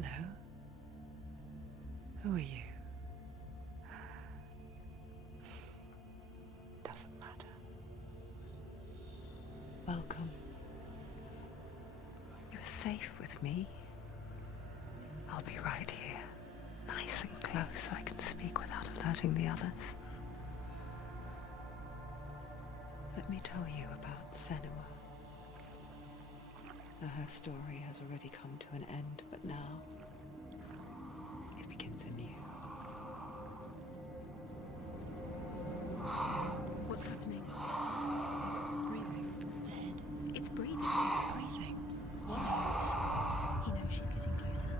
Hello. Who are you? Doesn't matter. Welcome. You're safe with me. I'll be right here, nice and close so I can speak without alerting the others. Let me tell you about Senua. Her story has already come to an end, but now it begins anew. What's happening? It's breathing. The head. It's breathing. It's breathing. What? He knows she's getting closer.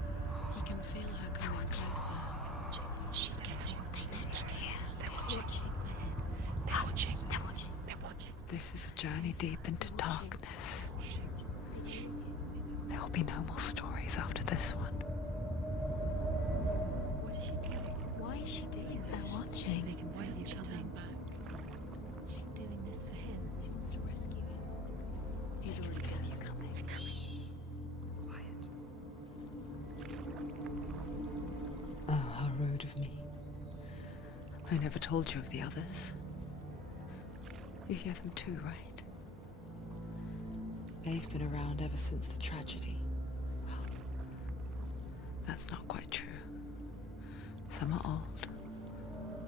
He can feel her coming closer. She's getting closer. They're watching. They're watching. They're watching. They're watching. This is a journey deep into darkness. There will be no more stories after this one. What is she doing? Why is she doing this? They're watching. They can feel you coming back. She's doing this for him. She wants to rescue him. He's already dead. You coming? They're coming. Quiet. Oh, how rude of me. I never told you of the others. You hear them too, right? They've been around ever since the tragedy. Well, that's not quite true. Some are old,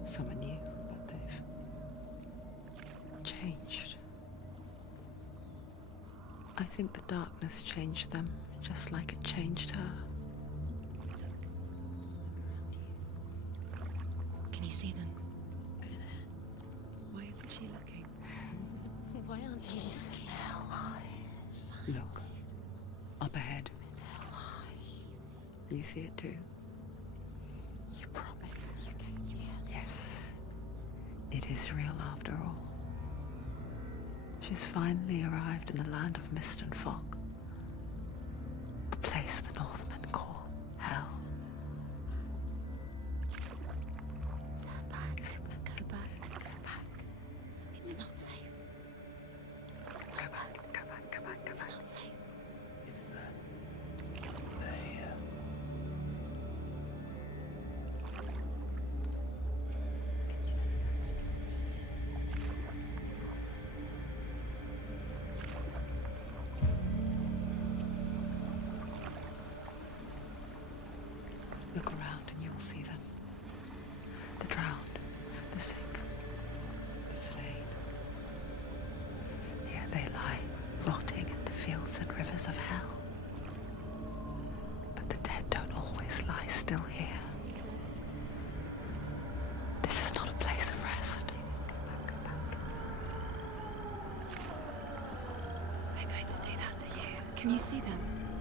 some are new, but they've changed. I think the darkness changed them, just like it changed her. Can you see them? Over there. Why isn't she looking? Why aren't you listening? Look, up ahead. You see it too? You promised you came here. Yes, it is real after all. She's finally arrived in the land of mist and fog. The place the Northmen call Hell. Turn back. Go back. Go back. It's not safe. Go back, go back, go back, go It's back. not safe. It's there. They're here. Can you see them? I can see you. Look around and you will see them. The drowned, the sick, the slain. Here they lie, rotting in the fields and rivers of hell. But the dead don't always lie still here. See them? This is not a place of rest. Go back. Go back. They're going to do that to you. Can you see them?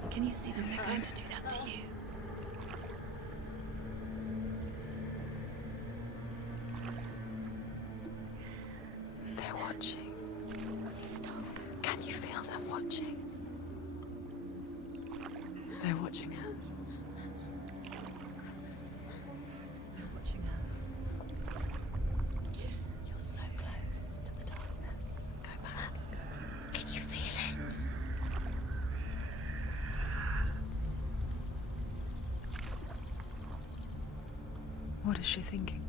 Can you see them? They're going to do that to you. They're watching. Stop. Can you feel them watching? They're watching her. They're watching her. You're so close to the darkness. Go back. Can you feel it? What is she thinking?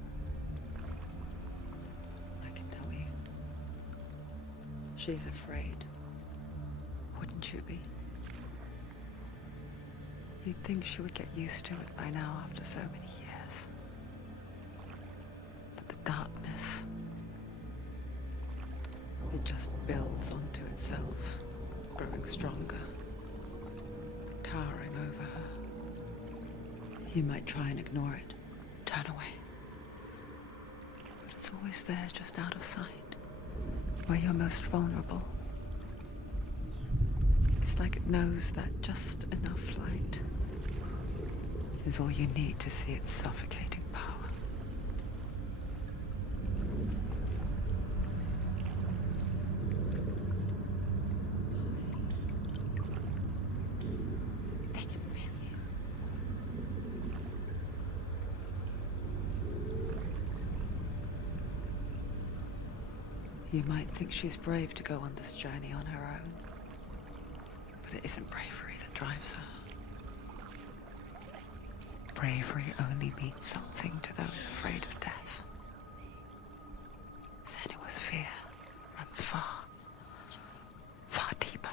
I can tell you. She's afraid. Wouldn't you be? You'd think she would get used to it by now after so many years. But the darkness, it just builds onto itself, growing stronger, towering over her. You might try and ignore it, turn away. But it's always there, just out of sight, where you're most vulnerable. It's like it knows that just enough light is all you need to see its suffocating power. They can feel you. You might think she's brave to go on this journey on her own, but it isn't bravery that drives her. bravery only means something to those afraid of death. Senua's fear runs far, far deeper.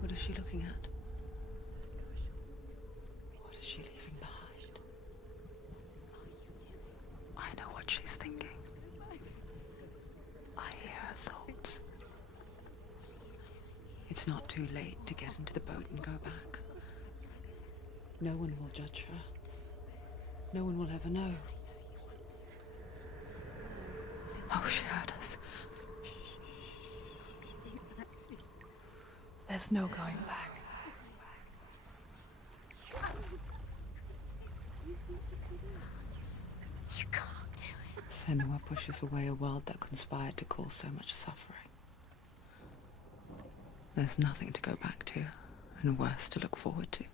What is she looking at? What is she leaving behind? I know what she's thinking. I hear her thoughts. It's not too late to get into the boat and go back. No one will judge her. No one will ever know. Oh, she heard us. There's no going back. You can't do it. Senua pushes away a world that conspired to cause so much suffering. There's nothing to go back to, and worse to look forward to.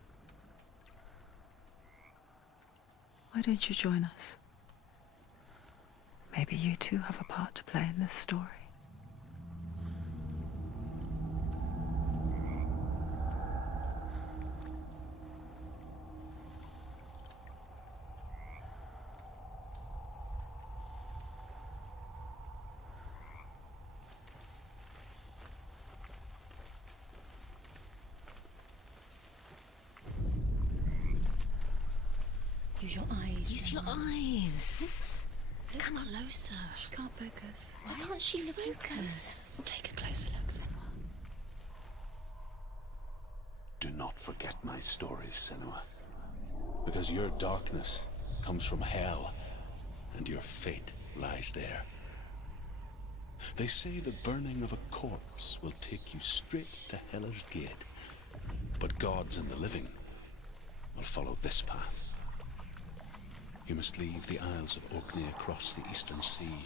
Why don't you join us? Maybe you too have a part to play in this story. Use your eyes. Use your eyes. Come closer. She can't focus. Why can't she focus? Take a closer look, Senua. Do not forget my stories, Senua. Because your darkness comes from hell, and your fate lies there. They say the burning of a corpse will take you straight to Hela's gate. But gods and the living will follow this path. You must leave the Isles of Orkney across the eastern sea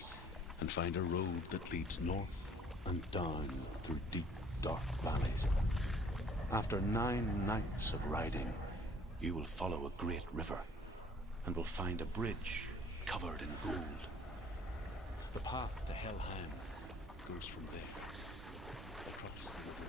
and find a road that leads north and down through deep, dark valleys. After 9 nights of riding, you will follow a great river and will find a bridge covered in gold. The path to Helheim goes from there, across the river.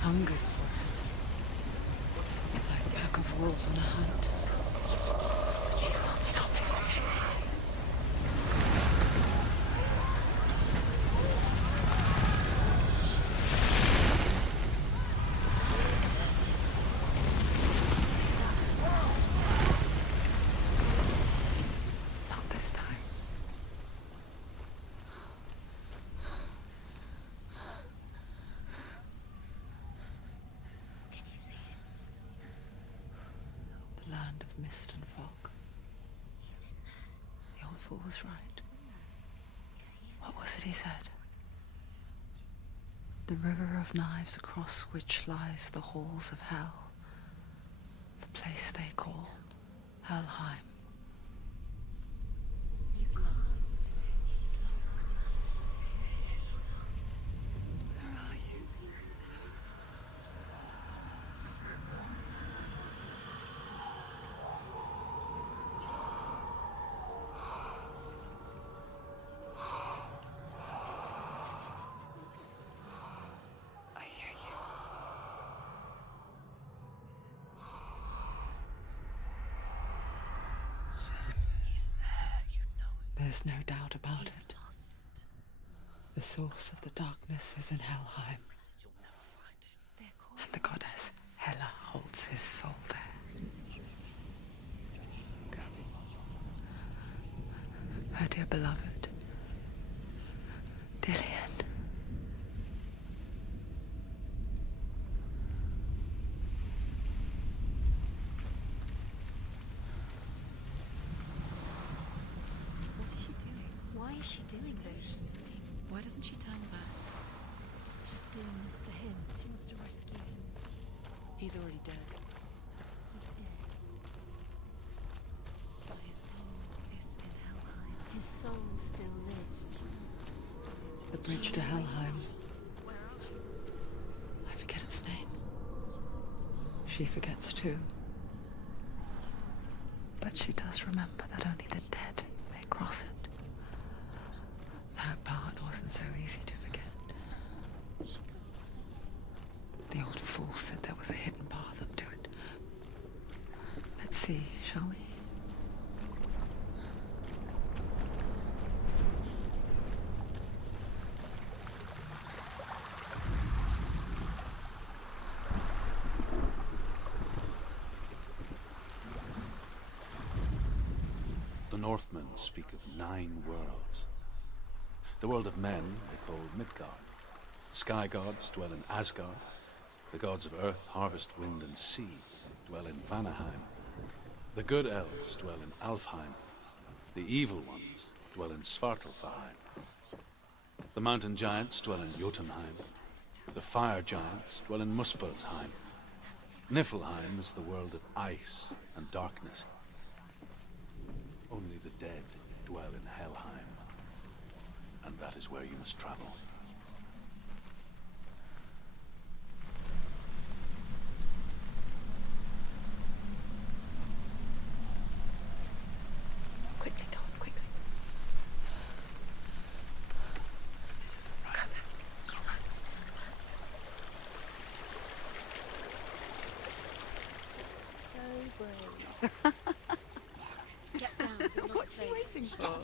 Hungers for it. Like a pack of wolves on a hunt. He's not stopping. Not this time. The land of mist and fog. The old fool was right. What was it he said? The river of knives across which lies the halls of hell. The place they call Helheim. He's lost. He's lost. Where are you? I hear you. He's there, you know it. There's no doubt about He's it. lost. The source of the darkness is in Helheim, They're called and the goddess Hela holds his soul there. coming. her dear beloved, Dillian. What is she doing? Why is she doing this? Why doesn't she turn back? She's doing this for him. She wants to rescue him. He's already dead. He's dead. But his soul is in Helheim. His soul still lives. The bridge to Helheim. I forget its name. She forgets too. But she does remember that only the dead may cross it. That part wasn't so easy to forget. The old fool said there was a hidden path up to it. Let's see, shall we? The Northmen speak of 9 worlds. The world of men they call Midgard. Sky gods dwell in Asgard. The gods of earth, harvest, wind, and sea dwell in Vanaheim. The good elves dwell in Alfheim. The evil ones dwell in Svartalfheim. The mountain giants dwell in Jotunheim. The fire giants dwell in Muspelheim. Niflheim is the world of ice and darkness. Only the dead dwell in Helheim. And that is where you must travel. Quickly, go on, quickly. This isn't right. Come back. You have to turn back. So brave. Get down. You're not What's she safe. waiting for?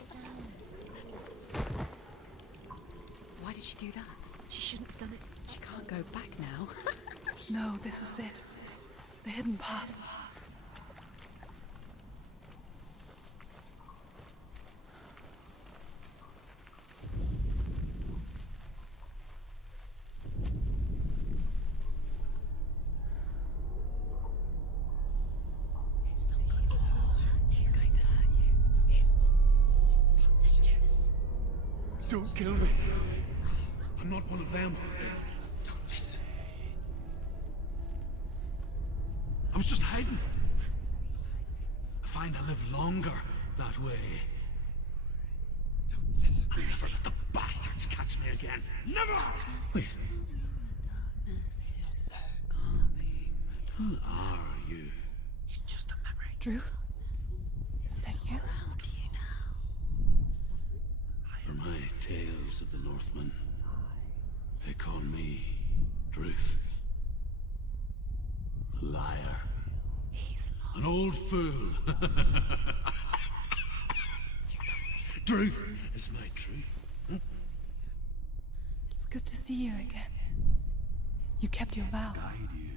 Why did she do that? She shouldn't have done it. She can't go back now. No, this is it. The hidden path. He's going to hurt you. It's dangerous. Don't kill me. I'm not one of them. Don't listen. I was just hiding. I find I live longer that way. Don't listen. I'll never let the bastards catch me again. Never! Wait. Who are you? It's just a memory. Drew? Is that you? For my tales of the Northmen, they call me Druth. A liar. He's lost. An old fool. Druth is my truth. It's good to see you again. You kept your vow. Guide you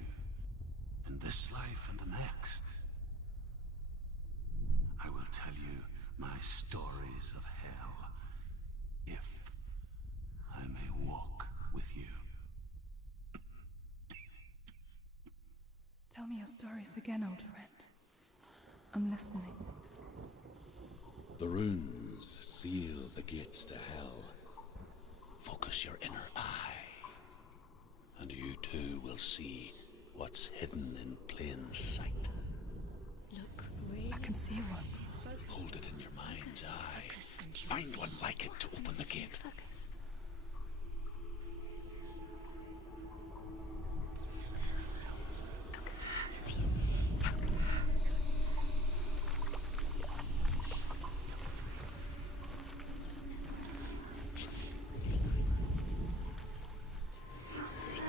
in this life and the next. I will tell you my stories of hell, if I may walk with you. Tell me your stories again, old friend. I'm listening. The runes seal the gates to hell. Focus your inner eye, and you too will see what's hidden in plain sight. Look really I can see one. Hold it in your mind's eye. focus and you'll Find see. one like it to open the gate. Focus. See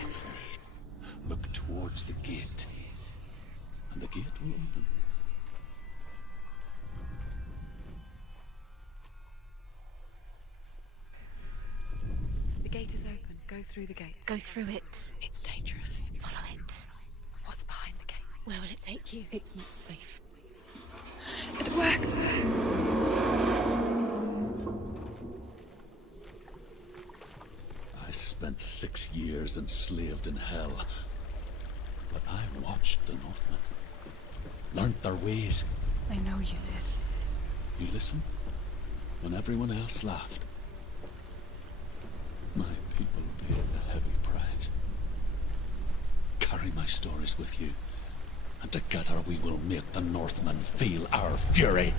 It's near. Look towards the gate, and the gate will open. The gate is open. Go through the gate. Go through it. It's dangerous. Follow it. What's behind the gate? Where will it take you? It's not safe. It worked. spent 6 years enslaved in hell. But I watched the Northmen, learnt their ways. I know you did. You listened when everyone else laughed. My people paid a heavy price. Carry my stories with you, and together we will make the Northmen feel our fury.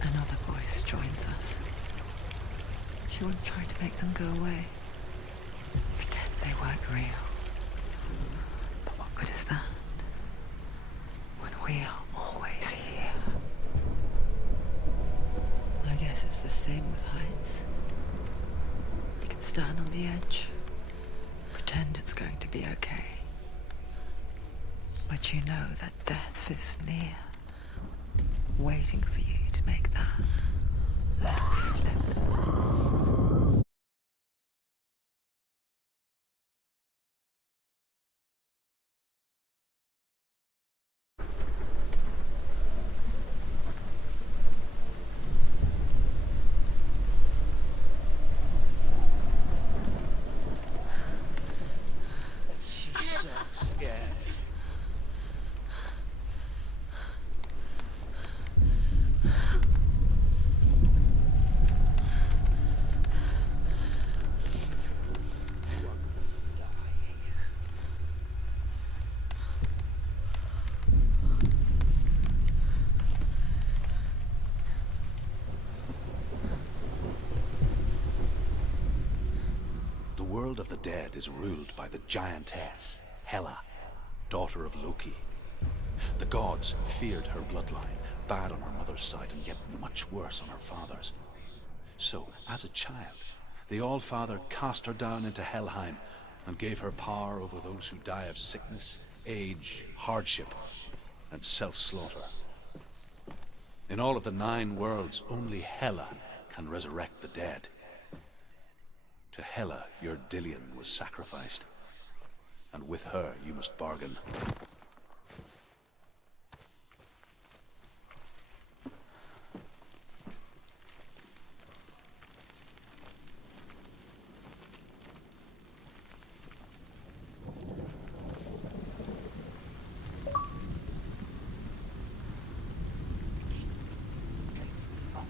Another voice joins us. She once tried to make them go away. Pretend they weren't real. But what good is that? When we are always here. I guess it's the same with heights. You can stand on the edge, pretend it's going to be okay. But you know that death is near, waiting for you to make that last slip. The world of the dead is ruled by the giantess, Hela, daughter of Loki. The gods feared her bloodline, bad on her mother's side and yet much worse on her father's. So, as a child, the All-Father cast her down into Helheim and gave her power over those who die of sickness, age, hardship, and self-slaughter. In all of the 9 worlds, only Hela can resurrect the dead. To Hela, your Dillion was sacrificed, and with her you must bargain.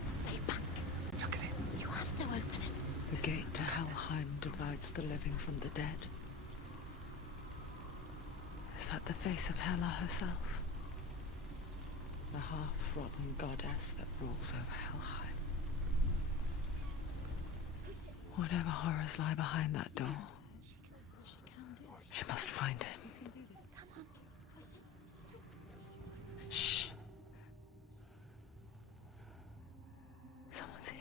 Stay back. Look at it. You have to open it. The gate to Helheim divides the living from the dead. Is that the face of Hela herself? The half-rotten goddess that rules over Helheim. Whatever horrors lie behind that door, she must find him. Shh. Someone's here.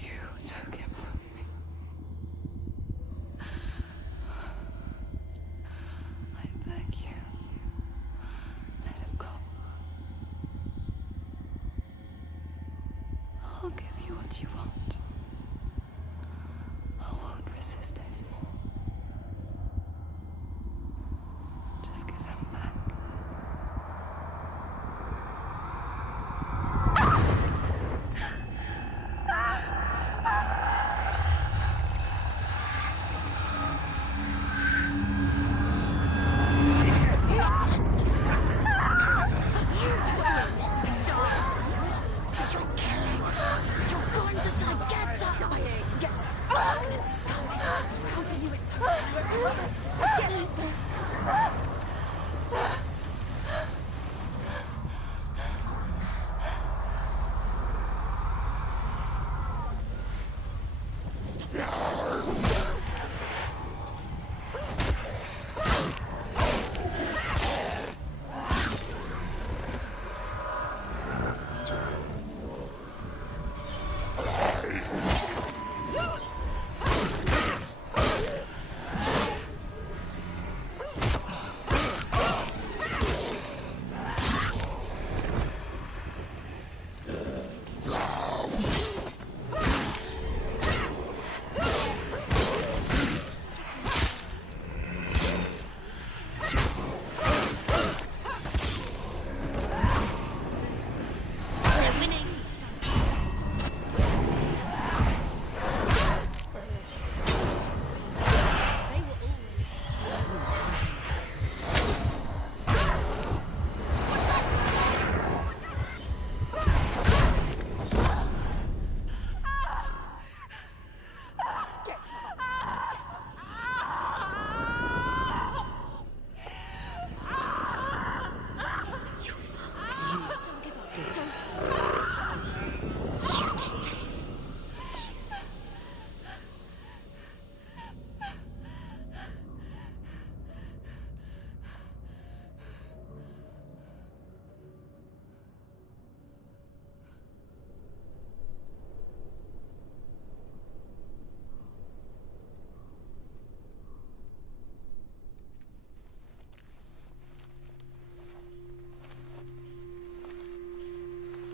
You took him from me. I beg you, let him go. I'll give you what you want. I won't resist anymore. Just give him back. Darkness is coming. How do you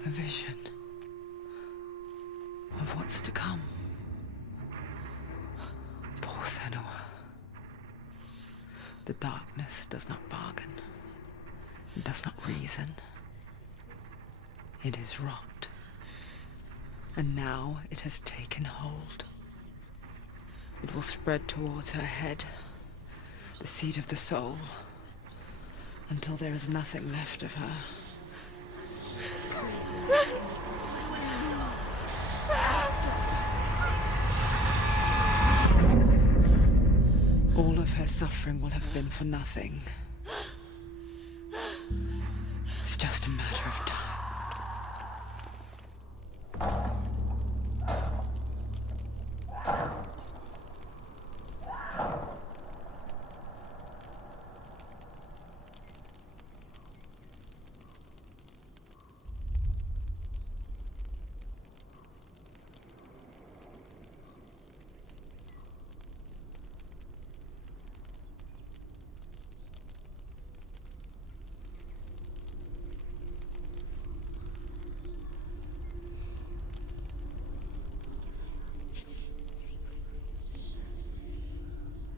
A vision of what's to come. Poor Senua. The darkness does not bargain. It does not reason. It is wrought. And now it has taken hold. It will spread towards her head, the seat of the soul, until there is nothing left of her. All of her suffering will have been for nothing. It's just a matter of time.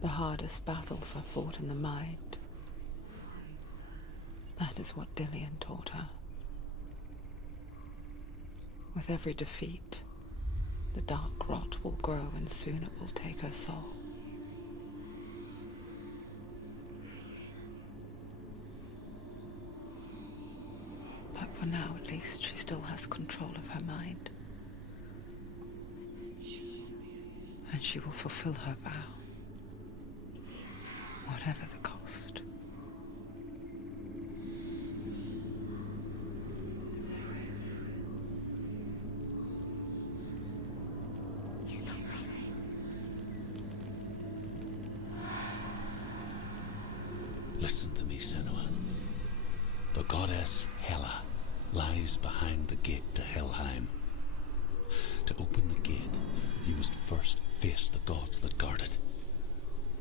The hardest battles are fought in the mind. That is what Dillian taught her. With every defeat, the dark rot will grow and soon it will take her soul. But for now, at least, she still has control of her mind. And she will fulfill her vow. Whatever the cost. He's not right. Listen to me, Senua. The goddess Hela lies behind the gate to Helheim. To open the gate, you must first face the gods that guard it.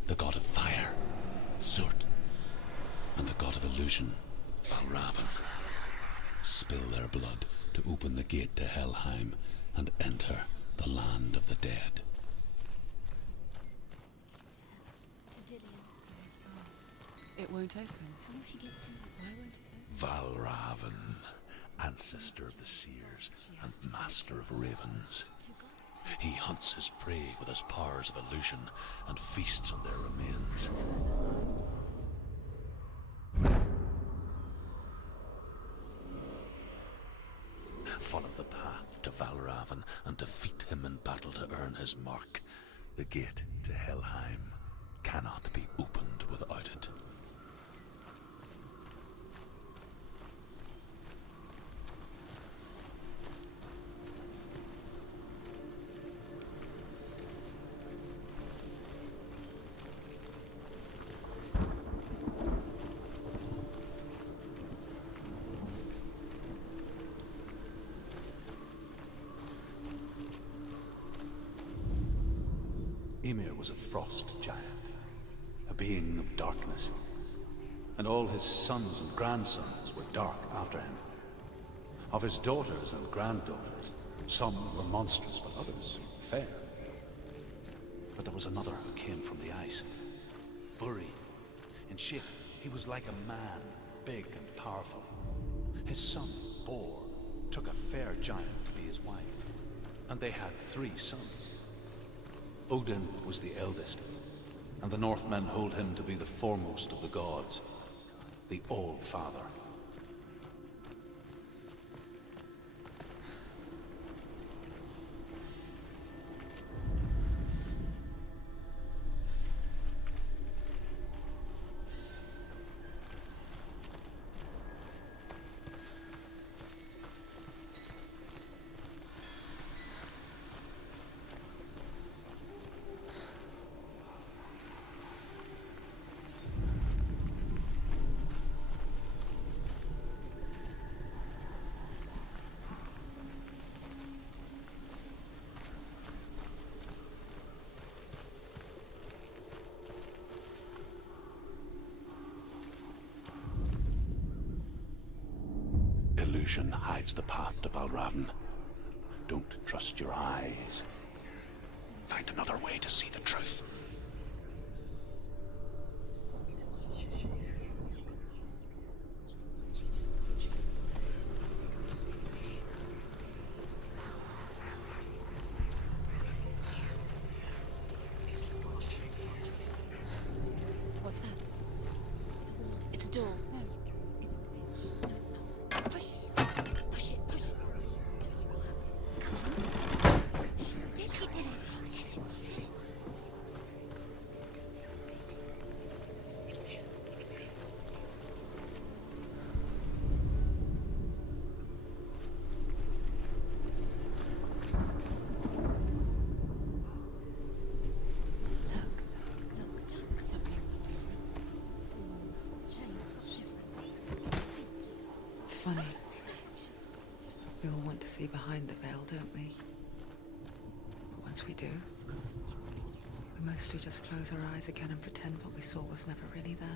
The god of fire, Zurt, and the god of illusion, Valravn. Spill their blood to open the gate to Helheim and enter the land of the dead. To Dillian. To his soul. It won't open. How will she get through? Why won't it open? Valravn, ancestor of the seers and master of ravens. Two gods. He hunts his prey with his powers of illusion and feasts on their remains. Follow the path to Valravn and defeat him in battle to earn his mark. The gate to Helheim cannot be opened without it. Ymir was a frost giant, a being of darkness, and all his sons and grandsons were dark after him. Of his daughters and granddaughters, some were monstrous, but others fair. But there was another who came from the ice. Buri. In shape, he was like a man, big and powerful. His son, Bor, took a fair giant to be his wife, and they had 3 sons. Odin was the eldest, and the Northmen hold him to be the foremost of the gods, the All-Father. illusion hides the path to Valravn. Don't trust your eyes. Find another way to see the truth. What's that? It's a door. No, it's an edge. No, it's not. Push it. Push it. Push it. What do you think will happen? Come on. He did it. He did it. He did it. Look, something's different. Things change. Different. It's funny. We all want to see behind the veil, don't we? But once we do, we mostly just close our eyes again and pretend what we saw was never really there.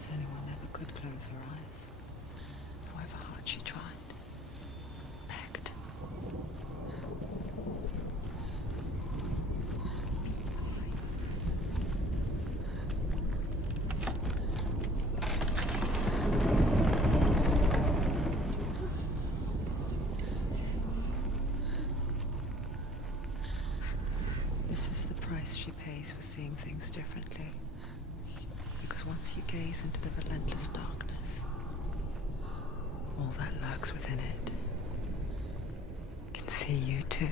Senua never could close her eyes, however hard she tried. Begged. This is the price she pays for seeing things differently. Because once you gaze into the relentless darkness, all that lurks within it can see you too.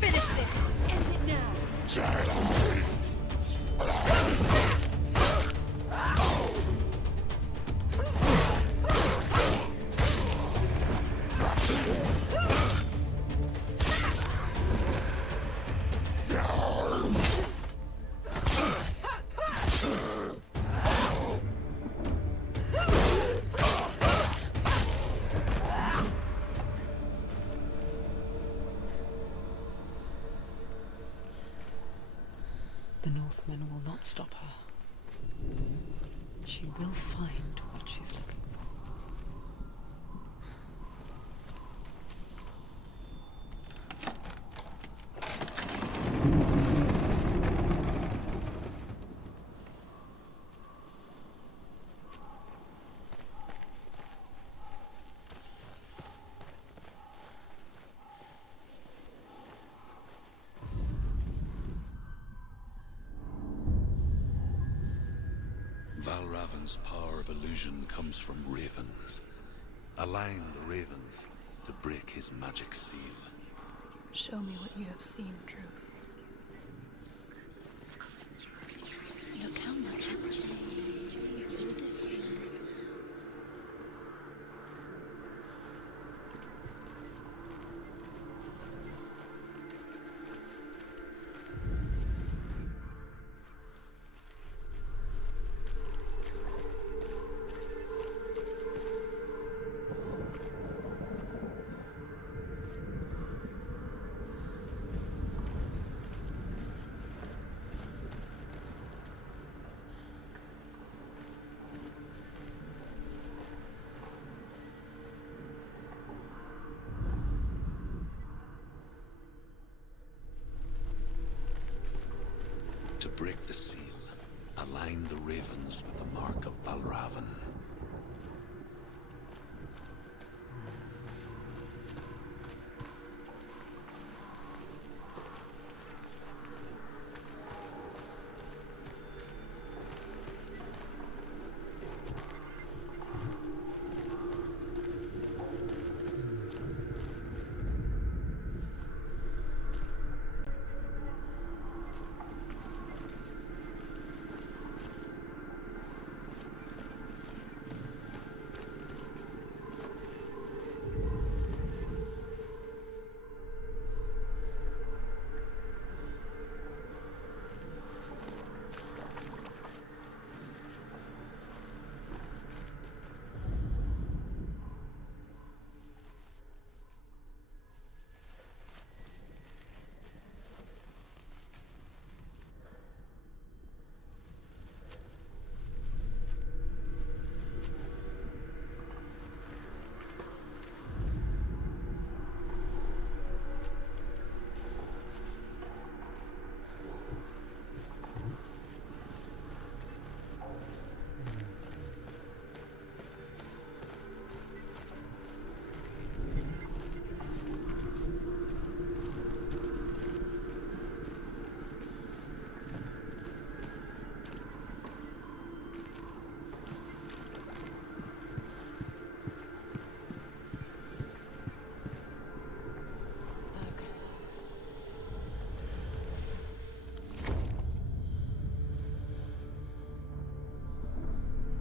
Finish this! End it now! The Northmen will not stop her. She will find what she's looking for. Valravn's power of illusion comes from ravens. Align the ravens to break his magic seal. Show me what you have seen, Truth. Look how much it's changed. It's all different now. Break the seal. Align the ravens with the mark of Valravan.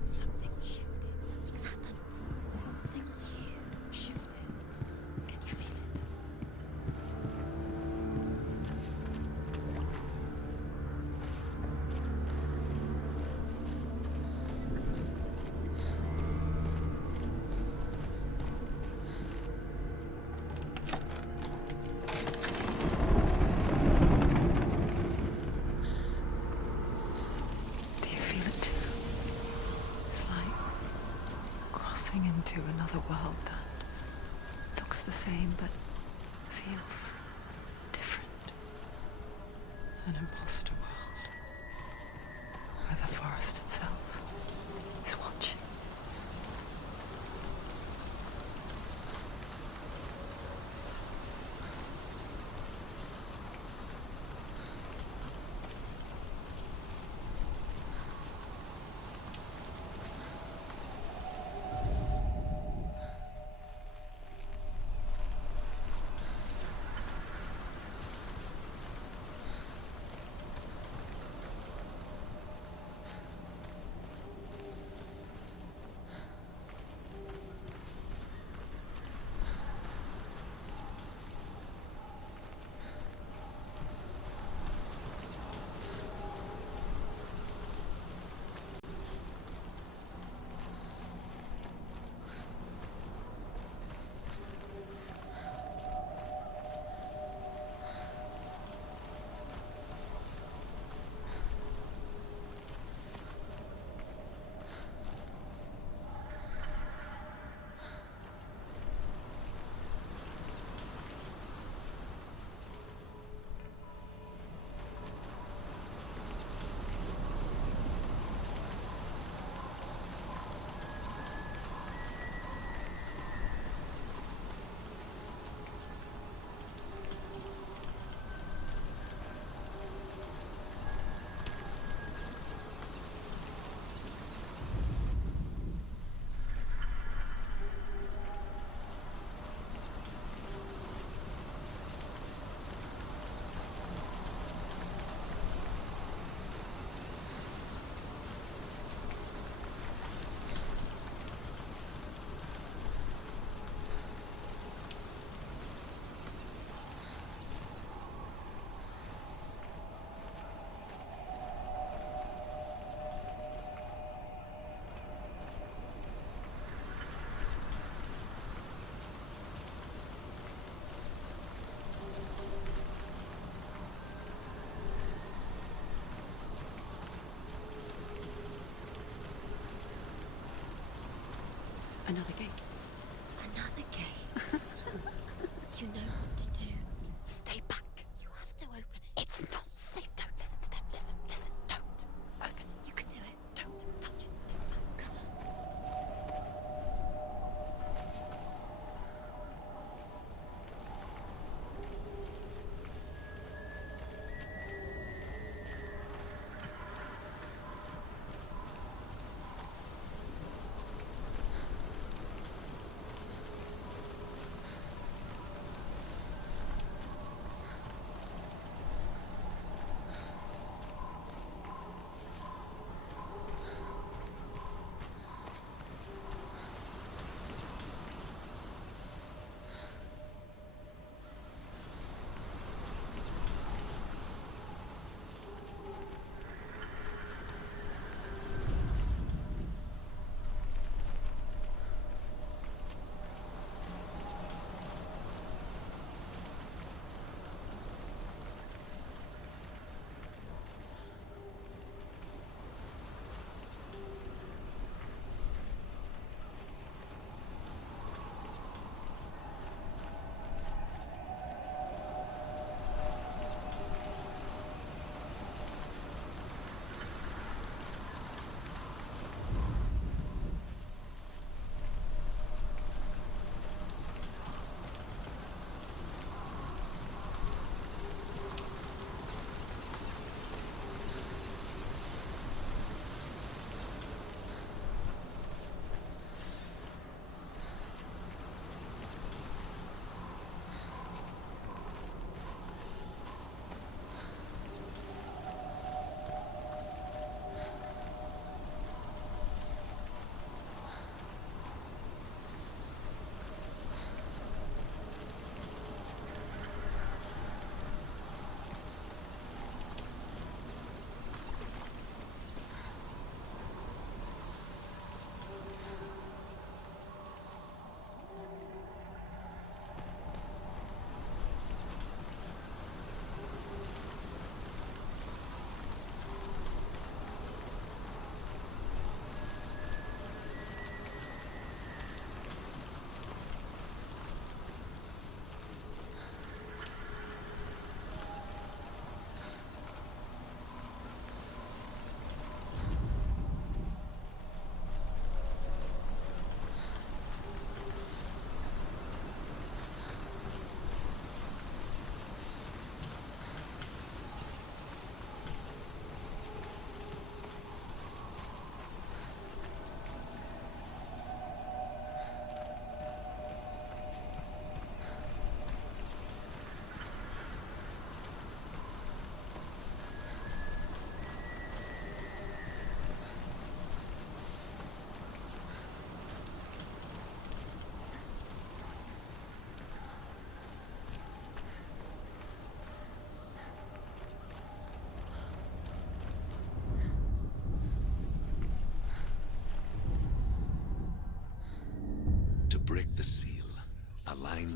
Something's shifted. Something's happened. Something's shifted. Can you feel it? Do you feel it too? It's like crossing into another world that looks the same but feels different. An imposter world where the forest itself is watching.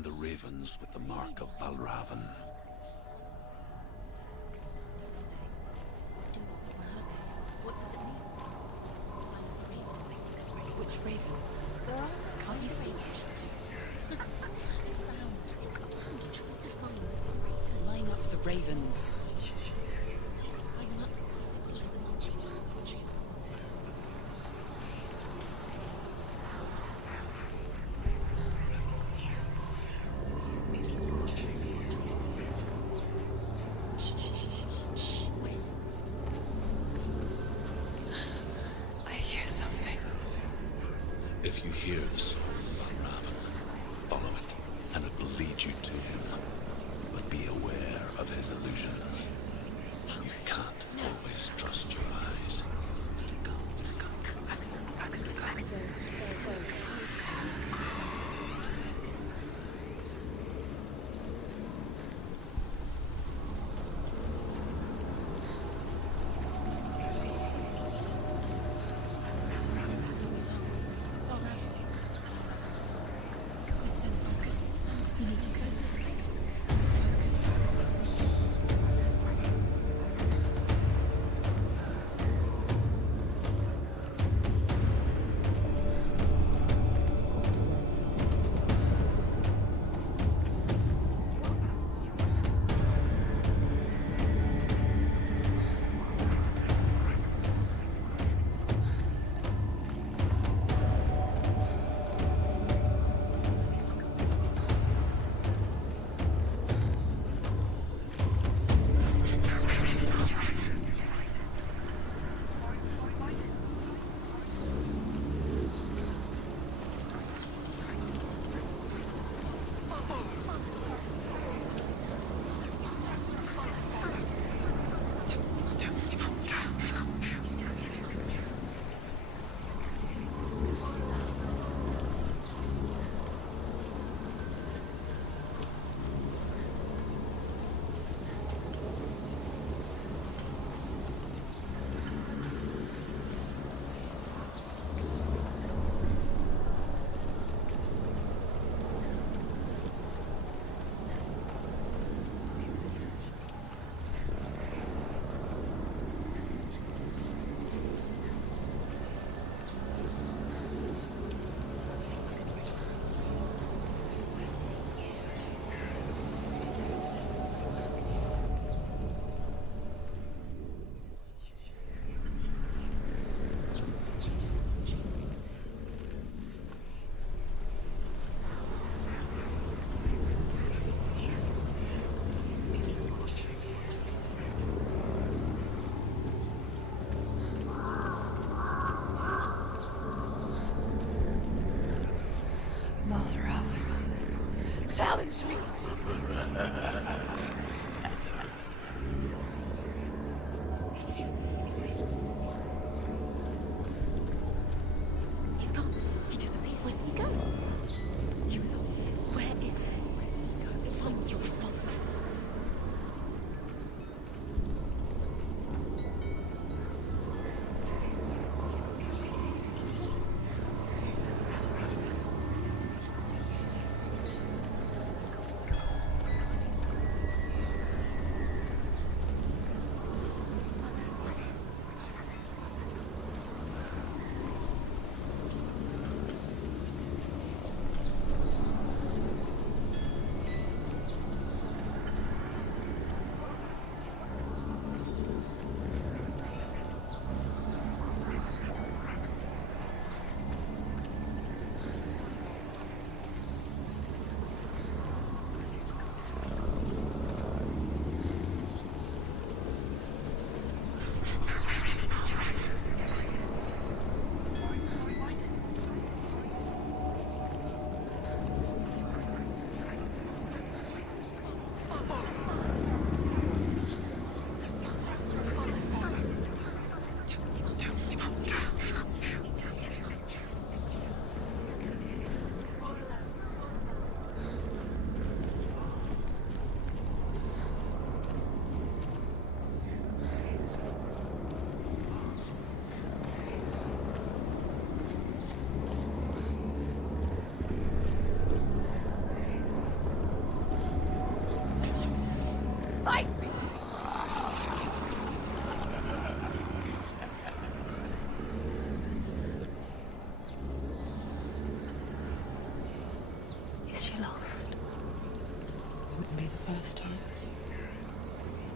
the ravens with the mark of Valravan. What does it mean? Which ravens? Can't you see? Line up the ravens. I hear something. If you hear the song of Valravan, follow it, and it will lead you to him. But be aware of his illusions. You can't always trust your eyes. Listen, focus. You need to focus. Focus. Challenge me. He's gone. He disappeared. Where did he go? Where is he? It's not your fault.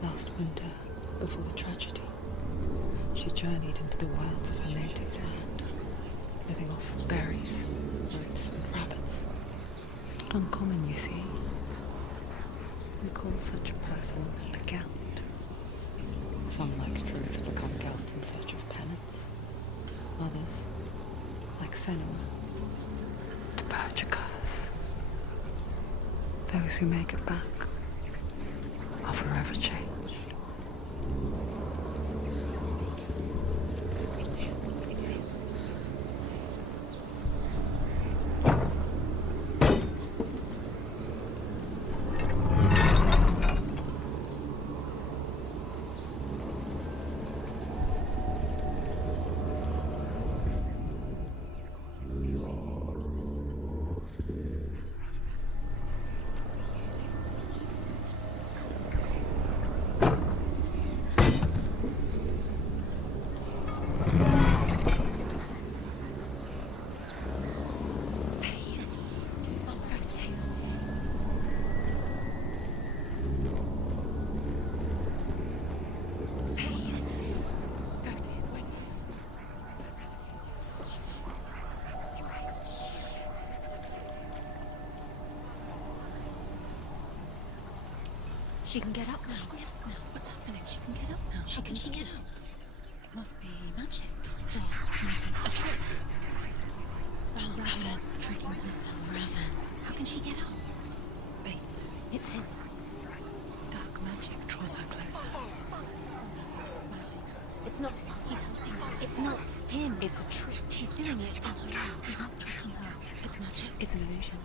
Last winter, before the tragedy, she journeyed into the wilds of her native land, living off berries, roots, and rabbits. It's not uncommon, you see. We call such a person a Gelt. Some, like Truth, become Gelt in search of penance. Others, like Senua, to purge a curse. Those who make it back are forever changed. She can get up now. What's happening? She can get up now. How can she get out? It must be magic. A trick. Raven. Tricking her. Raven. How can she get out? Bait. It's him. Dark magic draws her closer. It's not. He's helping her. It's not him. It's a trick. She's doing it on her own. He's not tricking her. It's magic. It's an illusion.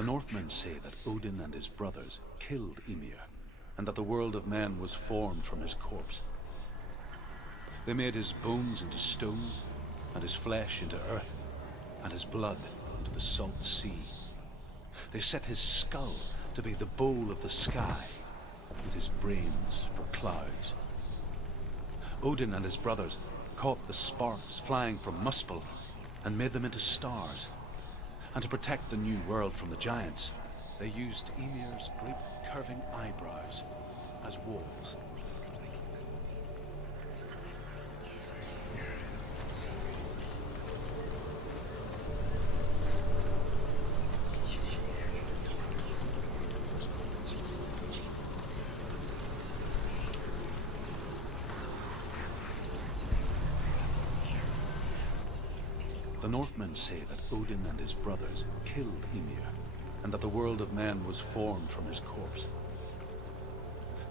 The Northmen say that Odin and his brothers killed Ymir, and that the world of men was formed from his corpse. They made his bones into stone, and his flesh into earth, and his blood into the salt sea. They set his skull to be the bowl of the sky, with his brains for clouds. Odin and his brothers caught the sparks flying from Muspel and made them into stars. And to protect the new world from the giants, they used Ymir's great curving eyebrows as walls. The Northmen say that Odin and his brothers killed Ymir, and that the world of men was formed from his corpse.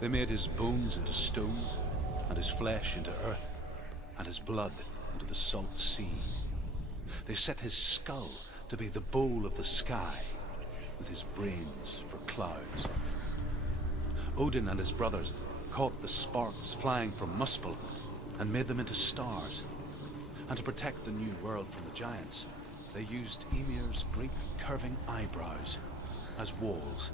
They made his bones into stone, and his flesh into earth, and his blood into the salt sea. They set his skull to be the bowl of the sky, with his brains for clouds. Odin and his brothers caught the sparks flying from Muspel and made them into stars. And to protect the new world from the giants, they used Ymir's great curving eyebrows as walls.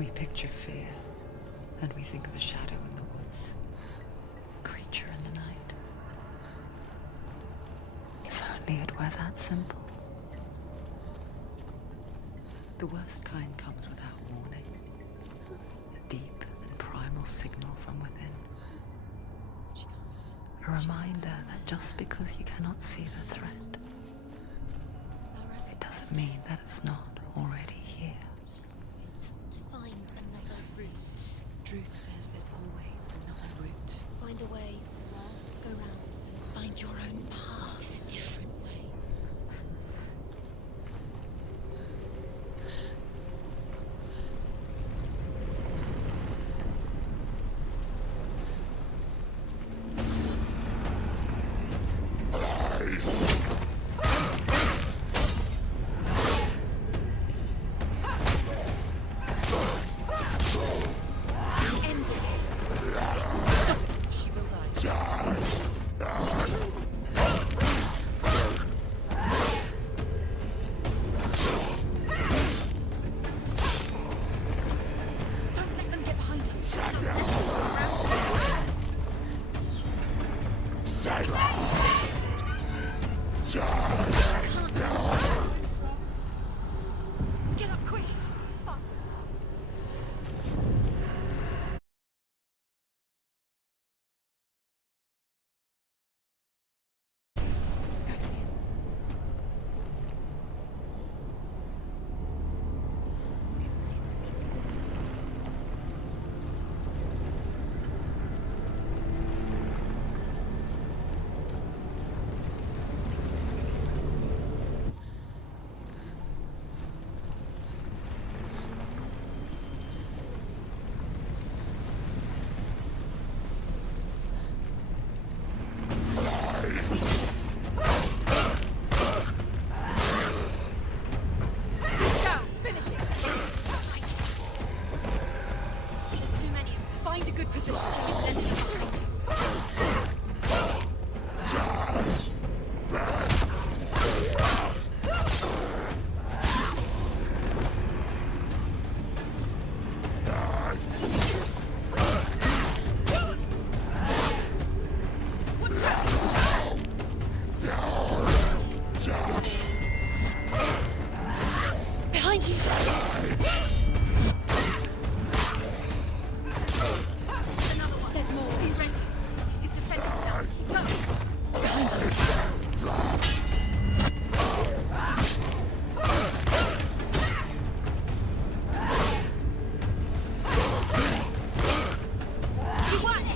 We picture fear, and we think of a shadow in the woods, a creature in the night. If only it were that simple. The worst kind comes without warning. A deep and primal signal from within. A reminder that just because you cannot see the threat, it doesn't mean that it's not already here. Has to find another route. Truth says there's always another route. Find a way, Senua. Go round, Senua. Find your own path. There's a different way. She will die. Don't let them get behind you. Get up quick. Go, finish it. There's too many of them. Find a good position. Give them energy. Behind you. Another one. There's more. Be ready. He can defend himself. Go. You won it.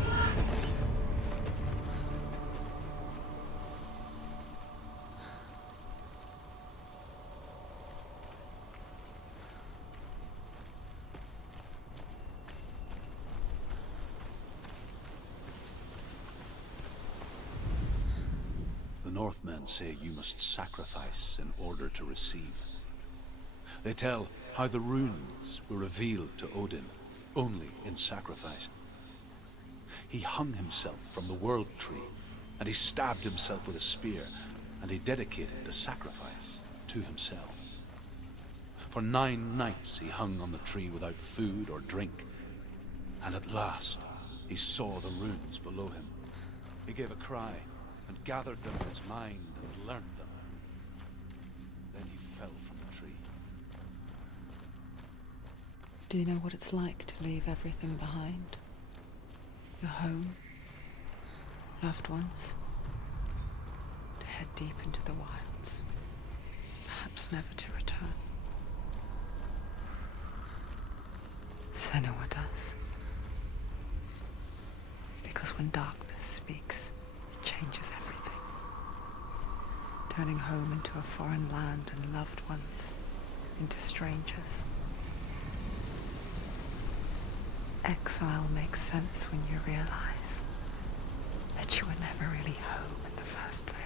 The Northmen say you must sacrifice in order to receive. They tell how the runes were revealed to Odin only in sacrifice. He hung himself from the world tree, and he stabbed himself with a spear, and he dedicated the sacrifice to himself. For 9 nights he hung on the tree without food or drink, and at last he saw the runes below him. He gave a cry and gathered them in his mind and learned them. Then he fell from the tree. Do you know what it's like to leave everything behind? Your home, loved ones, to head deep into the wilds, perhaps never to return. Senua does. Because when darkness speaks, it changes everything, turning home into a foreign land and loved ones into strangers. Exile makes sense when you realize that you were never really home in the first place.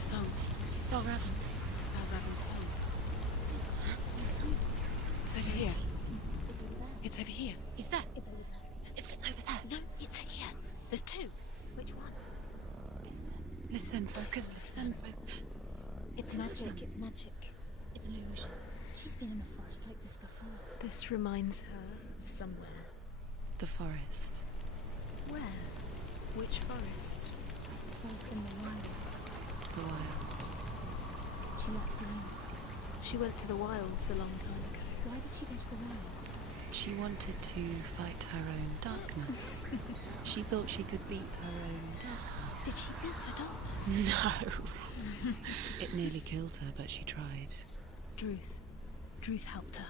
The song. Valravan. Valravan's song. It's over here. It's over here. Is that? It's over there. No, it's here. There's two. Which one? Listen. Listen. Focus. Listen. It's magic. It's magic. It's an illusion. She's been in the forest like this before. This reminds her of somewhere. The forest. Where? Which forest? The forest in the wilds. The wilds. She left the room. She went to the wilds a long time ago. Why did she go to the wilds? She wanted to fight her own darkness. She thought she could beat her own darkness. Did she beat her darkness? No. It nearly killed her, but she tried. Druth. Druth helped her.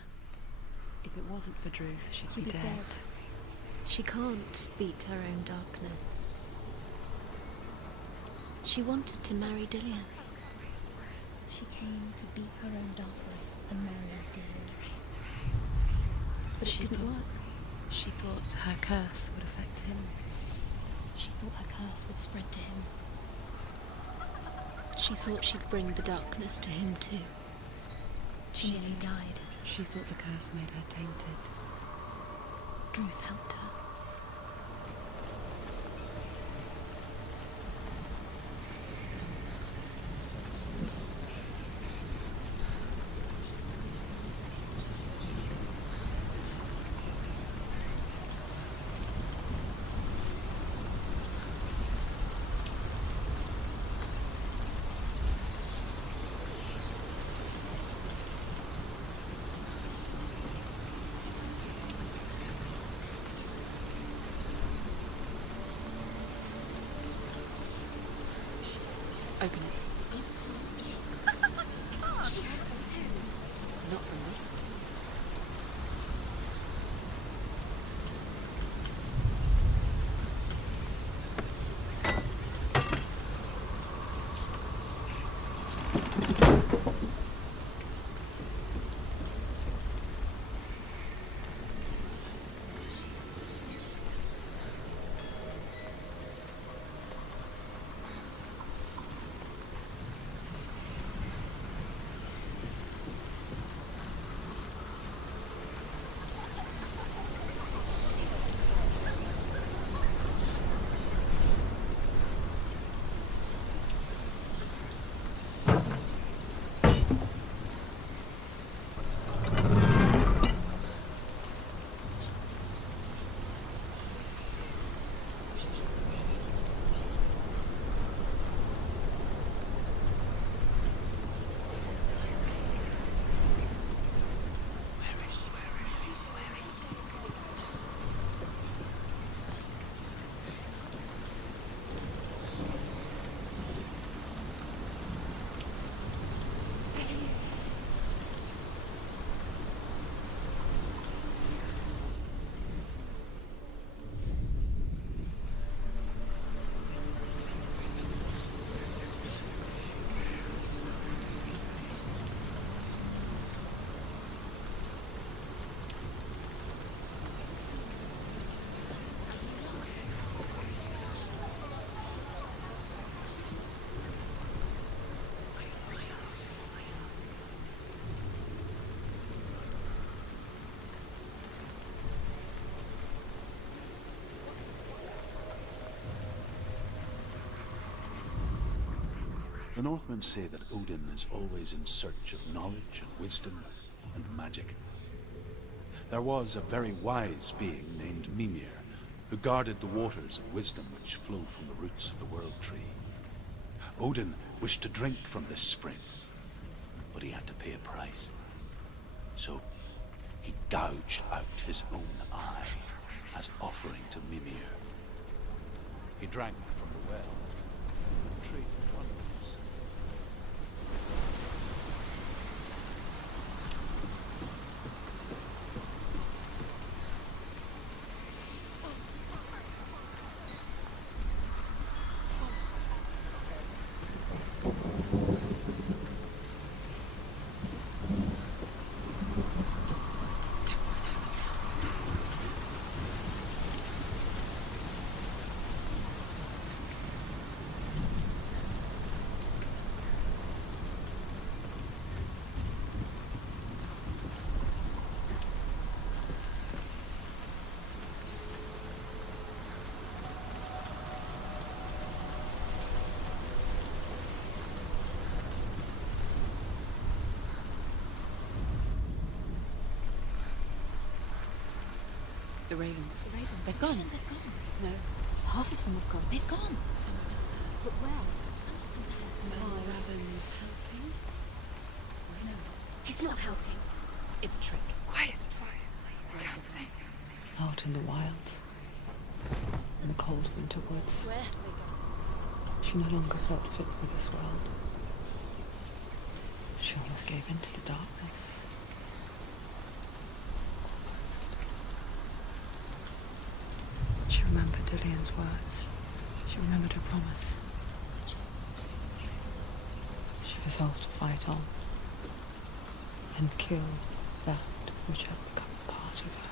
If it wasn't for Druth, she'd be be dead. dead. She can't beat her own darkness. She wanted to marry Dillian. She came to beat her own darkness and marry Dillian. But it didn't work. She thought her curse would affect him. She thought her curse would spread to him. She thought she'd bring the darkness to him too. She nearly died. She thought the curse made her tainted. Druth helped her. Open it. She has to. Not from this one. The Northmen say that Odin is always in search of knowledge and wisdom and magic. There was a very wise being named Mimir, who guarded the waters of wisdom which flow from the roots of the World Tree. Odin wished to drink from this spring, but he had to pay a price. So he gouged out his own eye as offering to Mimir. He drank from the well. The tree wonders. The ravens. The ravens. They've gone. They've gone. No. Half of them have gone. They've gone. Some are still there. But where? Some are still there. Are ravens helping? No. He's not helping. It's a trick. Quiet. Where have they gone? Out in the wilds. In the cold winter woods. Where have they gone? She no longer felt fit for this world. She almost gave in to the darkness. She remembered Dillian's words. She remembered her promise. She resolved to fight on and kill that which had become part of her.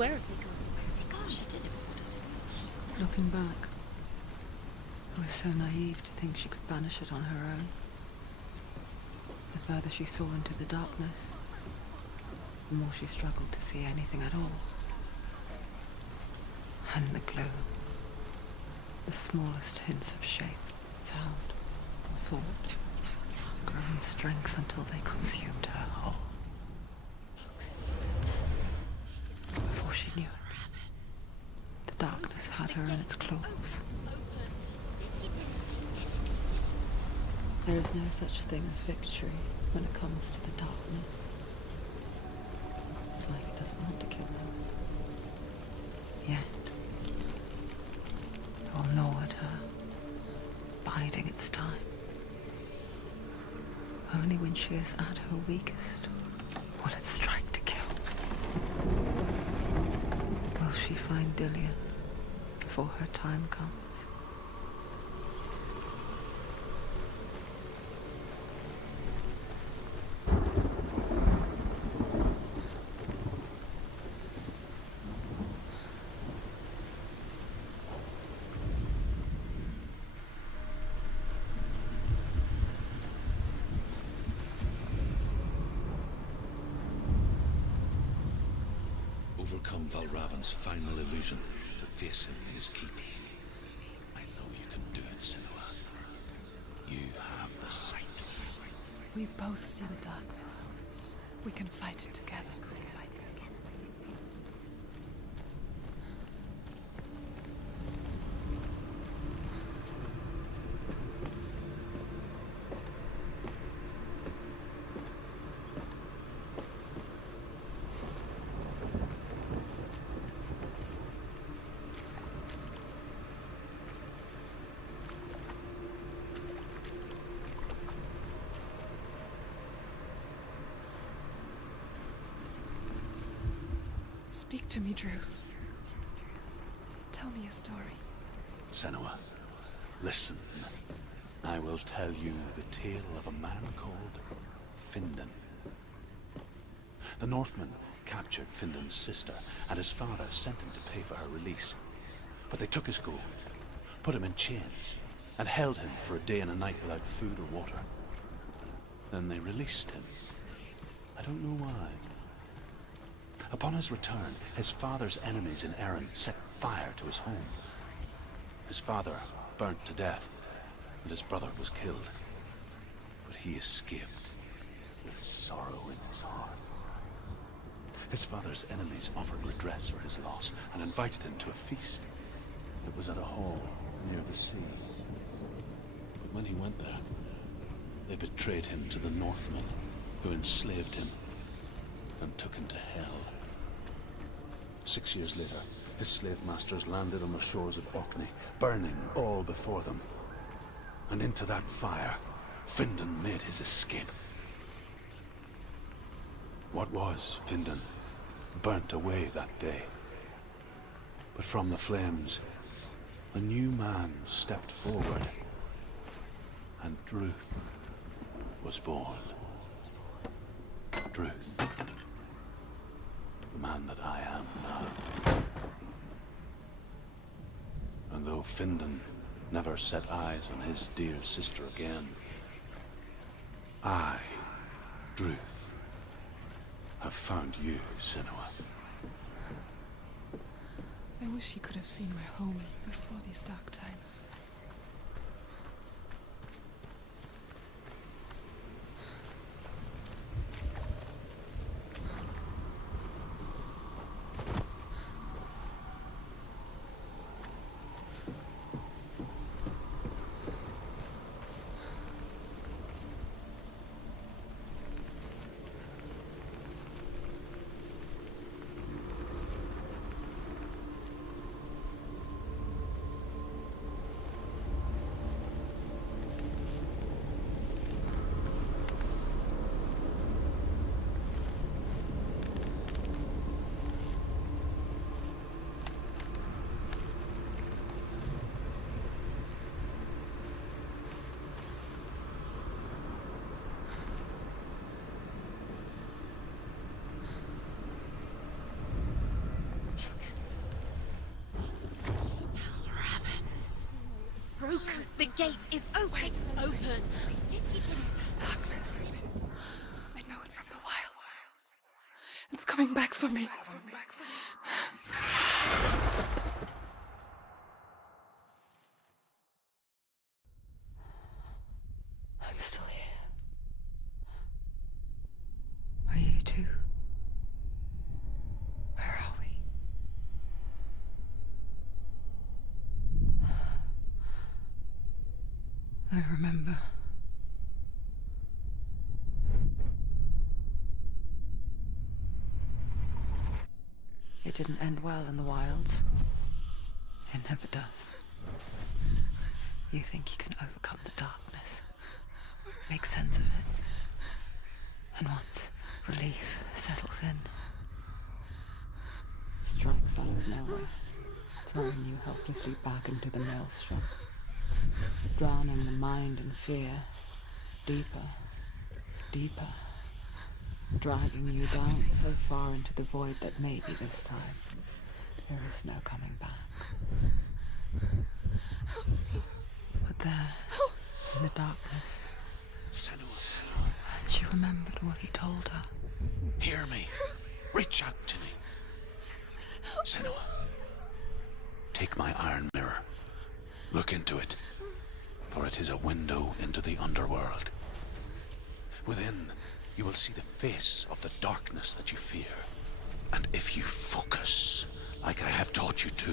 Where have they gone? She teleported. Looking back, I was so naive to think she could banish it on her own. The further she saw into the darkness, the more she struggled to see anything at all. And the gloom, the smallest hints of shape, sound, thought, grew in strength until they consumed her whole. Before she knew it, the darkness had her in its claws. There is no such thing as victory when it comes to the darkness. It's like it doesn't want to kill them. Yet, it will gnaw at her, biding its time. Only when she is at her weakest will it strike to kill. Will she find Dillian before her time comes? Overcome Valravan's final illusion to face him in his keep. I know you can do it, Senua. You have the sight. We both see the darkness. We can fight it together. Speak to me, Druth. Tell me a story. Senua, listen. I will tell you the tale of a man called Findan. The Northmen captured Findan's sister, and his father sent him to pay for her release. But they took his gold, put him in chains, and held him for a day and a night without food or water. Then they released him. I don't know why. Upon his return, his father's enemies in Erin set fire to his home. His father burnt to death, and his brother was killed. But he escaped with sorrow in his heart. His father's enemies offered redress for his loss and invited him to a feast. It was at a hall near the sea. But when he went there, they betrayed him to the Northmen, who enslaved him and took him to hell. 6 years later, his slave masters landed on the shores of Orkney, burning all before them. And into that fire, Findan made his escape. What was Findan burnt away that day. But from the flames, a new man stepped forward, and Druth was born. Druth. The man that I am now. And though Findan never set eyes on his dear sister again, I, Druth, have found you, Senua. I wish you could have seen my home before these dark times. gate is open. Open. This darkness. I know it from the wilds. It's coming back for me. I'm still here. Are you too? Where are we? I remember. It didn't end well in the wilds. It never does. You think you can overcome the darkness, make sense of it, and once relief settles in, strikes out of nowhere, throwing you helplessly back into the maelstrom, drowning the mind in fear, deeper, deeper, dragging you down so far into the void that maybe this time there is no coming back. But there, in the darkness, Senua, she remembered what he told her. hear me. Reach out to me. Senua, take my iron mirror. Look into it, for it is a window into the underworld. Within, you will see the face of the darkness that you fear. And if you focus, like I have taught you to,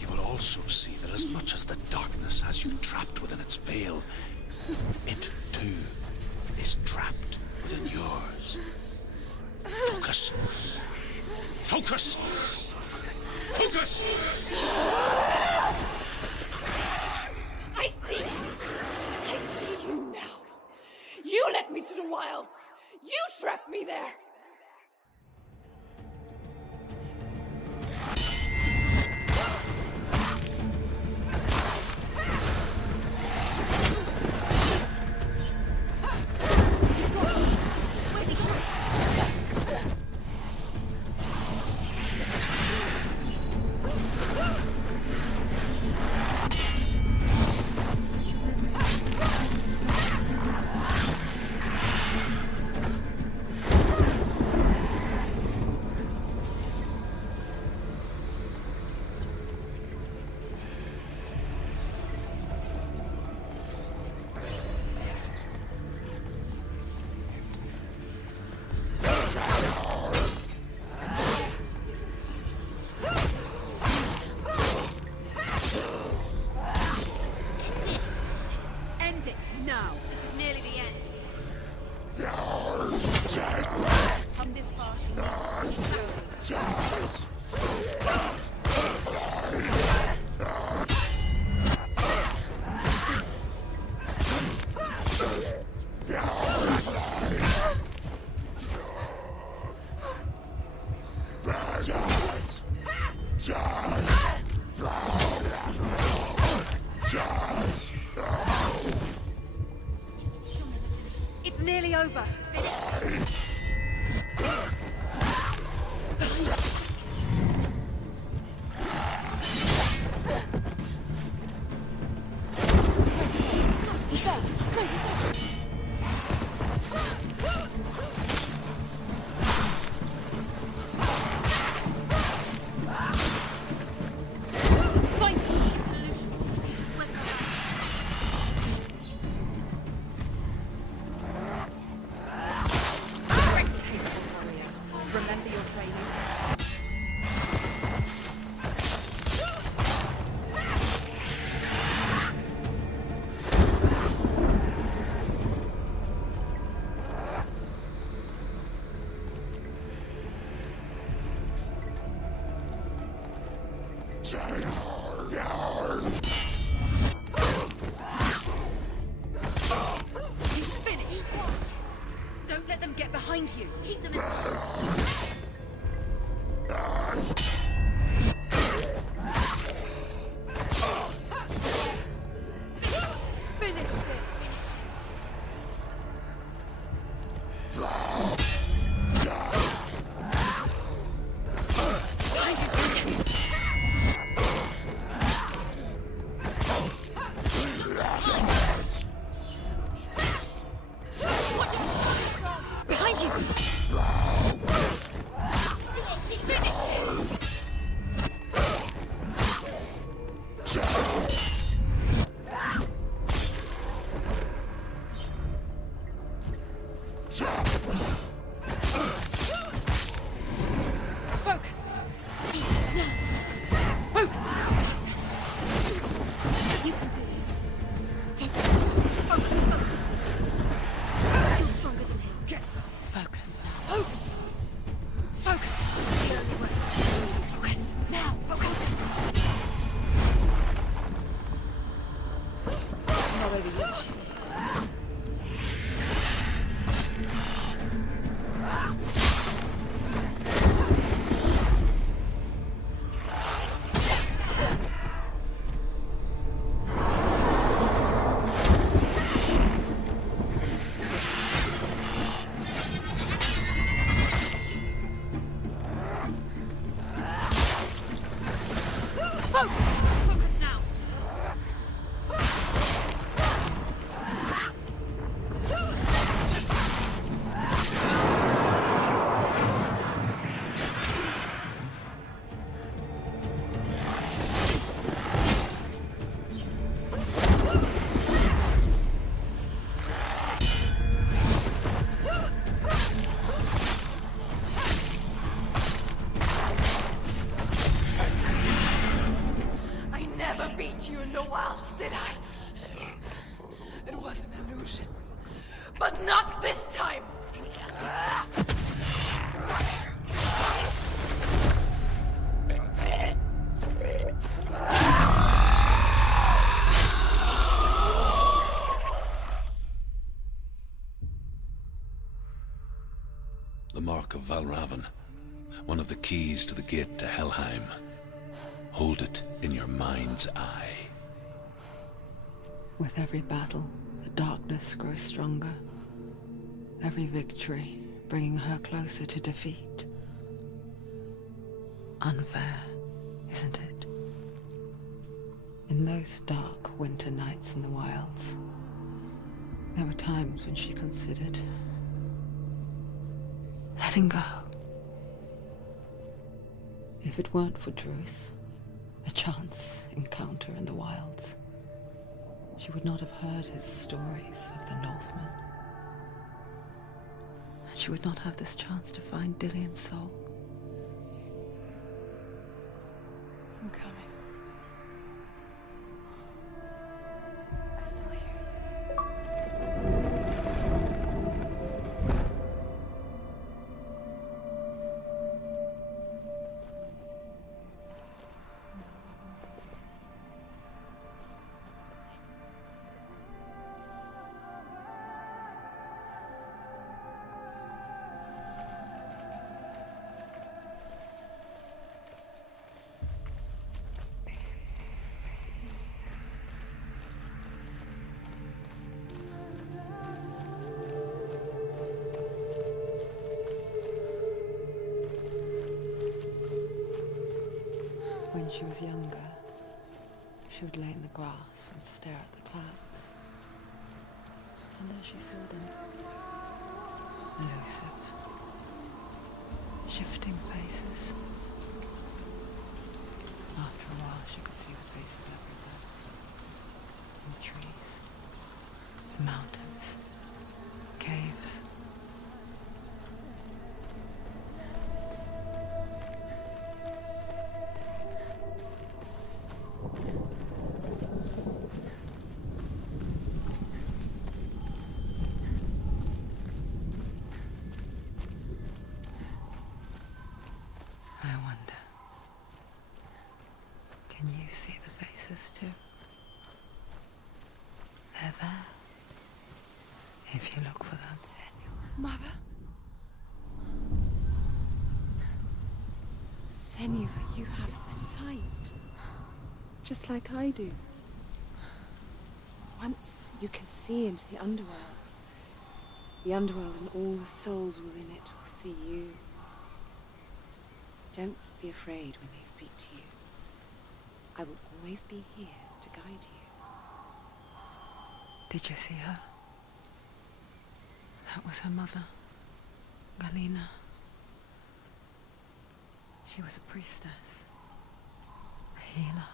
you will also see that as much as the darkness has you trapped within its veil, it too is trapped within yours. Focus. Focus! Focus! I see you. I see you now. You led me to the wilds. You trapped me there. Where's he going? End it now. This is nearly the end. Come this far, she needs to keep going. It's nearly over. Finish. Find him. It's an illusion. Where's my dad? Remember your training. He's finished. Don't let them get behind you. Keep them in sight. Finish this. to you in the wilds, did I? It was an illusion. But not this time! The Mark of Valravan. One of the keys to the gate to Helheim. Hold it in your mind's eye. With every battle, the darkness grows stronger. Every victory bringing her closer to defeat. Unfair, isn't it? In those dark winter nights in the wilds, there were times when she considered letting go. If it weren't for Druth, a chance encounter in the wilds, she would not have heard his stories of the Northmen. And she would not have this chance to find Dillion's soul. I'm coming. I still hear you. When she was younger, she would lay in the grass and stare at the clouds. And as she saw them, elusive, shifting faces. After a while, she could see the faces everywhere. In the trees, in mountains, caves. I wonder, can you see the faces too? They're there, if you look for them. Mother? Senua, you have the sight. Just like I do. Once you can see into the underworld and all the souls within it will see you. Don't be afraid when they speak to you. I will always be here to guide you. Did you see her? That was her mother, Galena. She was a priestess, a healer.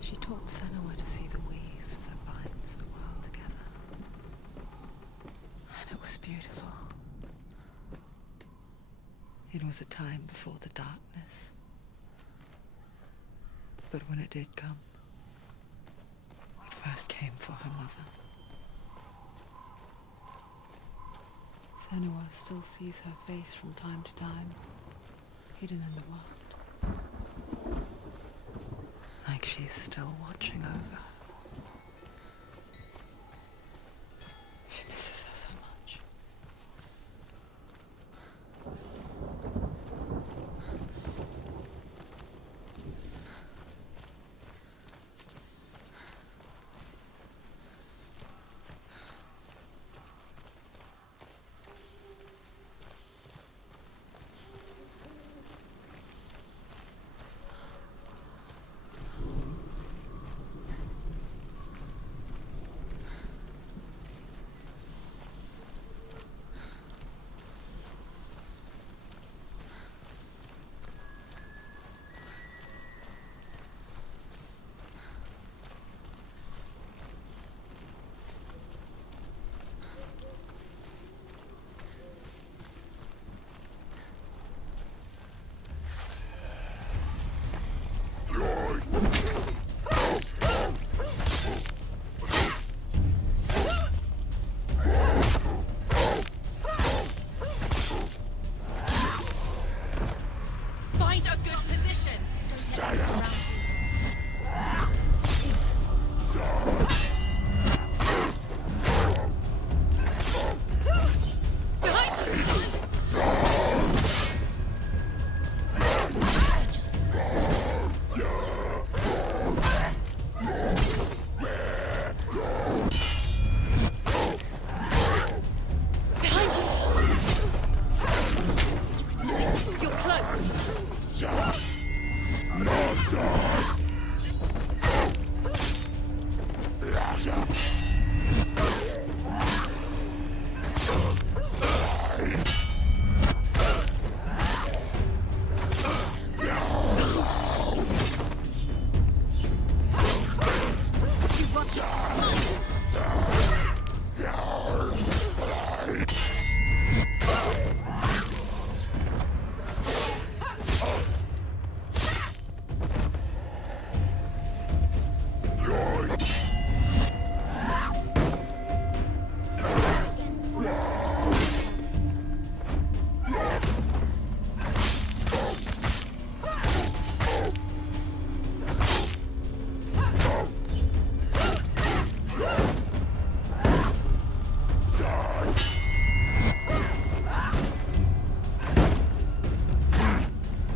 She taught Senua to see the weave that binds the world together. And it was beautiful. It was a time before the darkness. But when it did come, it first came for her mother. Senua still sees her face from time to time, hidden in the world. Like she's still watching over her. She misses her so much. ain't a good position. You're close.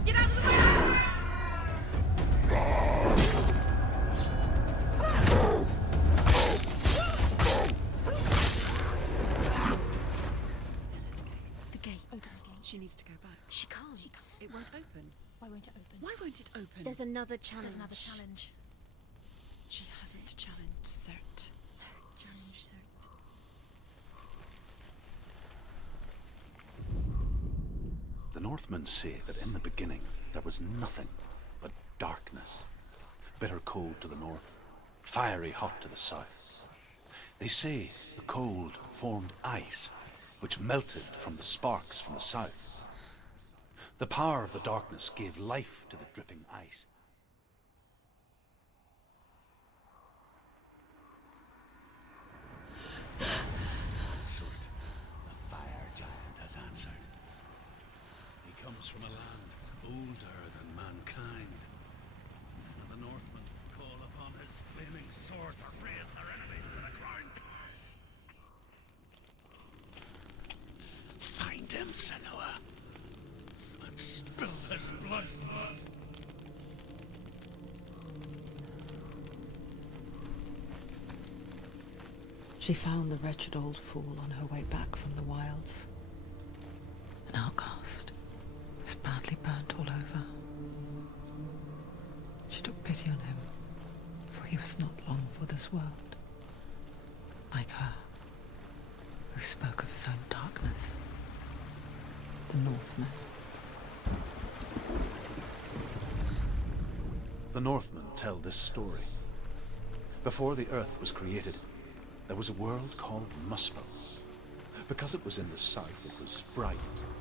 Get out of the way! The gate. She needs to go back. She can't. It won't open. Why won't it open? Why won't it open? There's another challenge. She hasn't challenged Cert. Challenge, Cert. The Northmen say that in the beginning there was nothing but darkness. Bitter cold to the north, fiery hot to the south. They say the cold formed ice, which melted from the sparks from the south. The power of the darkness gave life to the dripping ice. Sort, the fire giant has answered. He comes from a land older than mankind, and the Northmen call upon his flaming sword to raise their enemies to the ground. Find him, Senua, and spill his blood. She found the wretched old fool on her way back from the wilds. An outcast, who was badly burnt all over. She took pity on him, for he was not long for this world. Like her, who spoke of his own darkness. The Northmen. The Northmen tell this story. Before the earth was created, there was a world called Muspel. Because it was in the south, it was bright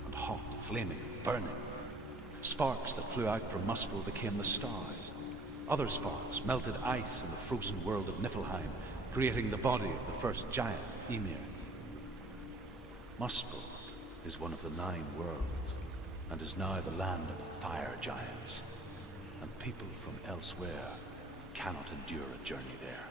and hot, flaming, burning. Sparks that flew out from Muspel became the stars. Other sparks melted ice in the frozen world of Niflheim, creating the body of the first giant, Ymir. Muspel is one of the 9 worlds, and is now the land of the fire giants. And people from elsewhere cannot endure a journey there.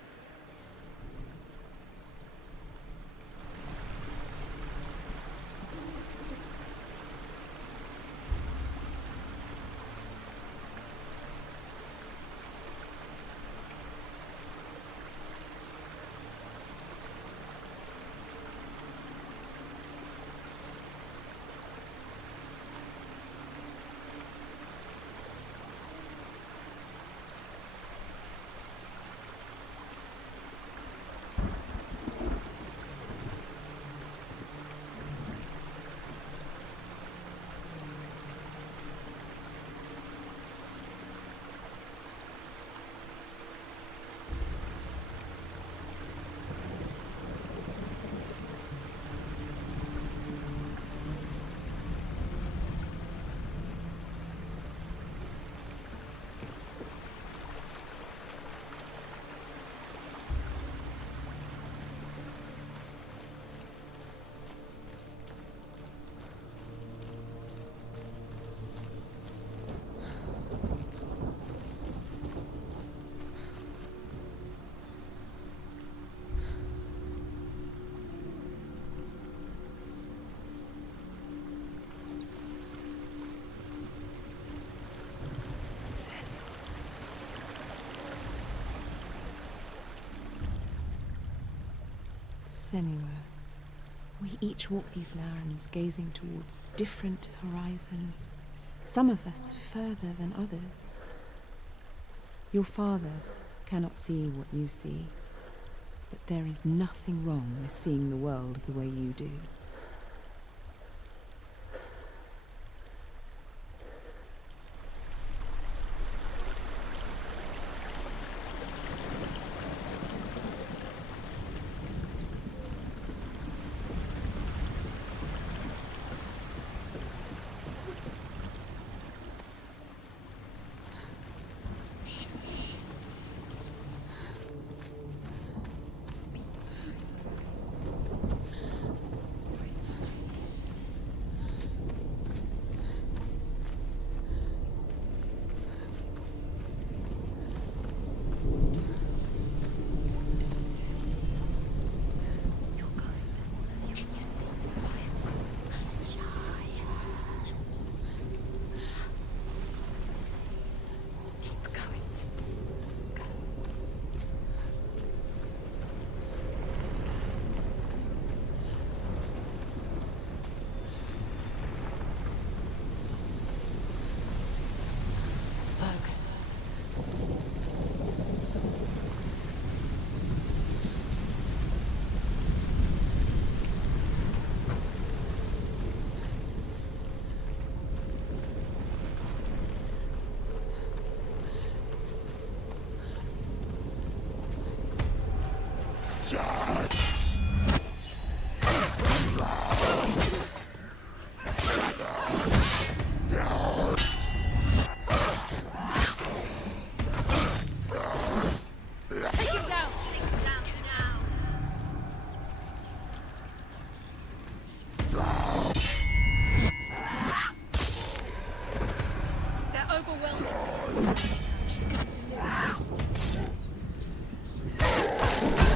Senua. We each walk these lands, gazing towards different horizons, some of us further than others. Your father cannot see what you see, but there is nothing wrong with seeing the world the way you do.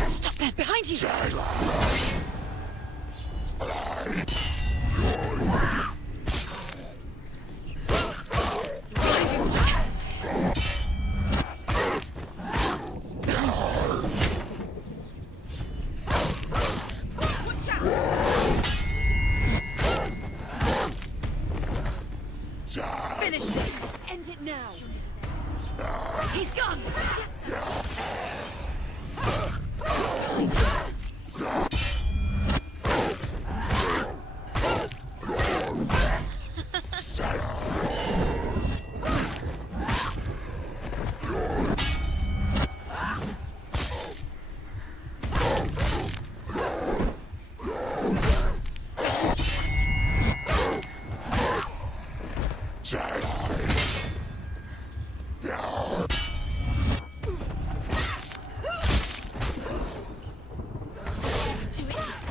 Stop there! Behind you! Finish this! End it now! He's gone!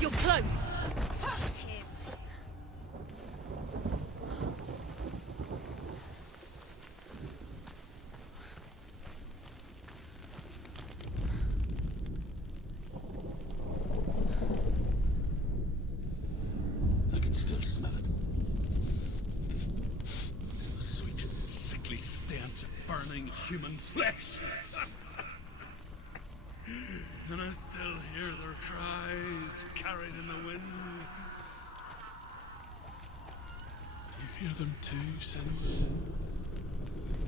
You're close! I can still smell it. The sweet, sickly stench of burning human flesh. And I still hear their cries carried in the wind. Do you hear them too, Senua?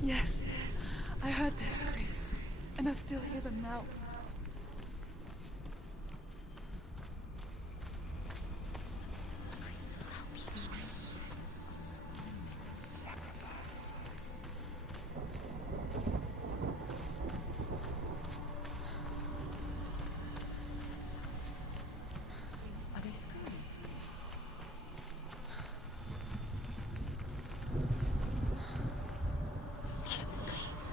Yes, I heard their screams, and I still hear them now. Are they screaming? Follow the screams.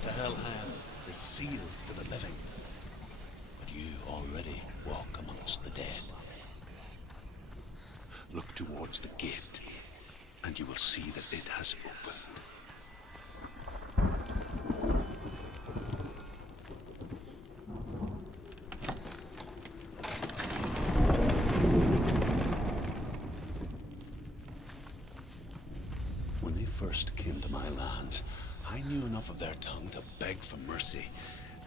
path to Helheim is sealed to the living. But you already walk amongst the dead. Look towards the gate, and you will see that it has opened. When they first came to my lands, I knew enough of their tongue to beg for mercy,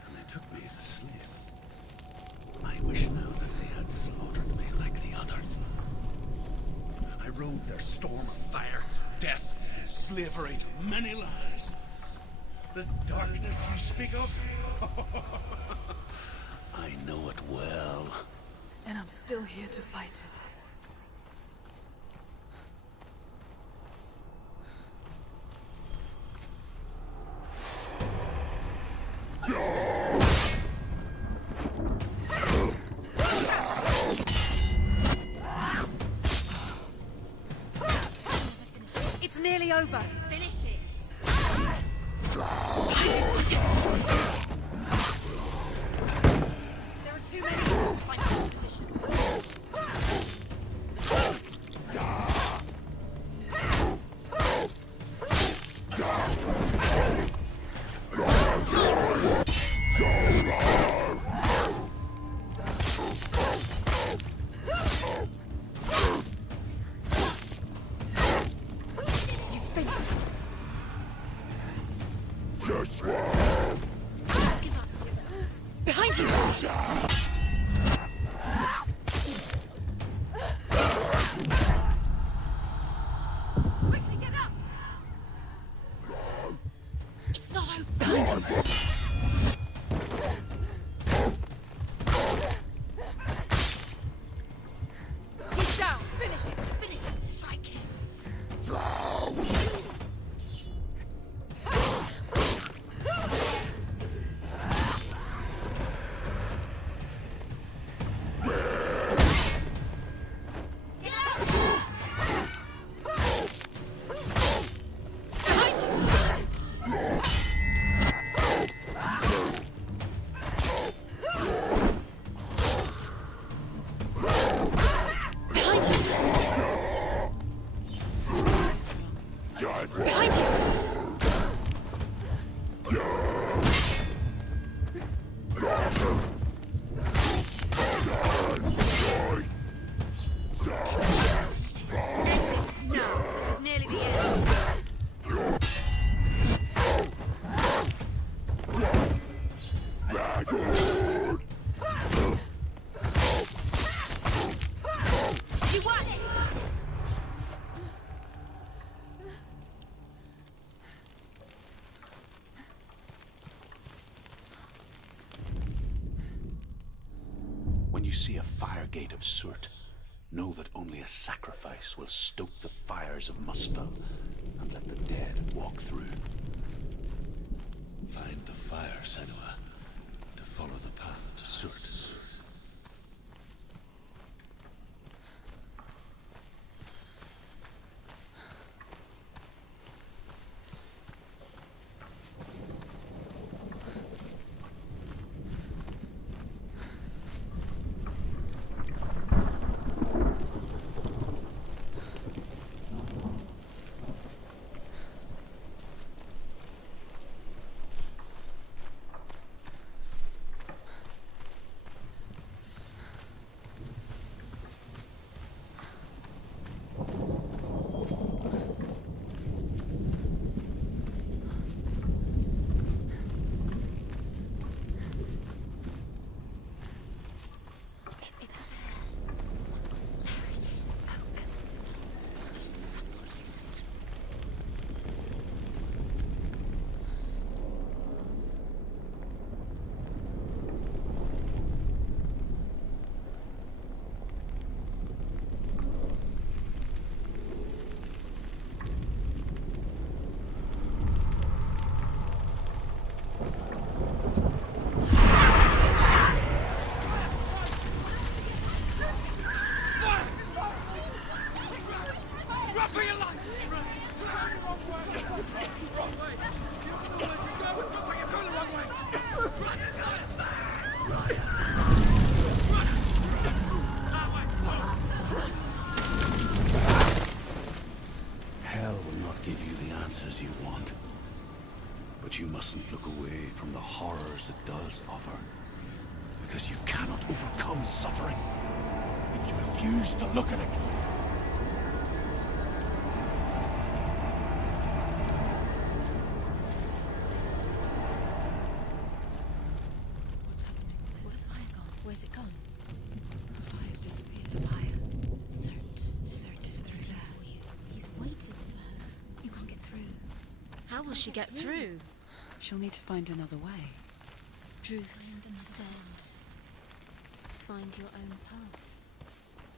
and they took me as a slave. I wish now that they had slaughtered me like the others. I rode their storm of fire, death, and slavery to many lands. This darkness you speak of, I know it well. And I'm still here to fight it. It's nearly over. Finish it. There are too many. Find a good position. Behind you! Quickly get up! It's not over. Behind you! He's down! Finish it! Finish it! Strike him! Behind you! No, this is nearly the end. You won it! When you see a fire gate of Surt, know that only a sacrifice will stoke the fires of Muspel and let the dead walk through. Find the fire, Senua, to follow the path to Surt. course it does offer. Because you cannot overcome suffering if you refuse to look at it. What's happening? Where's the fire gone? Where's it gone? The fire's disappeared. The fire. Cert is through there. For you. He's waiting for her. You can't get through. How will she get through? She'll need to find another way. Truth, Cert. Find your own path.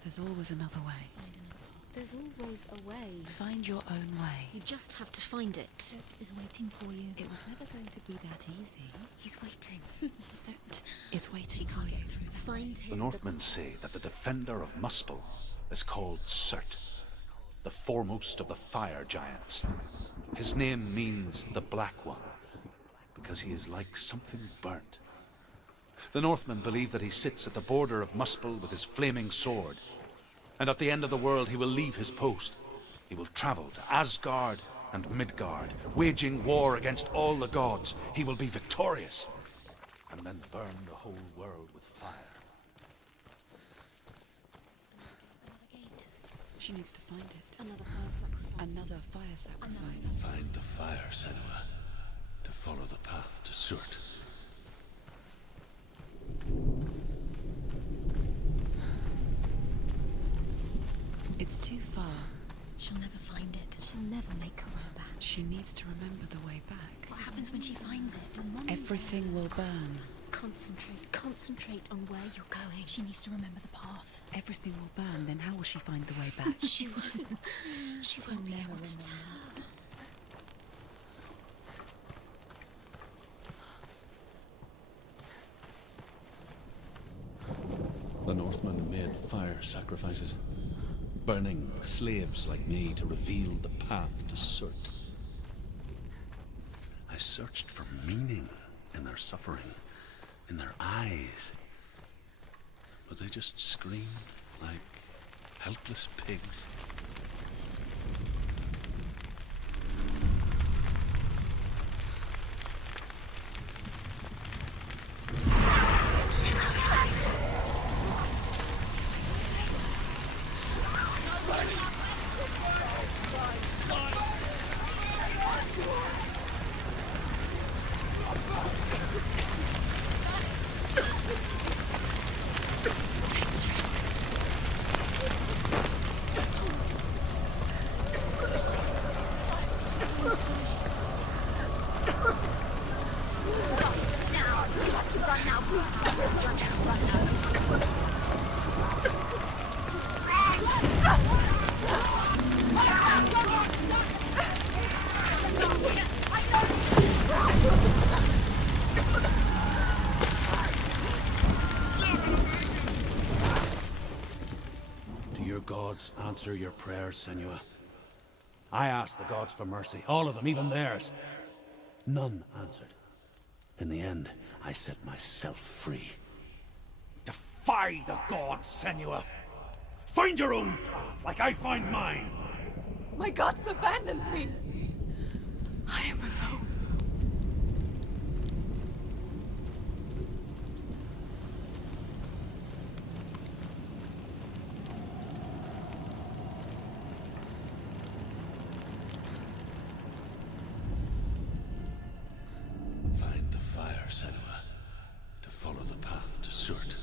There's always another way. Find another path. There's always a way. Find your own way. You just have to find it. Cert is waiting for you. It was never going to be that easy. He's waiting. Cert. It's waiting She for can't you. get through that. Find him. The Northmen say that the defender of Muspel is called Surt, the foremost of the fire giants. His name means the Black One, because he is like something burnt. The Northmen believe that he sits at the border of Muspel with his flaming sword, and at the end of the world he will leave his post. He will travel to Asgard and Midgard, waging war against all the gods. He will be victorious, and then burn the whole world with fire. Another gate. She needs to find it. Another fire sacrifice. Another fire sacrifice. Find the fire, Senua, to follow the path to Surt. It's too far. She'll never find it. She'll never make her way back. She needs to remember the way back. What happens when she finds it? Everything will burn. Concentrate on where you're going. She needs to remember the path. Everything will burn, then how will she find the way back? She won't. She won't be able to tell. The Northmen made fire sacrifices, burning slaves like me to reveal the path to Surt. I searched for meaning in their suffering, in their eyes. But they just screamed like helpless pigs. Do your gods answer your prayers, Senua? I asked the gods for mercy, all of them, even theirs. None answered. In the end, I set myself free. Defy the gods, Senua! Find your own path, like I find mine! My gods abandoned me. I am alone. Find the fire, Senua, to follow the path to Surt.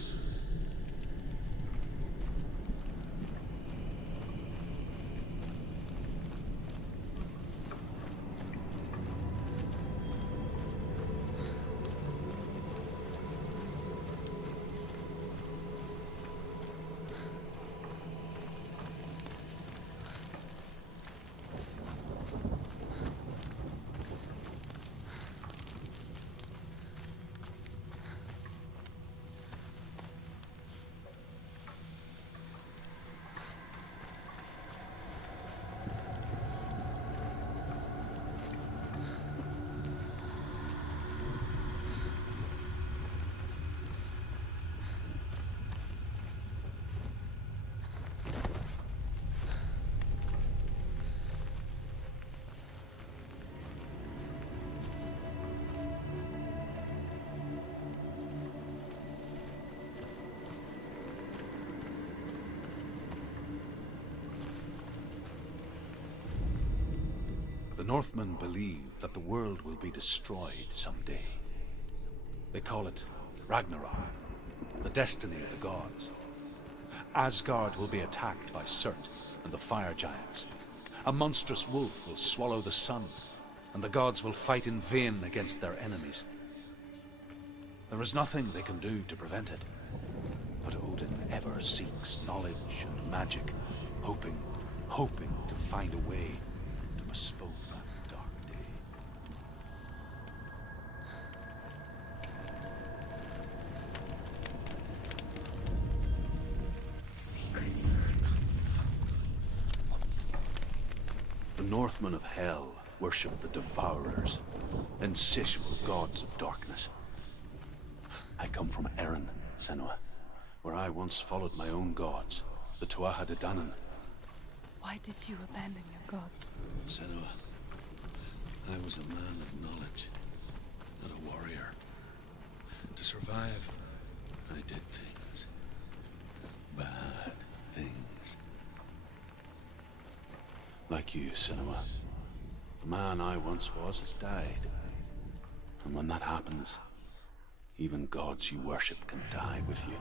The Northmen believe that the world will be destroyed someday. They call it Ragnarok, the destiny of the gods. Asgard will be attacked by Surt and the fire giants. A monstrous wolf will swallow the sun, and the gods will fight in vain against their enemies. There is nothing they can do to prevent it, but Odin ever seeks knowledge and magic, hoping to find a way to postpone that dark day. The Northmen of Hell worship the Devourers, insatiable gods of darkness. I come from Erin, Senua, where I once followed my own gods, the Tuatha De Danann. Why did you abandon your gods? Senua, I was a man of knowledge, not a warrior. To survive, I did things. Bad things. Like you, Senua. The man I once was has died. And when that happens, even gods you worship can die with you.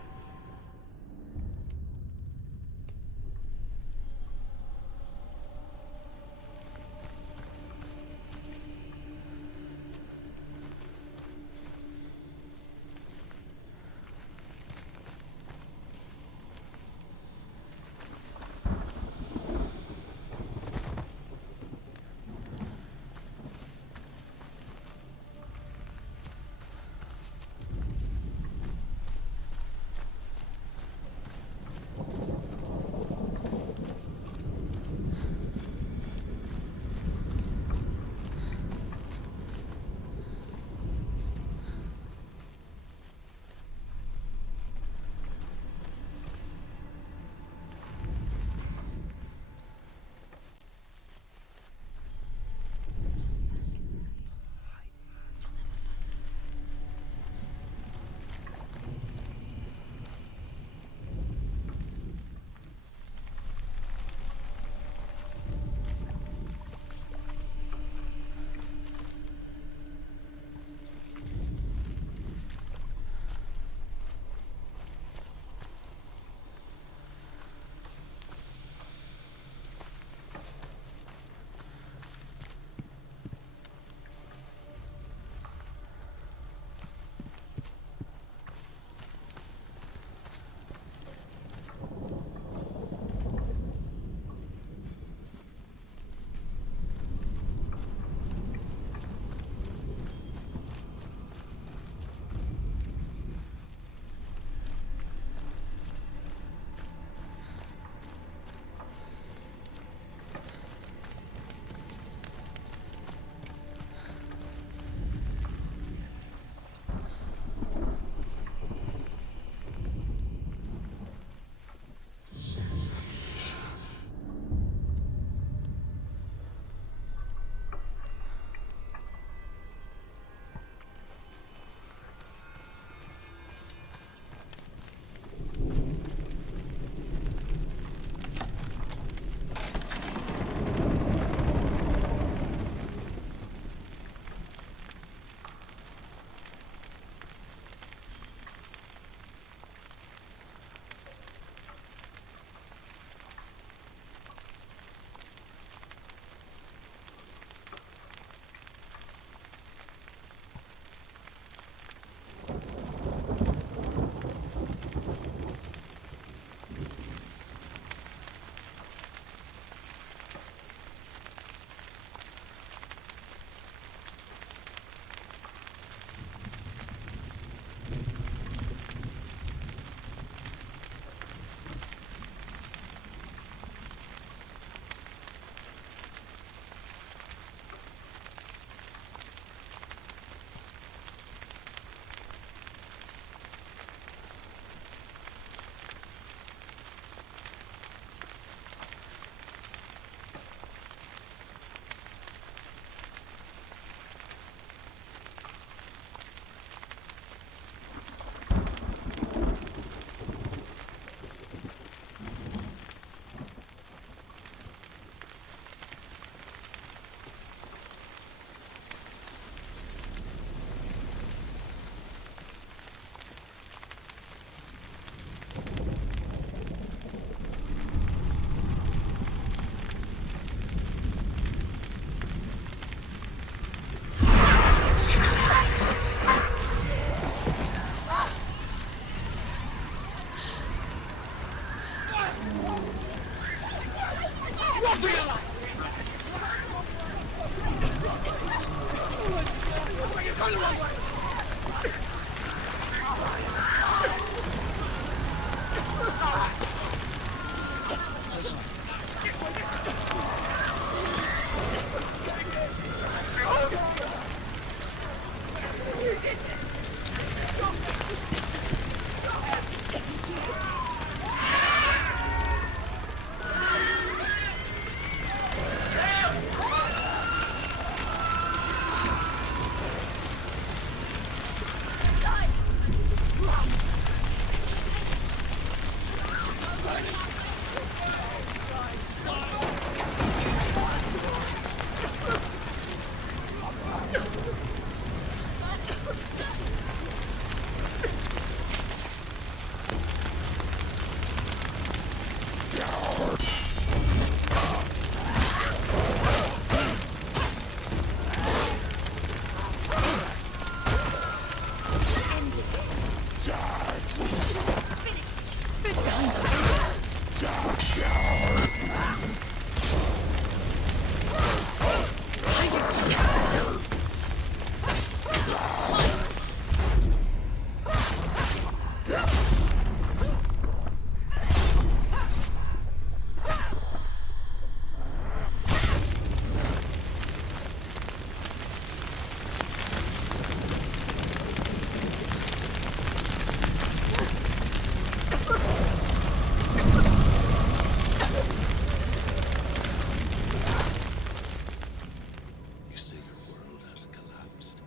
You say your world has collapsed.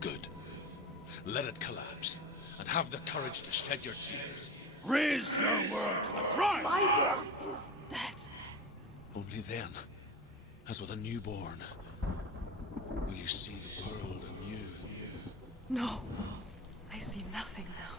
Good. Let it collapse, and have the courage to shed your tears. Raise your world to the brine! My world is dead. Only then, as with a newborn, will you see the world anew. No, I see nothing now.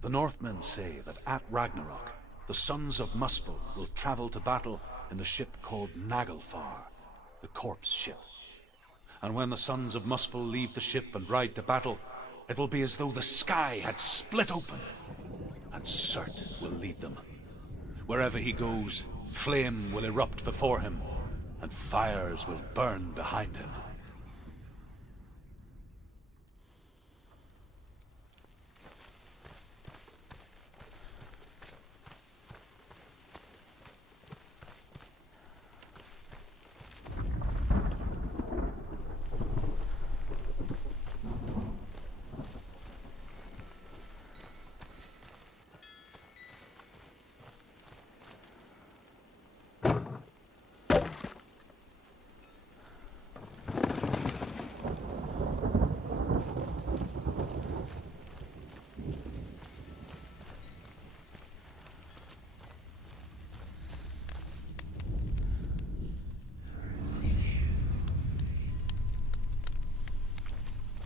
The Northmen say that at Ragnarok, the sons of Muspel will travel to battle in the ship called Naglfar, the corpse ship. And when the sons of Muspel leave the ship and ride to battle, it will be as though the sky had split open, and Surt will lead them. Wherever he goes, flame will erupt before him, and fires will burn behind him.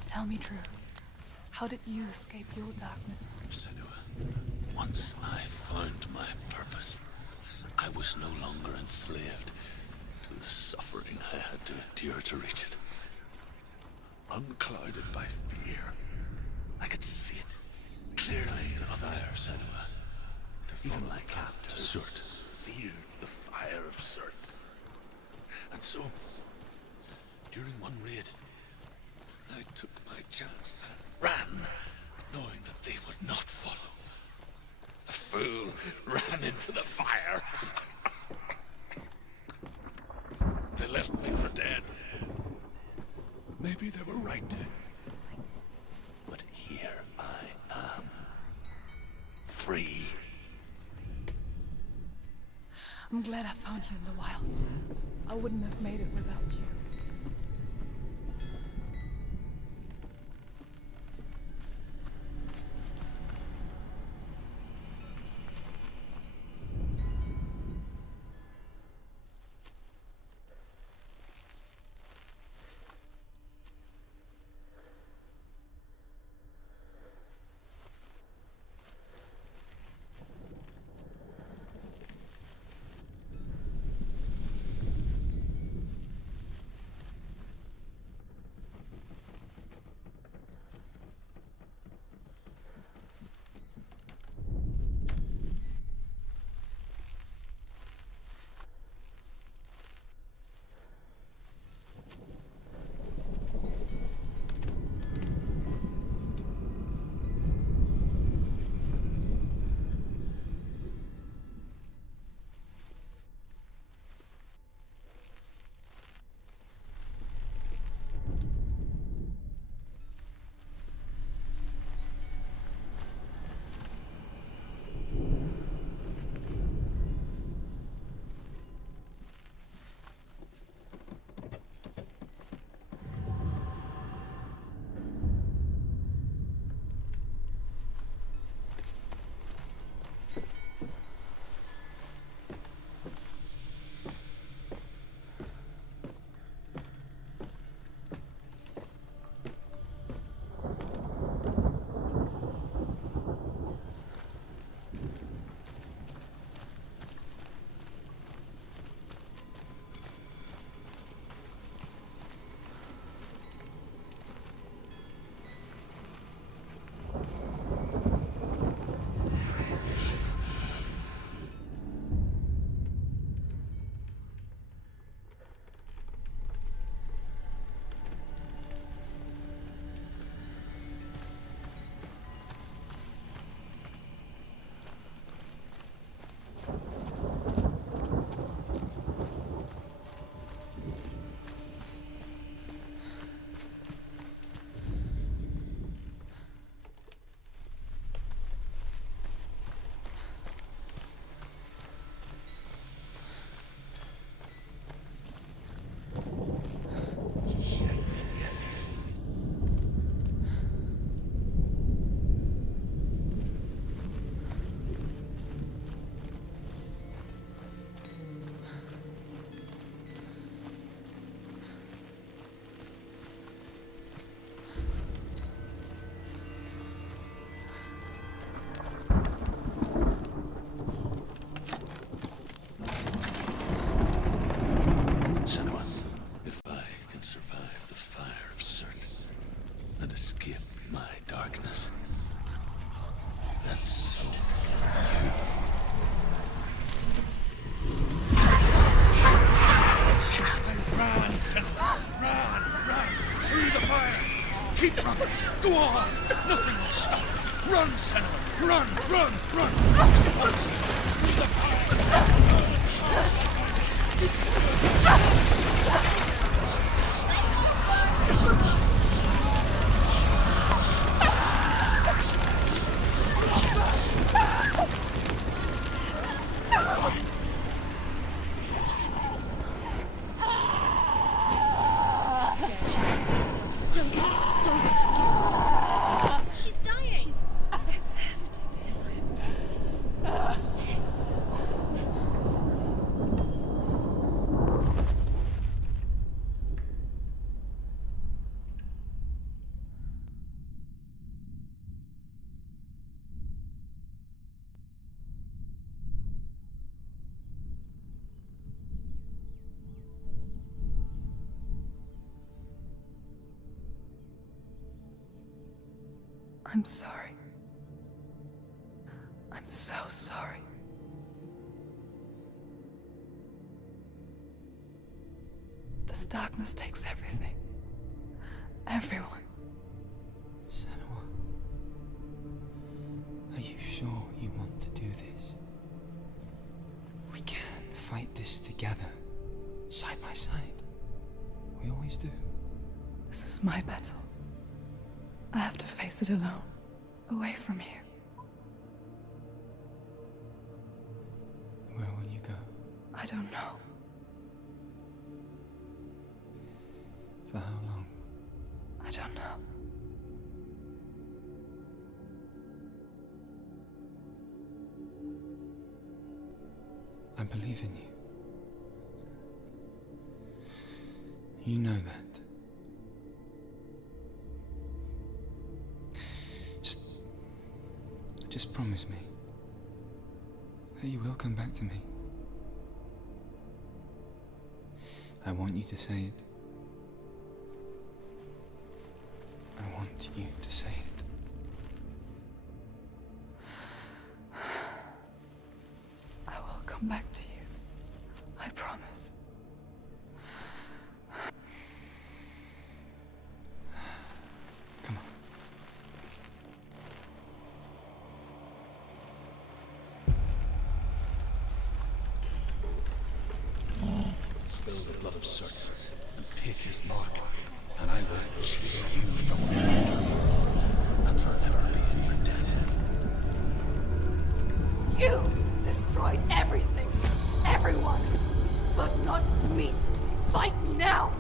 Tell me truth. How did you escape your darkness? Senua, once I found my purpose, I was no longer enslaved to the suffering I had to endure to reach it. Unclouded by fear, I could see it clearly in other Senua. Even my captor, Surt, feared the fire of Surt. And so, during one raid, I took my chance and ran, knowing that they would not follow. The fool ran into the fire. They left me for dead. Maybe they were right to. But here I am. Free. I'm glad I found you in the wilds. I wouldn't have made it without you. my darkness, then so Run, Senua! Run! Through the fire! Keep running! Go on! Nothing will stop! Run, Senua! Run! On, Senua! Through the fire! She's dying. It's him. It's him. I'm sorry. I'm so sorry. This darkness takes everything. Everyone. Senua, are you sure you want to do this? We can fight this together, side by side. We always do. This is my battle. I have to face it alone, away from here. Where will you go? I don't know. For how long? I don't know. I believe in you. You know that. Just promise me that you will come back to me. I want you to say it. I want you to say it. I will come back to you. I promise. Come on. spill the blood of Surt and take his mark, and I will cheer you from history and forever be in your debt. You destroyed everything, everyone, but not me. Fight me now.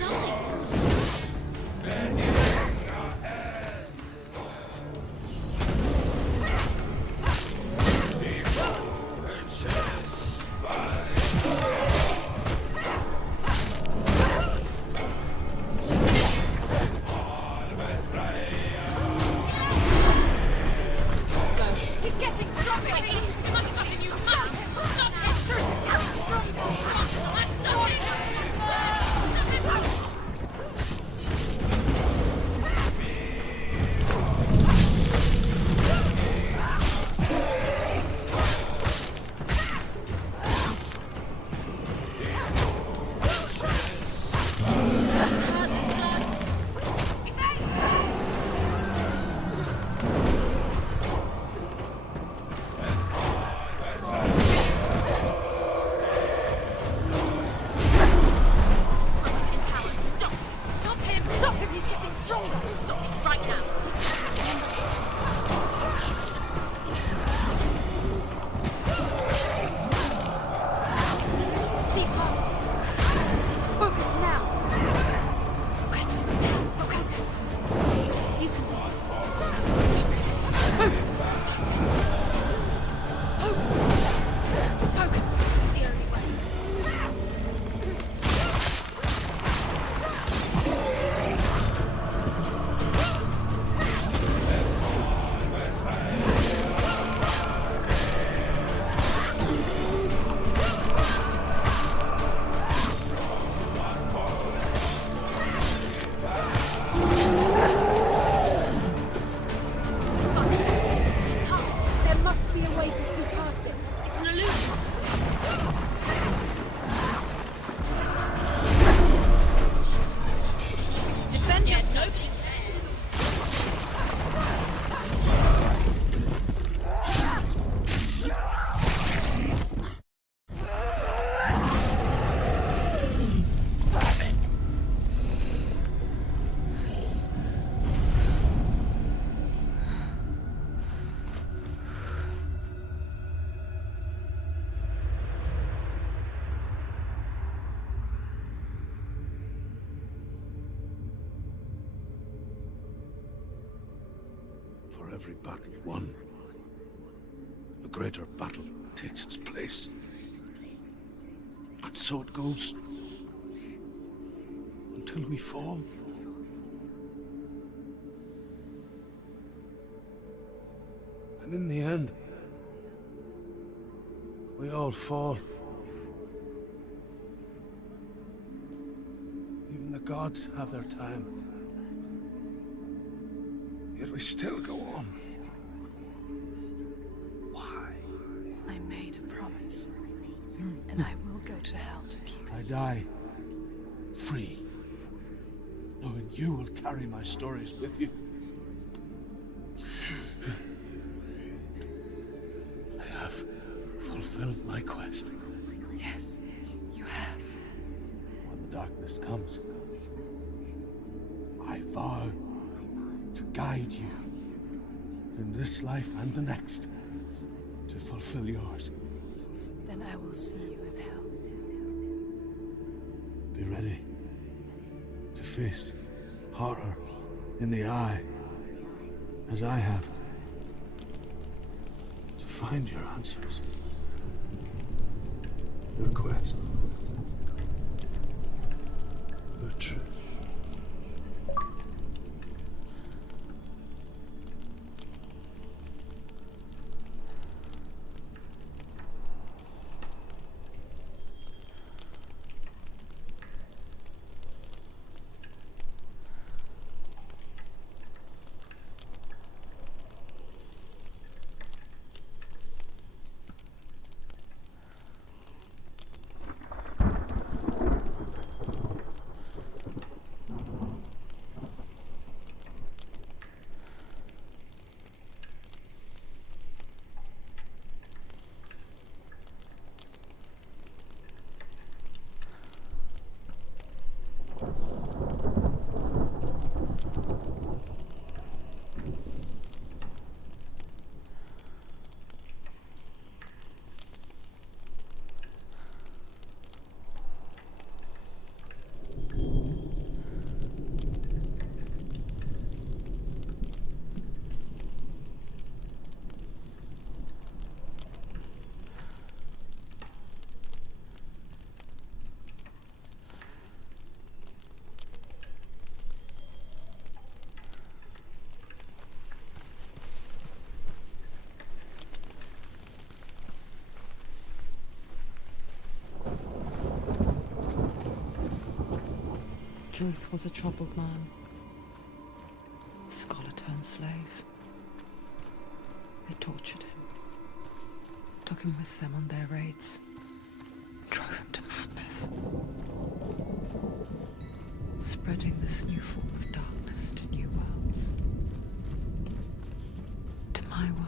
Done. For every battle won, a greater battle takes its place. And so it goes. Until we fall. And in the end, we all fall. Even the gods have their time. Yet we still go on. Why? I made a promise, and I will go to hell to keep it. I die free, knowing you will carry my stories with you. I have fulfilled my quest. Yes, you have. When the darkness comes, I vow to guide you in this life and the next to fulfill yours. Then I will see you in hell. Be ready to face horror in the eye, as I have, to find your answers, your quest, your truth. Truth was a troubled man, scholar turned slave. They tortured him, took him with them on their raids, drove him to madness, spreading this new form of darkness to new worlds, to my world.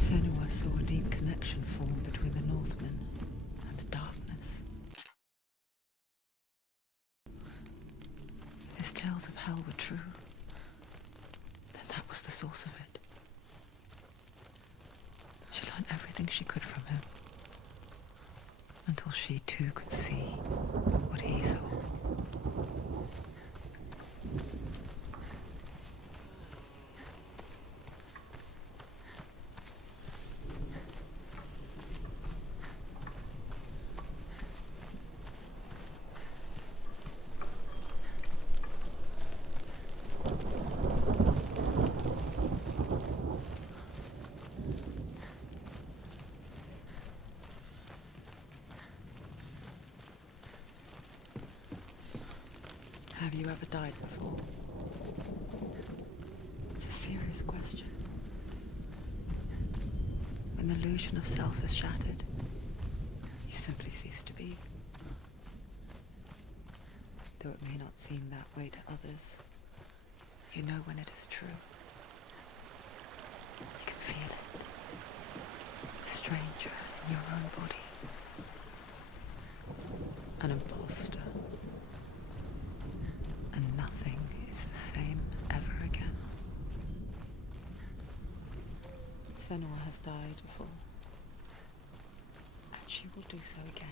Senua saw a deep connection form between the Northmen and the darkness. If his tales of hell were true, then that was the source of it. She learned everything she could from him, until she too could see what he saw. Have you ever died before? It's a serious question. When the illusion of self is shattered, you simply cease to be. Though it may not seem that way to others, you know when it is true. You can feel it. A stranger in your own body. An imposter. Senua has died before. And she will do so again.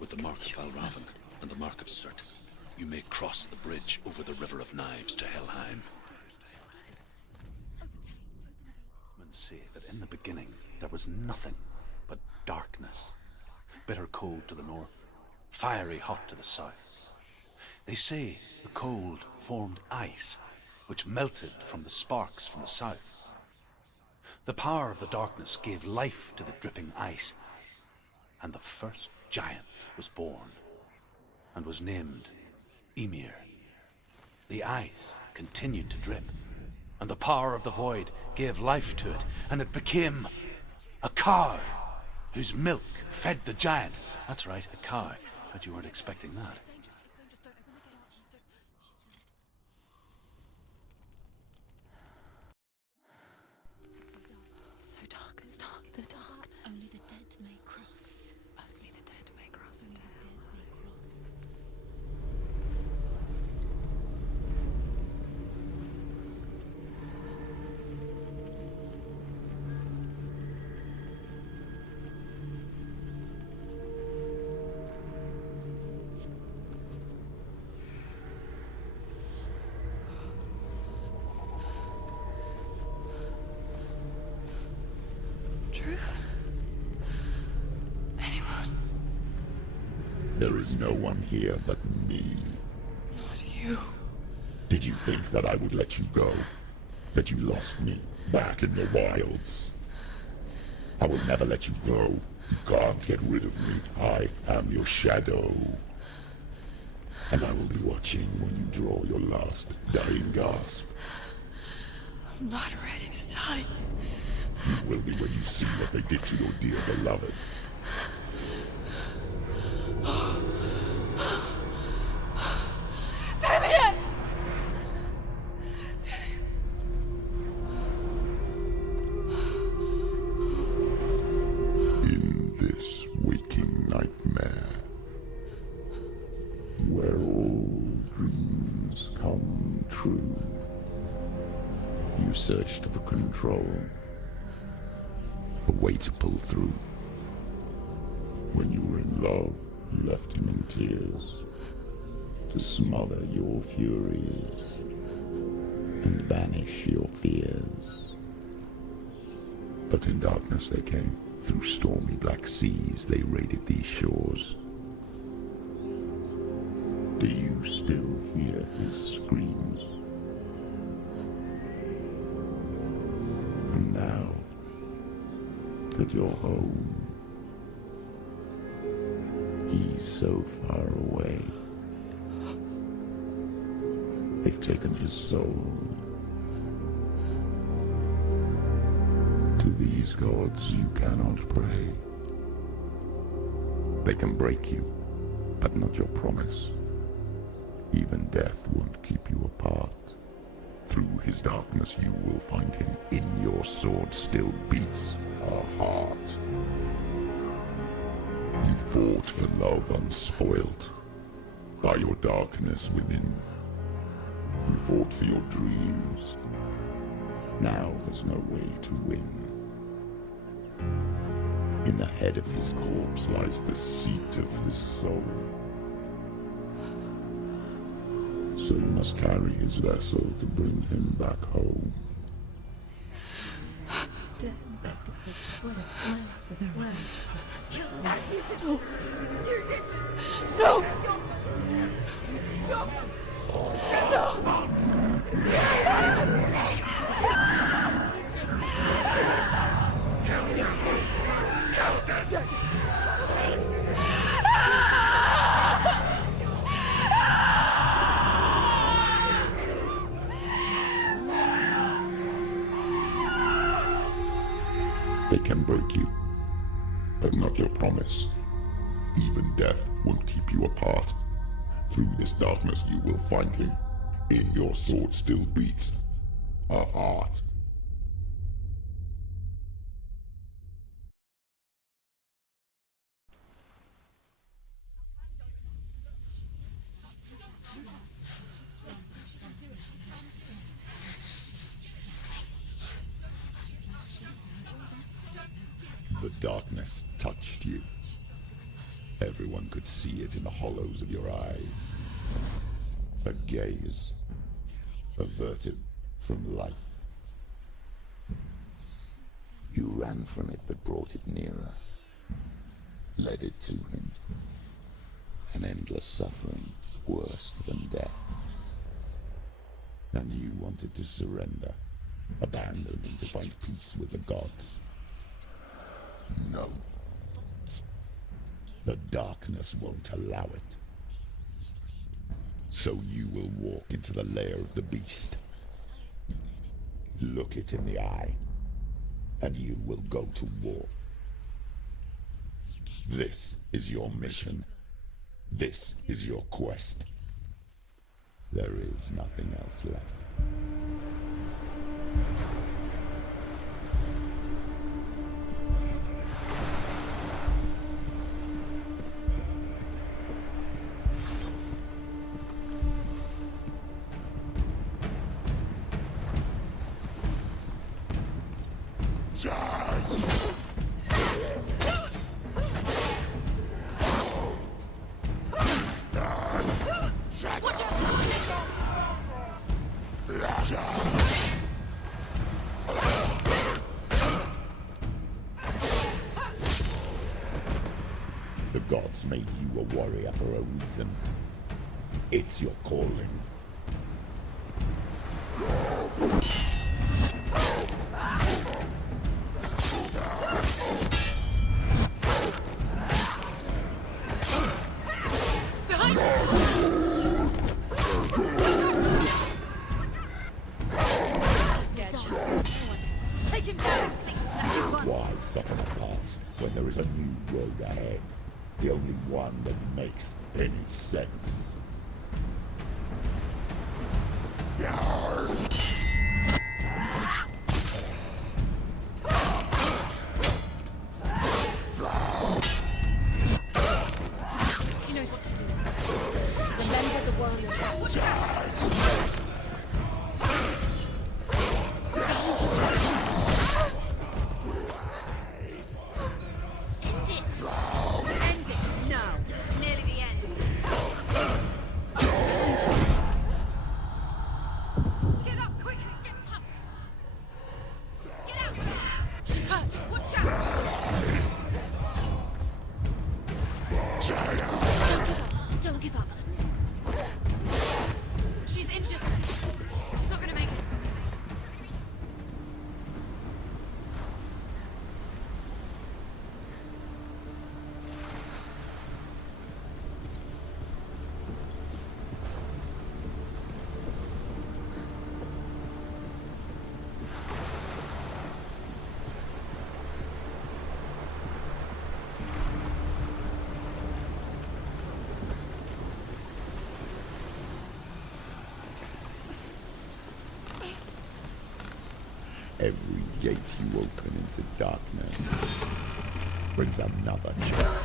With the mark of Valravan and the mark of Surt, you may cross the bridge over the River of Knives to Helheim. Men say that in the beginning there was nothing but darkness. Bitter cold to the north, fiery hot to the south. They say the cold formed ice, which melted from the sparks from the south. The power of the darkness gave life to the dripping ice, and the first giant was born, and was named Ymir. The ice continued to drip, and the power of the void gave life to it, and it became a cow, whose milk fed the giant. That's right, a cow. Bet you weren't expecting that. It's so dark. It's dark. The darkness. Only the dead may cross. Only the dead may cross into The hell. dead may cross. Truth? Anyone? There is no one here but me. Not you. Did you think that I would let you go? That you lost me back in the wilds? I will never let you go. You can't get rid of me. I am your shadow. And I will be watching when you draw your last dying gasp. I'm not ready to die. You will be when you see what they did to your dear beloved. In this waking nightmare, where all dreams come true, you searched for control, a way to pull through. When you were in love, you left him in tears, to smother your furies and banish your fears. But in darkness they came, through stormy black seas they raided these shores. Do you still hear his screams? And now that you're home, he's so far away. They've taken his soul. To these gods you cannot pray. They can break you, but not your promise. Even death won't keep you apart. Through his darkness you will find him. In your sword still beats a heart. You fought for love unspoilt by your darkness within. You fought for your dreams. Now there's no way to win. In the head of his corpse lies the seat of his soul. So you must carry his vessel to bring him back home. They can break you, but not your promise. Even death won't keep you apart. Through this darkness you will find him. In your sword still beats a heart. Darkness touched you. Everyone could see it in the hollows of your eyes. A gaze averted from life. You ran from it but brought it nearer. Led it to him. An endless suffering, worse than death. And you wanted to surrender, abandon and to find peace with the gods. No. The darkness won't allow it. So you will walk into the lair of the beast. Look it in the eye, and you will go to war. This is your mission. This is your quest. There is nothing else left. The gods made you a warrior for a reason. It's your calling. Take him down! Why suffer the past when there is a new road ahead? The only one that makes any sense. She knows what to do. Remember the warrior path. End it now. This is nearly the end. Get up quickly. Get up. Get out. She's hurt. Watch out. Don't give up. She's injured. She's not gonna make it. Every gate you open into darkness brings another challenge.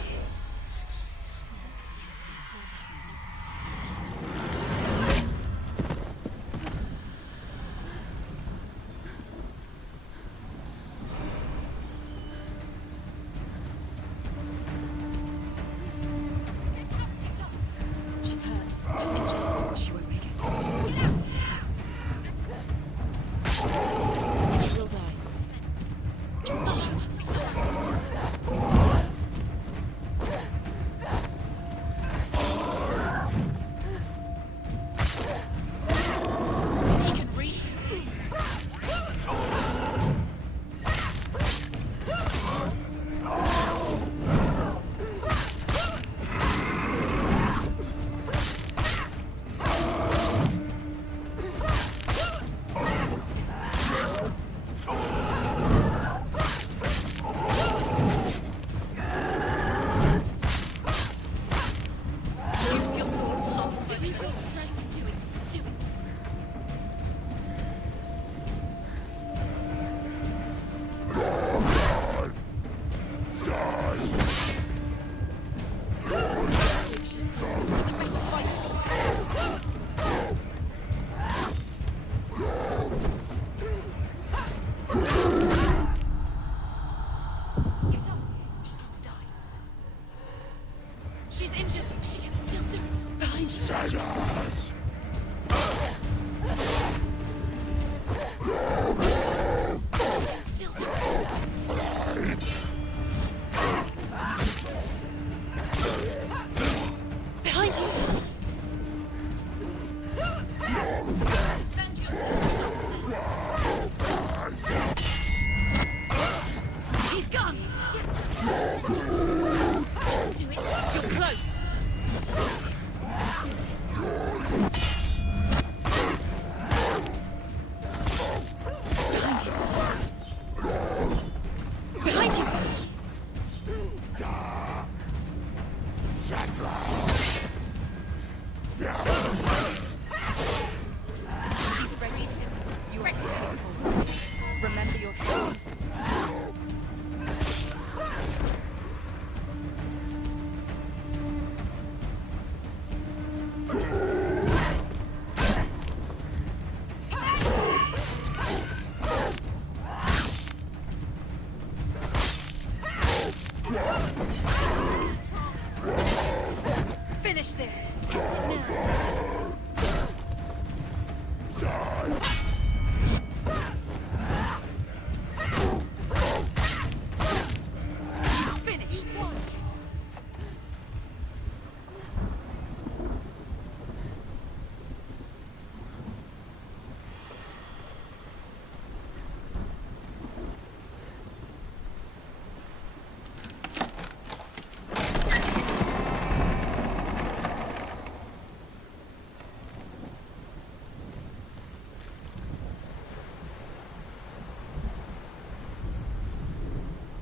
She's hurt. She's injured. She won't make it. She'll die. It's not over. Do it. You're close. Behind you. She's ready. You're ready. Remember your training. Finish this. Finished.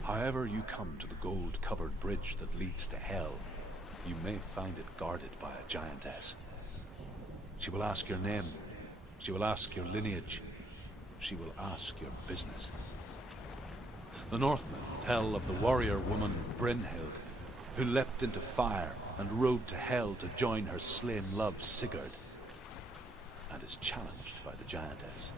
However you come to the gold-covered bridge that leads to Hell, you may find it guarded by a giantess. She will ask your name. She will ask your lineage. She will ask your business. The Northmen tell of the warrior woman Brynhild, who leapt into fire and rode to Hell to join her slain love Sigurd, and is challenged by the giantess.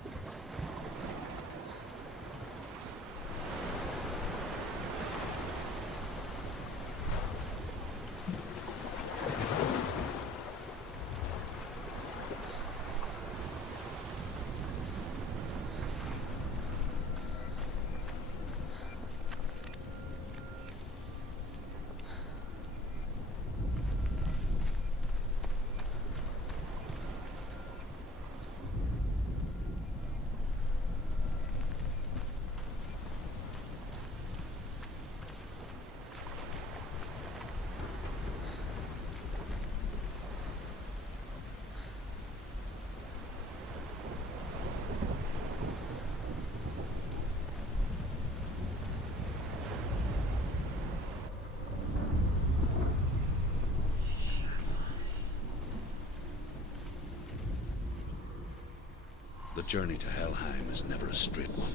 The journey to Helheim is never a straight one.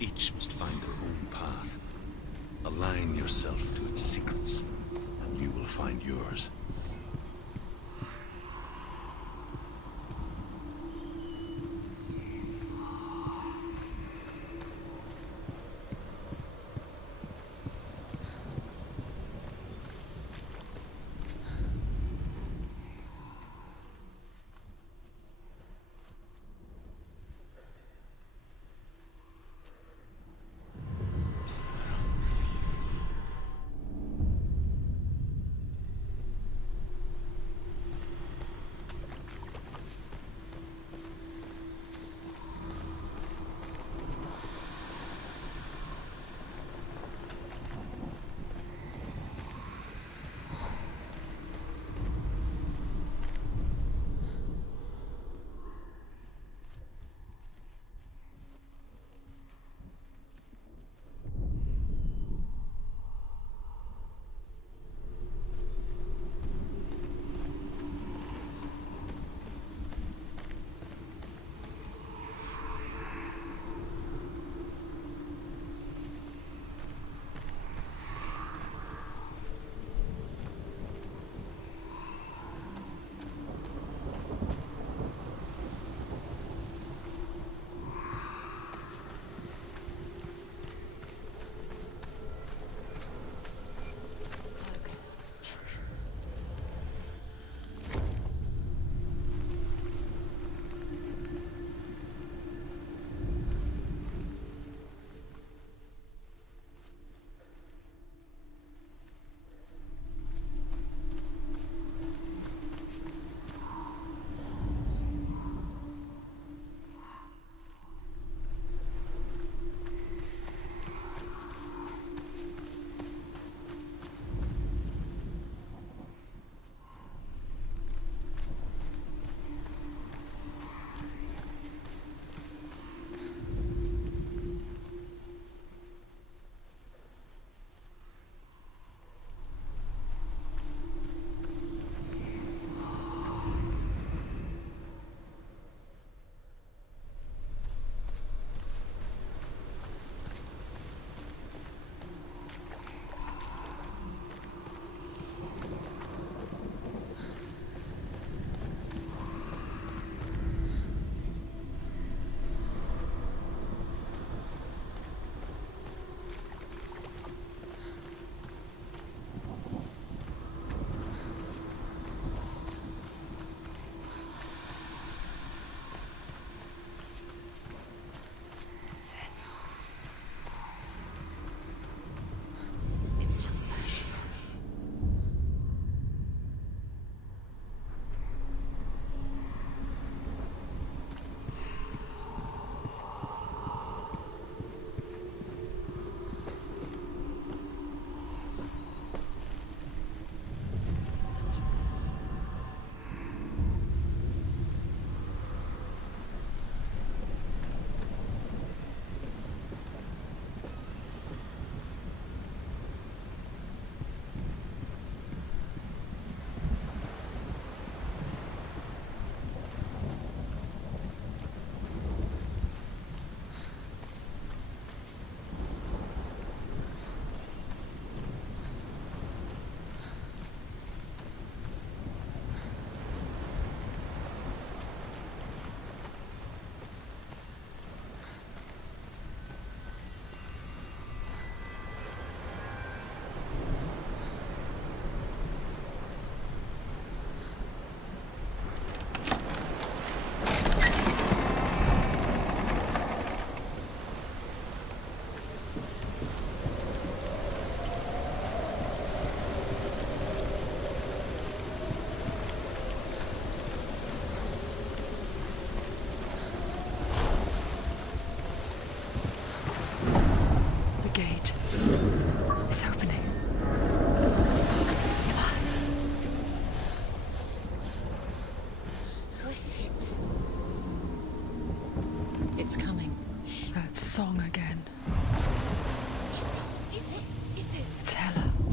Each must find their own path. Align yourself to its secrets, and you will find yours.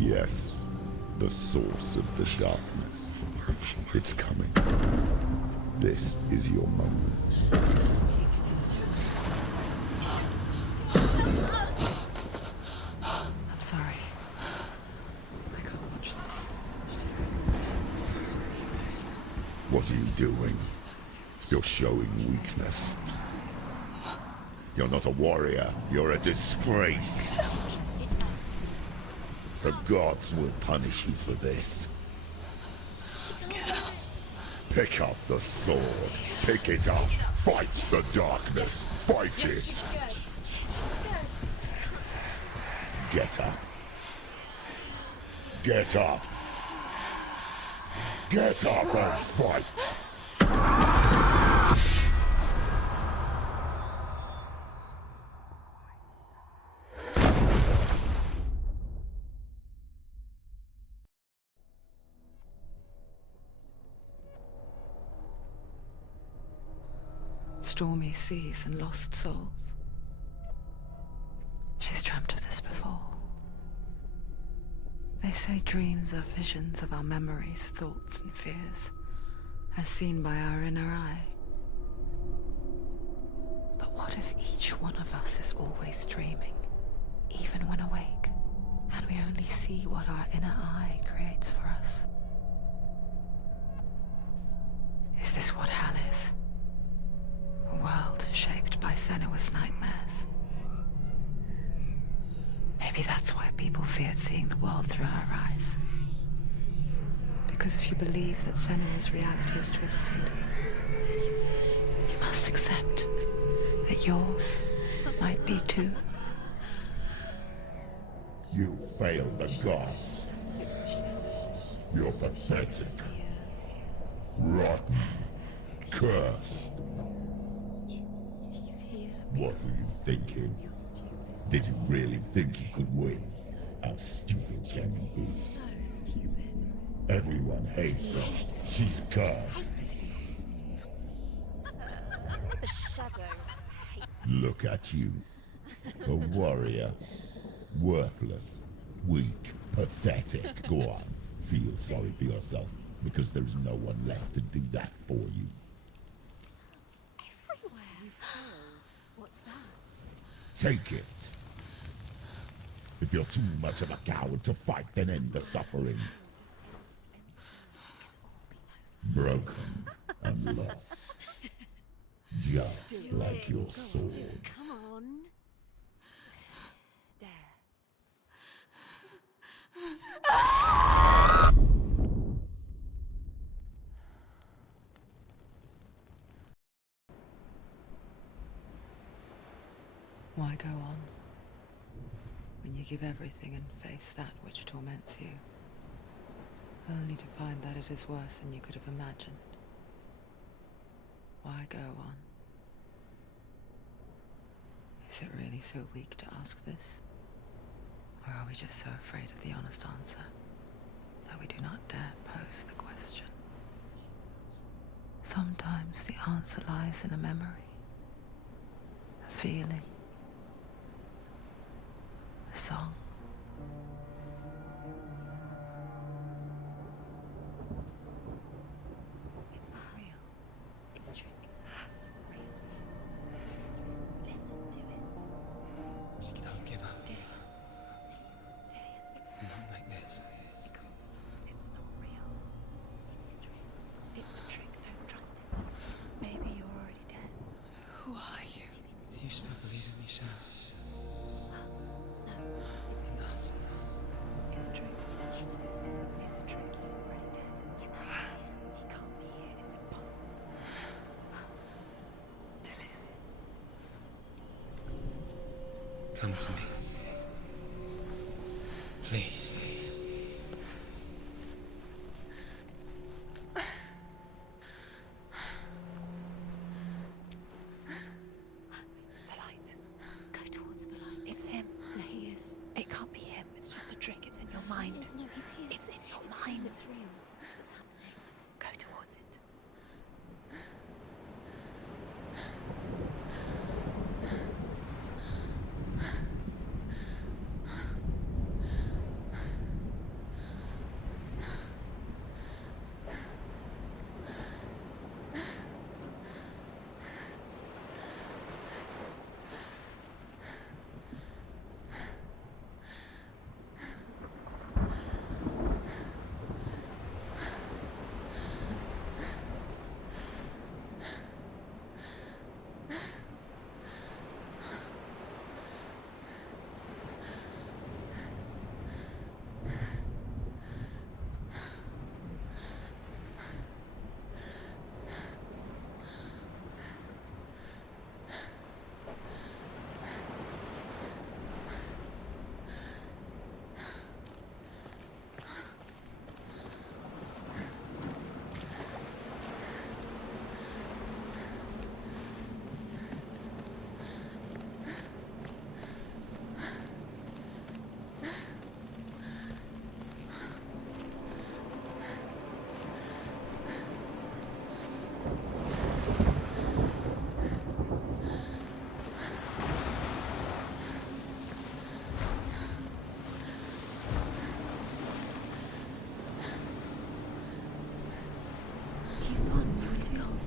Yes, the source of the darkness. It's coming. This is your moment. I'm sorry. I can't watch this. What are you doing? You're showing weakness. You're not a warrior. You're a disgrace. The gods will punish you for this. Pick up the sword. Pick it up. Fight the darkness. Fight it. Get up. Get up. Get up and fight. Stormy seas and lost souls. She's dreamt of this before. They say dreams are visions of our memories, thoughts and fears, as seen by our inner eye. But what if each one of us is always dreaming, even when awake, and we only see what our inner eye creates for us? Is this what hell is? A world shaped by Senua's nightmares. Maybe that's why people feared seeing the world through her eyes. Because if you believe that Senua's reality is twisted, you must accept that yours might be too. You failed the gods. You're pathetic. Rotten. Cursed. What were you thinking? Did you really think you could win? How stupid can you be? So stupid. Everyone hates her. She's cursed. The shadow hates. Look at you. A warrior. Worthless. Weak. Pathetic. Go on. Feel sorry for yourself, because there is no one left to do that for you. Everywhere. You failed. What's that? Take it. If you're too much of a coward to fight, then end the suffering. Broken and lost. Just like your sword. Come on. Dare. Why go on when you give everything and face that which torments you, only to find that it is worse than you could have imagined? Why go on? Is it really so weak to ask this? Or are we just so afraid of the honest answer that we do not dare pose the question? Sometimes the answer lies in a memory, a feeling, a song. It's not real. It's a trick. It's not real. It is real. Listen to it. Don't give up. Did it? It's Not like this. It's not real. It is real. It's a trick. Don't trust it. Maybe you're already dead. Who are you? Do you still believe in me, Senua? No, it's enough. It's a trick. It's a trick. He's already dead. He can't be here. It's impossible. Come to me. Please. The light. Go towards the light. It's him. There he is. It can't be him. It's just a trick. It's in your mind. Yes, no, he's here. It's in your mind. It's real. What's happening? Go towards it.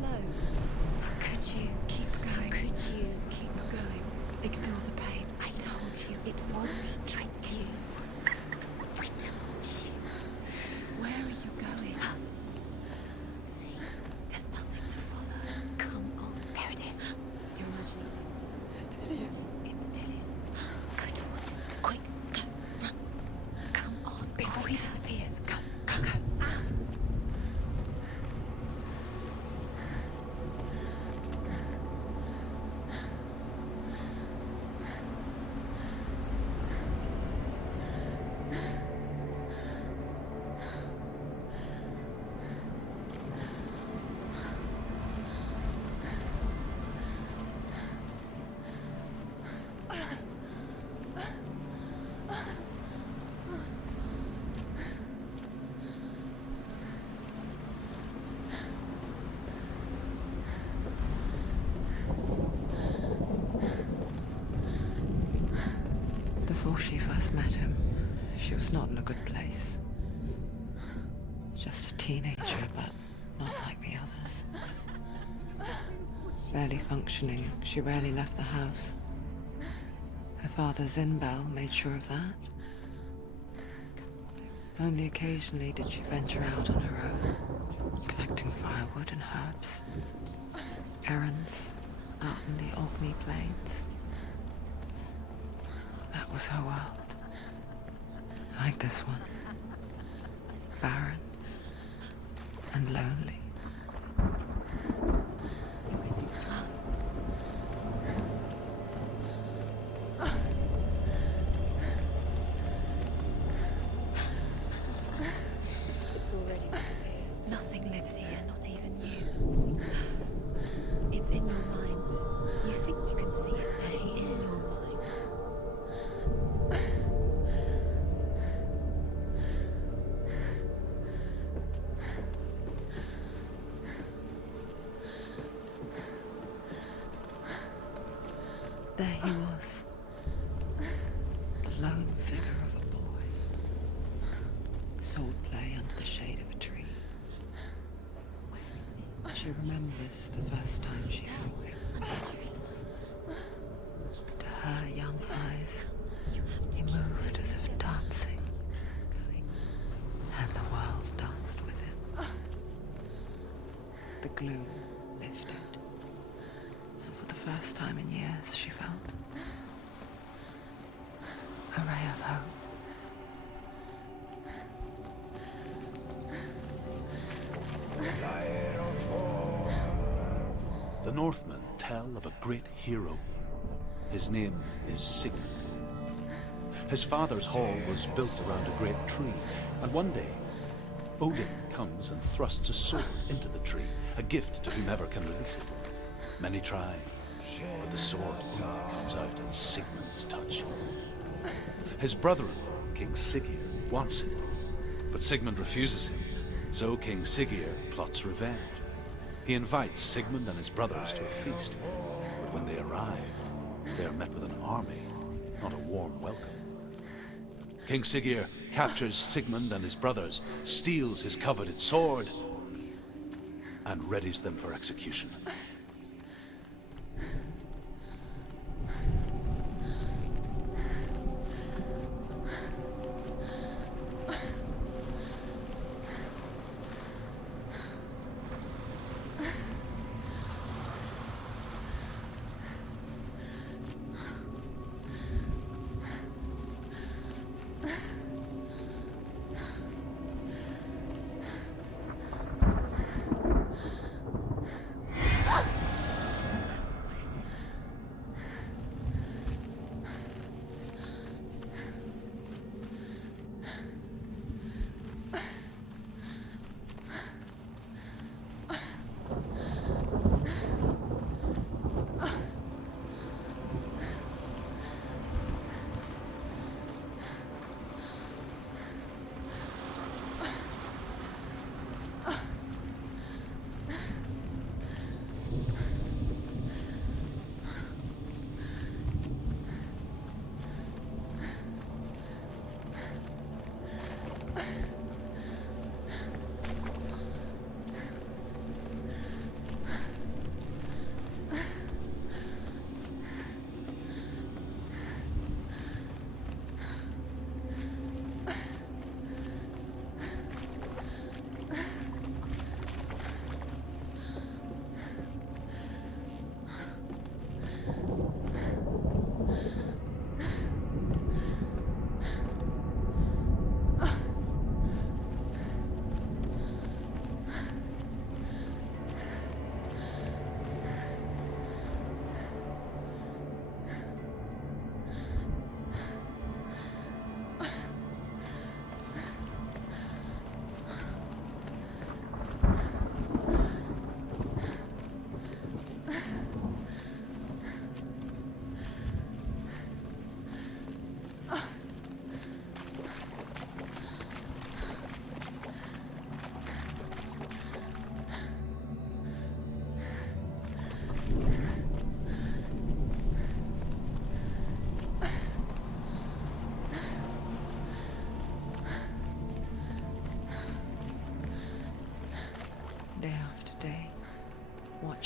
alone. How could you? Keep going. How could you? Keep going. Ignore the pain. I told you it wasn't a trick you. I told you. Where are you going? See, There's nothing to follow. come on. There it is. You're imagining this. It's Dillian. Go towards him. Quick, go, run. Come on. Before he disappears. Go, go, go. Before she first met him, she was not in a good place. Just a teenager, but not like the others. Barely functioning, she rarely left the house. Her father Zinbal made sure of that. Only occasionally did she venture out on her own, collecting firewood and herbs. Errands out in the Orkney Plains. That was her world. Like this one. Barren and lonely. It's already disappeared. Nothing lives here, not even you. It's in your mind. You think you can see it, but it's in your mind. There he was, the lone figure of a boy, sword play under the shade of a tree. She remembers the first time she saw him. To her young eyes, he moved as if dancing, and the world danced with him. The gloom lifted. For the first time in years, she felt a ray of hope. The Northmen tell of a great hero. His name is Sigmund. His father's hall was built around a great tree, and one day, Odin comes and thrusts a sword into the tree, a gift to whomever can release it. Many try, but the sword only comes out in Sigmund's touch. His brother-in-law, King Siggeir, wants it, but Sigmund refuses him, so King Siggeir plots revenge. He invites Sigmund and his brothers to a feast, but when they arrive, they are met with an army, not a warm welcome. King Siggeir captures Sigmund and his brothers, steals his coveted sword, and readies them for execution.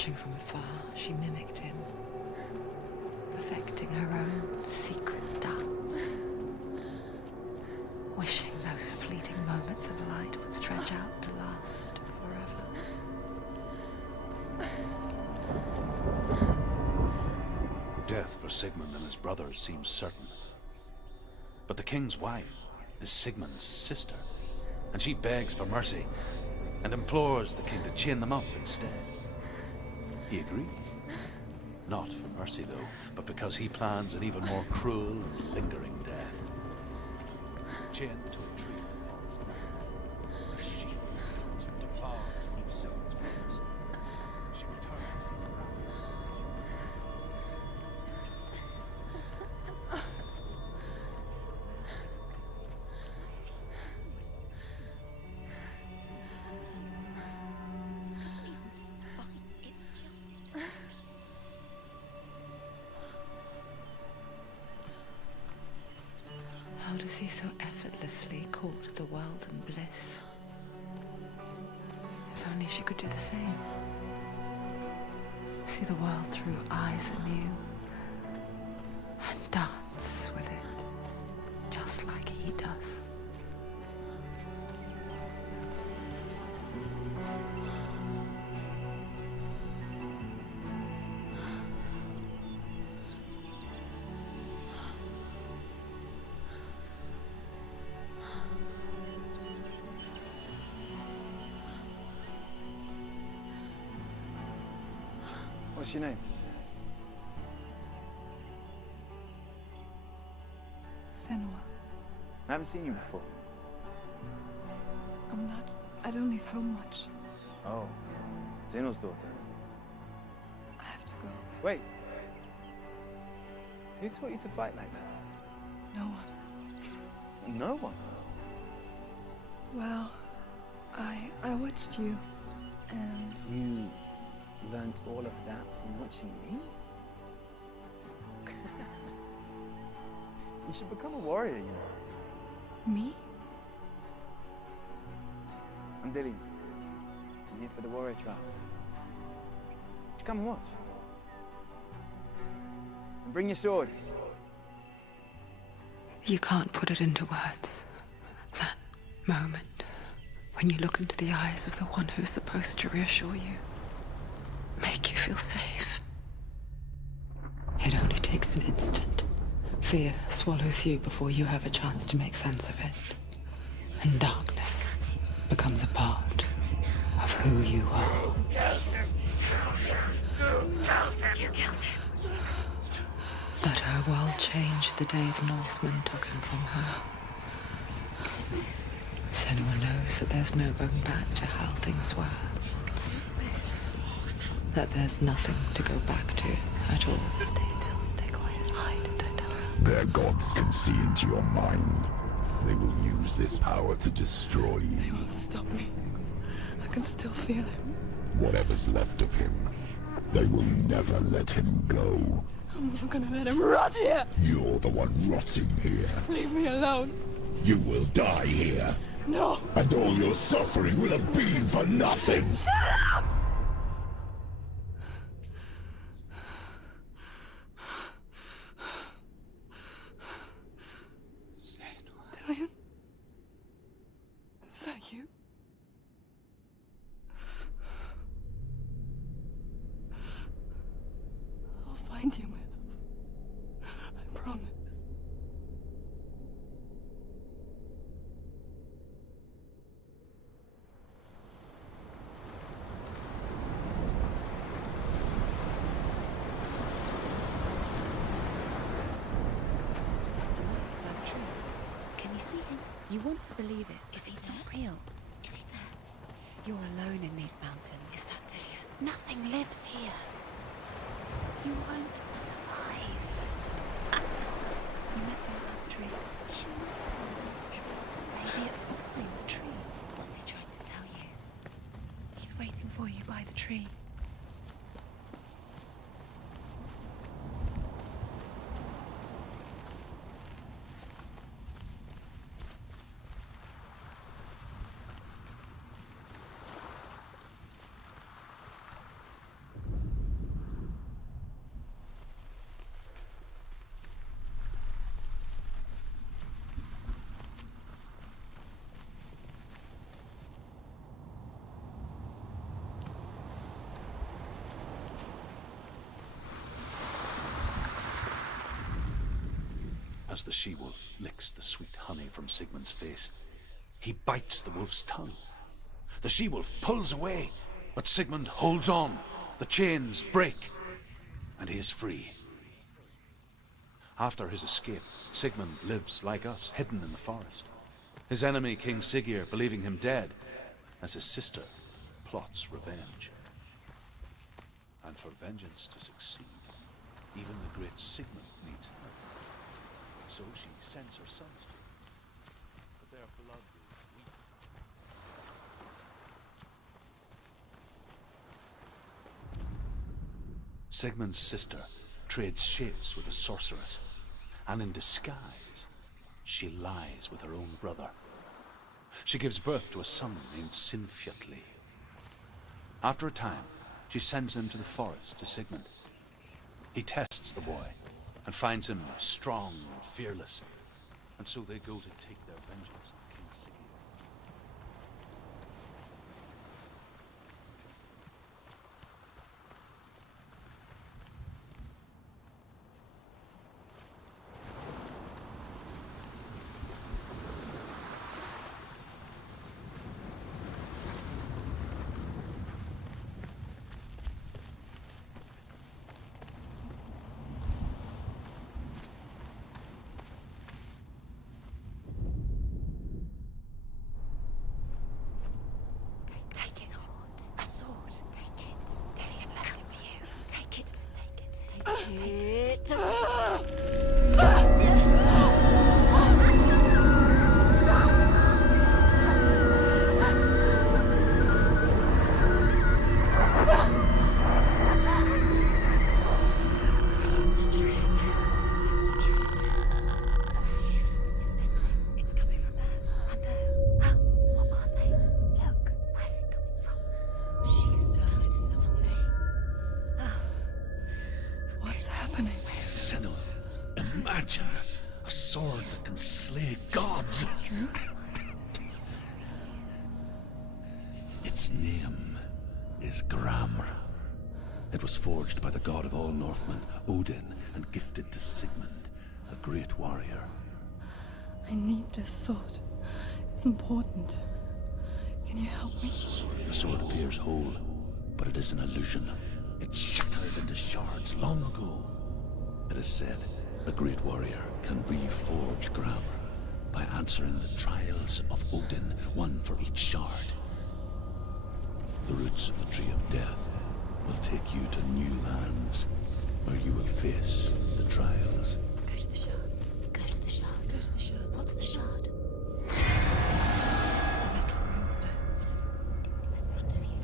Watching from afar, she mimicked him, perfecting her own secret dance, wishing those fleeting moments of light would stretch out to last forever. Death for Sigmund and his brothers seems certain. But the king's wife is Sigmund's sister, and she begs for mercy and implores the king to chain them up instead. He agrees. Not for mercy, though, but because he plans an even more cruel and lingering death. Chained to a tree in the forest, where she comes and devours one of Sigmund's brothers. She returns. How does he so effortlessly court the world and bliss? If only she could do the same. See the world through eyes anew and dance with it, just like he does. What's your name? Senua. I haven't seen you before. I don't leave home much. Oh, Zenua's daughter. I have to go. Wait. Who taught you to fight like that? No one. No one? Well, I watched you, and You learnt all of that from watching me? You should become a warrior, you know. me? I'm Dillian. I'm here for the warrior trials. Just come and watch. And bring your sword. You can't put it into words. That moment when you look into the eyes of the one who's supposed to reassure you, make you feel safe. It only takes an instant. Fear swallows you before you have a chance to make sense of it. And darkness becomes a part of who you are. But her world changed the day the Northmen took him from her. Senua knows that there's no going back to how things were. That there's nothing to go back to at all. Stay still, stay quiet, hide, don't tell her. Their gods can see into your mind. They will use this power to destroy you. They won't stop me. I can still feel him. Whatever's left of him, they will never let him go. I'm not gonna let him rot here. You're the one rotting here. Leave me alone. You will die here. No. And all your suffering will have been for nothing. Shut up! Dillian? Is that you? I'll find you, my love. I promise. Can you see him? You want to believe it. Is he not real? Is he there? You're alone in these mountains. Is that Dillian? Nothing lives here. You won't survive. You met him at the tree. Maybe it's a sign, the tree. What's he trying to tell you? He's waiting for you by the tree. As the she-wolf licks the sweet honey from Sigmund's face, he bites the wolf's tongue. The she-wolf pulls away, but Sigmund holds on. The chains break, and he is free. After his escape, Sigmund lives like us, hidden in the forest. His enemy, King Siggeir, believing him dead, as his sister plots revenge. And for vengeance to succeed, even the great Sigmund needs help. So she sends her sons to him. But their blood is weak. Sigmund's sister trades shapes with a sorceress, and in disguise, she lies with her own brother. She gives birth to a son named Sinfjotli. After a time, she sends him to the forest to Sigmund. He tests the boy and finds him strong and fearless, and so they go to take their vengeance on King Siggeir. Imagine a sword that can slay gods. Its name is Gramr. It was forged by the god of all Northmen, Odin, and gifted to Sigmund, a great warrior. I need this sword. It's important. Can you help me? The sword appears whole, but it is an illusion. It shattered into shards long ago. It is said a great warrior can reforge Gramr by answering the trials of Odin, one for each shard. The roots of the Tree of Death will take you to new lands, where you will face the trials. Go to the shard. Go to the shard. Go to the shard. What's the shard? Metal runestones. It's in front of you.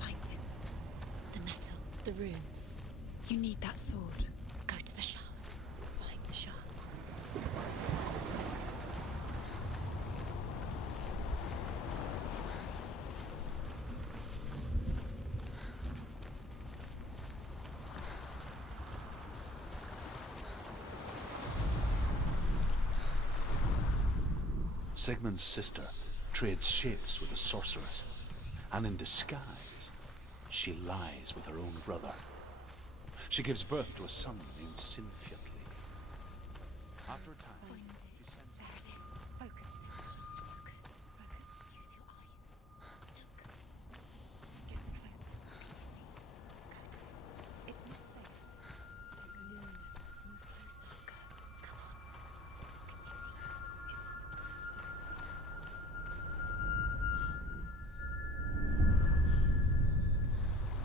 Find it. The metal. The runes. You need that sword. Go to the shard. Find the shards. Sigmund's sister trades shapes with a sorceress, and in disguise, she lies with her own brother. She gives birth to a son named Sinfjotli. After a time, Find it. she sends There it is. Focus. Focus. Focus. Use your eyes. Look. Get closer. Can you see? It's not safe. Take a moment. Move closer. Good. Come on. Can you see? It's in your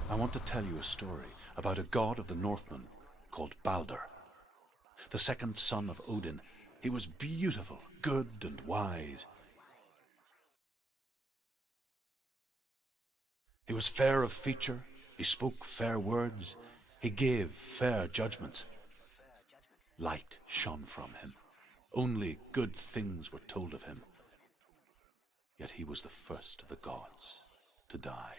I want to tell you a story about a god of the Northmen called Balder. The second son of Odin, he was beautiful, good, and wise. He was fair of feature, he spoke fair words, he gave fair judgments. Light shone from him. Only good things were told of him. Yet he was the first of the gods to die.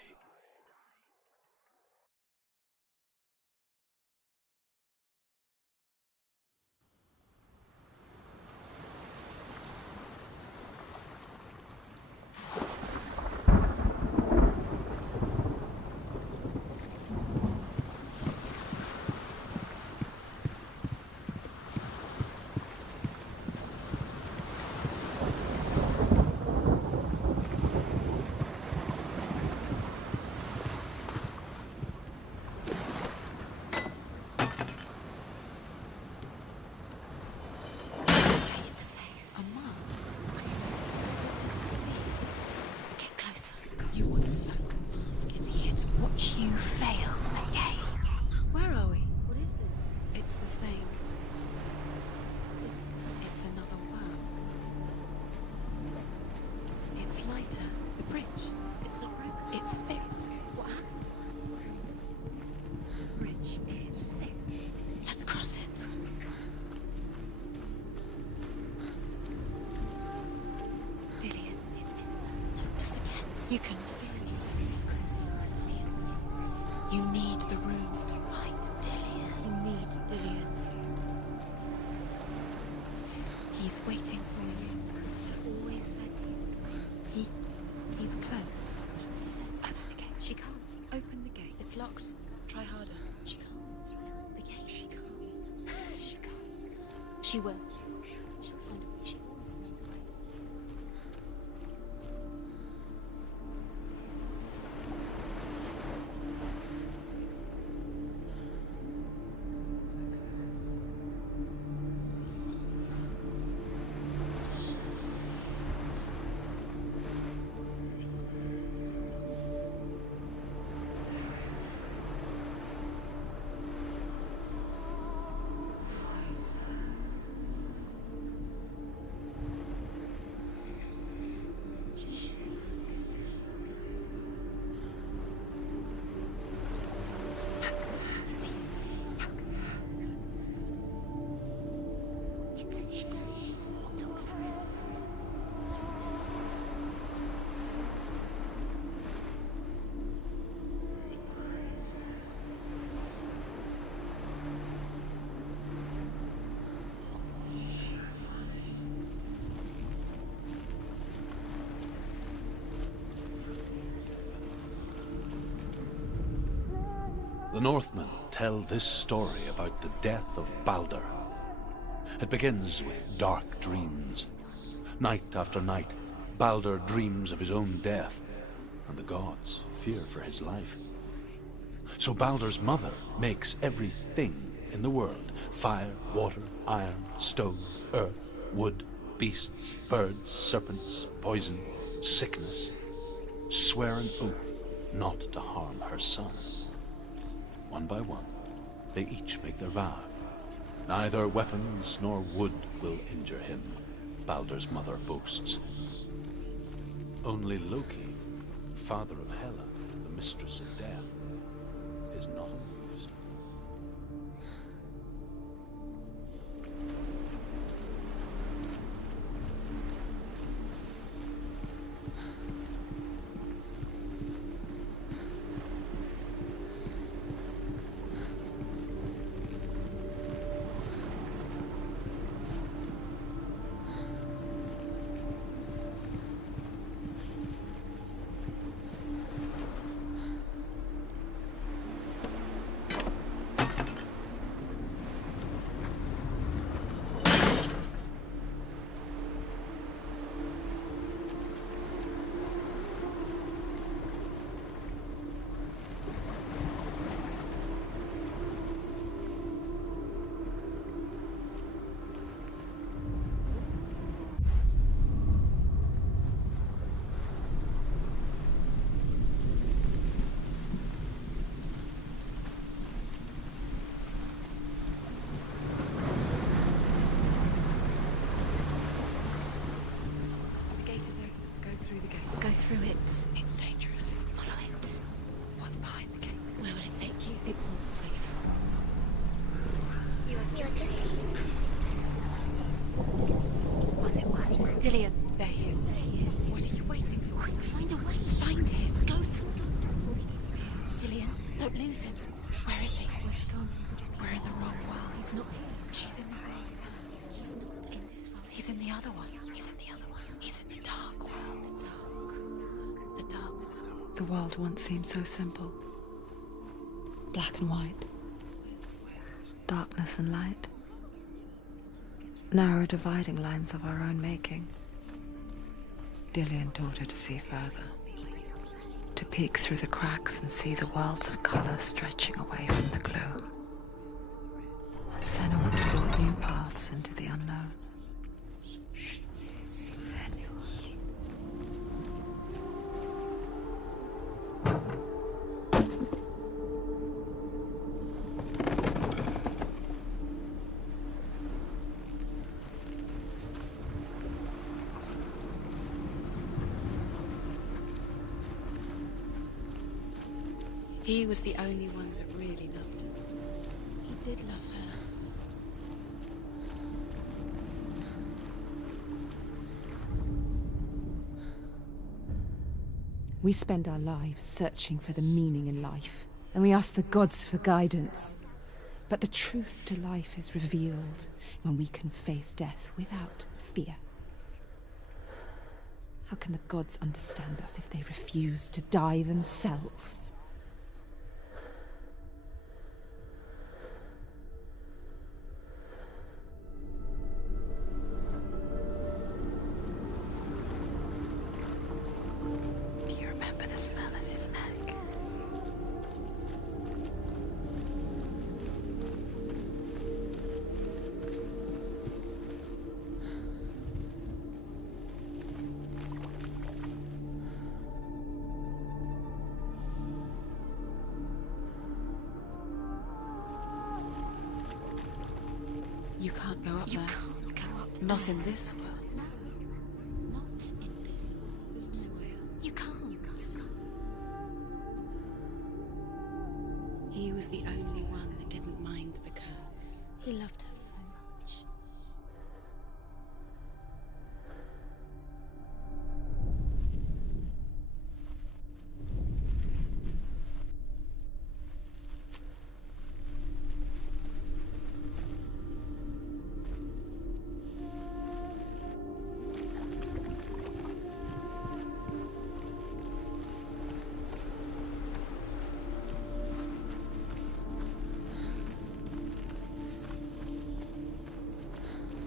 It's lighter. The bridge. It's not broken. It's fixed. What happened? Bridge is fixed. Let's cross it. Dillian is in there. Don't forget. You can feel he's the secret. You need the runes to fight Dillian. You need Dillian. He's waiting for you. He always said he's close. Open the gate. She can't. Open the gate. It's locked. Try harder. She can't. The gate. She can't. She can't. She will. She'll find a way. She always finds a way. It's a hit. Look for it. The Northmen tell this story about the death of Baldur. It begins with dark dreams. Night after night, Baldur dreams of his own death, and the gods fear for his life. So Baldur's mother makes everything in the world: fire, water, iron, stone, earth, wood, beasts, birds, serpents, poison, sickness, swear an oath not to harm her son. One by one, they each make their vow. Neither weapons nor wood will injure him, Baldur's mother boasts. Only Loki, father of Hela, the mistress of death, is not amused. Go through it. It's dangerous. Follow it. What's behind the gate? Where will it take you? It's not safe. Was it working? Dillian. There he is. There he is. What are you waiting for? Quick, find a way. Find him. Go through him before he disappears. Dillian, don't lose him. Where is he? Where's he gone? We're in the wrong world. He's not here. She's in the wrong. He's not in this world. He's in the other one. He's in the other one. He's in the dark world. The dark. The dark. The world once seemed so simple. Black and white. Darkness and light. Narrow dividing lines of our own making. Dillian taught her to see further. To peek through the cracks and see the worlds of color stretching away from the gloom. And Senua explored new paths into the unknown. He was the only one that really loved her. He did love her. We spend our lives searching for the meaning in life, and we ask the gods for guidance. But the truth to life is revealed when we can face death without fear. How can the gods understand us if they refuse to die themselves? Do you remember the smell of his neck? You can't go up there. You can't go up there. Not in this world. No, not in this world. You can't. He was the only one that didn't mind the curse. He loved her so much.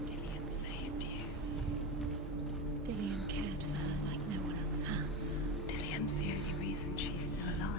Dillian saved you. Dillian cared for her like no one else has. Dillian's the only reason she's still alive.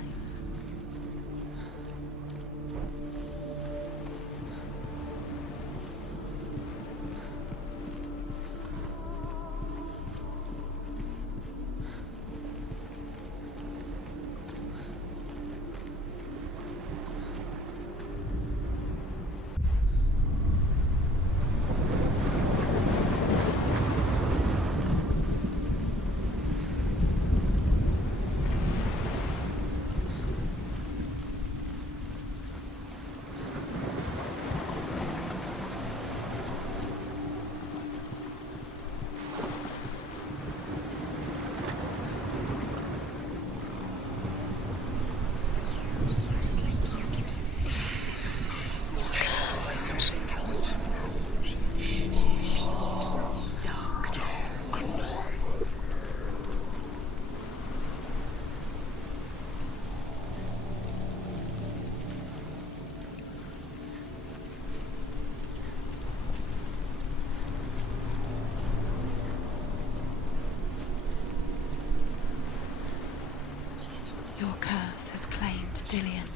Your curse has claimed Dillian.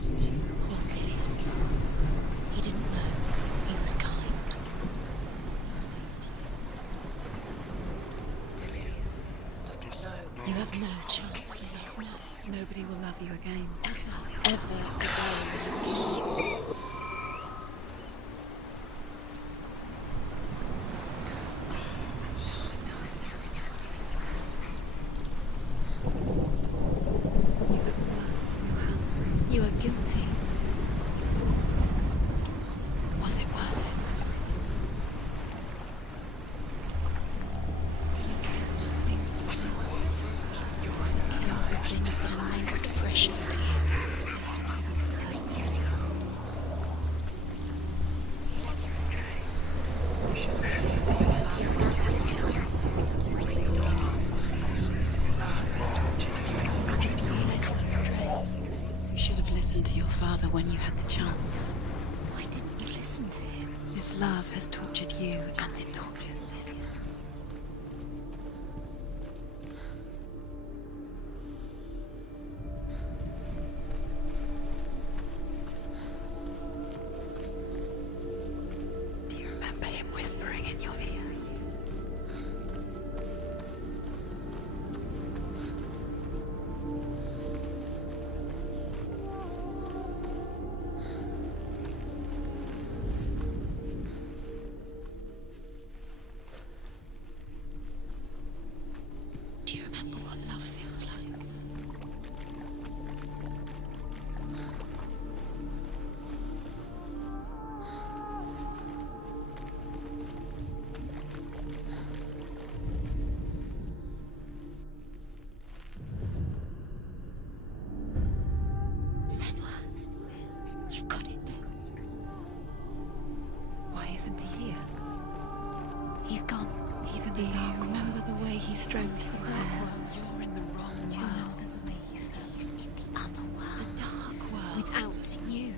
Poor Dillian. He didn't know. He was kind. You have no chance for love now. Nobody will love you again. Ever again. You are guilty. Was it worth it? Kill the things that are most precious to you. He led you astray. You should have listened to your father when you had the chance. Why didn't you listen to him? This love has tortured you, and it tortures Dillian. Do you remember him whispering in your ear? He's in the dark. Remember the way he stroked the dark world? You're in the wrong world. He's in the other world. The dark world. Without you.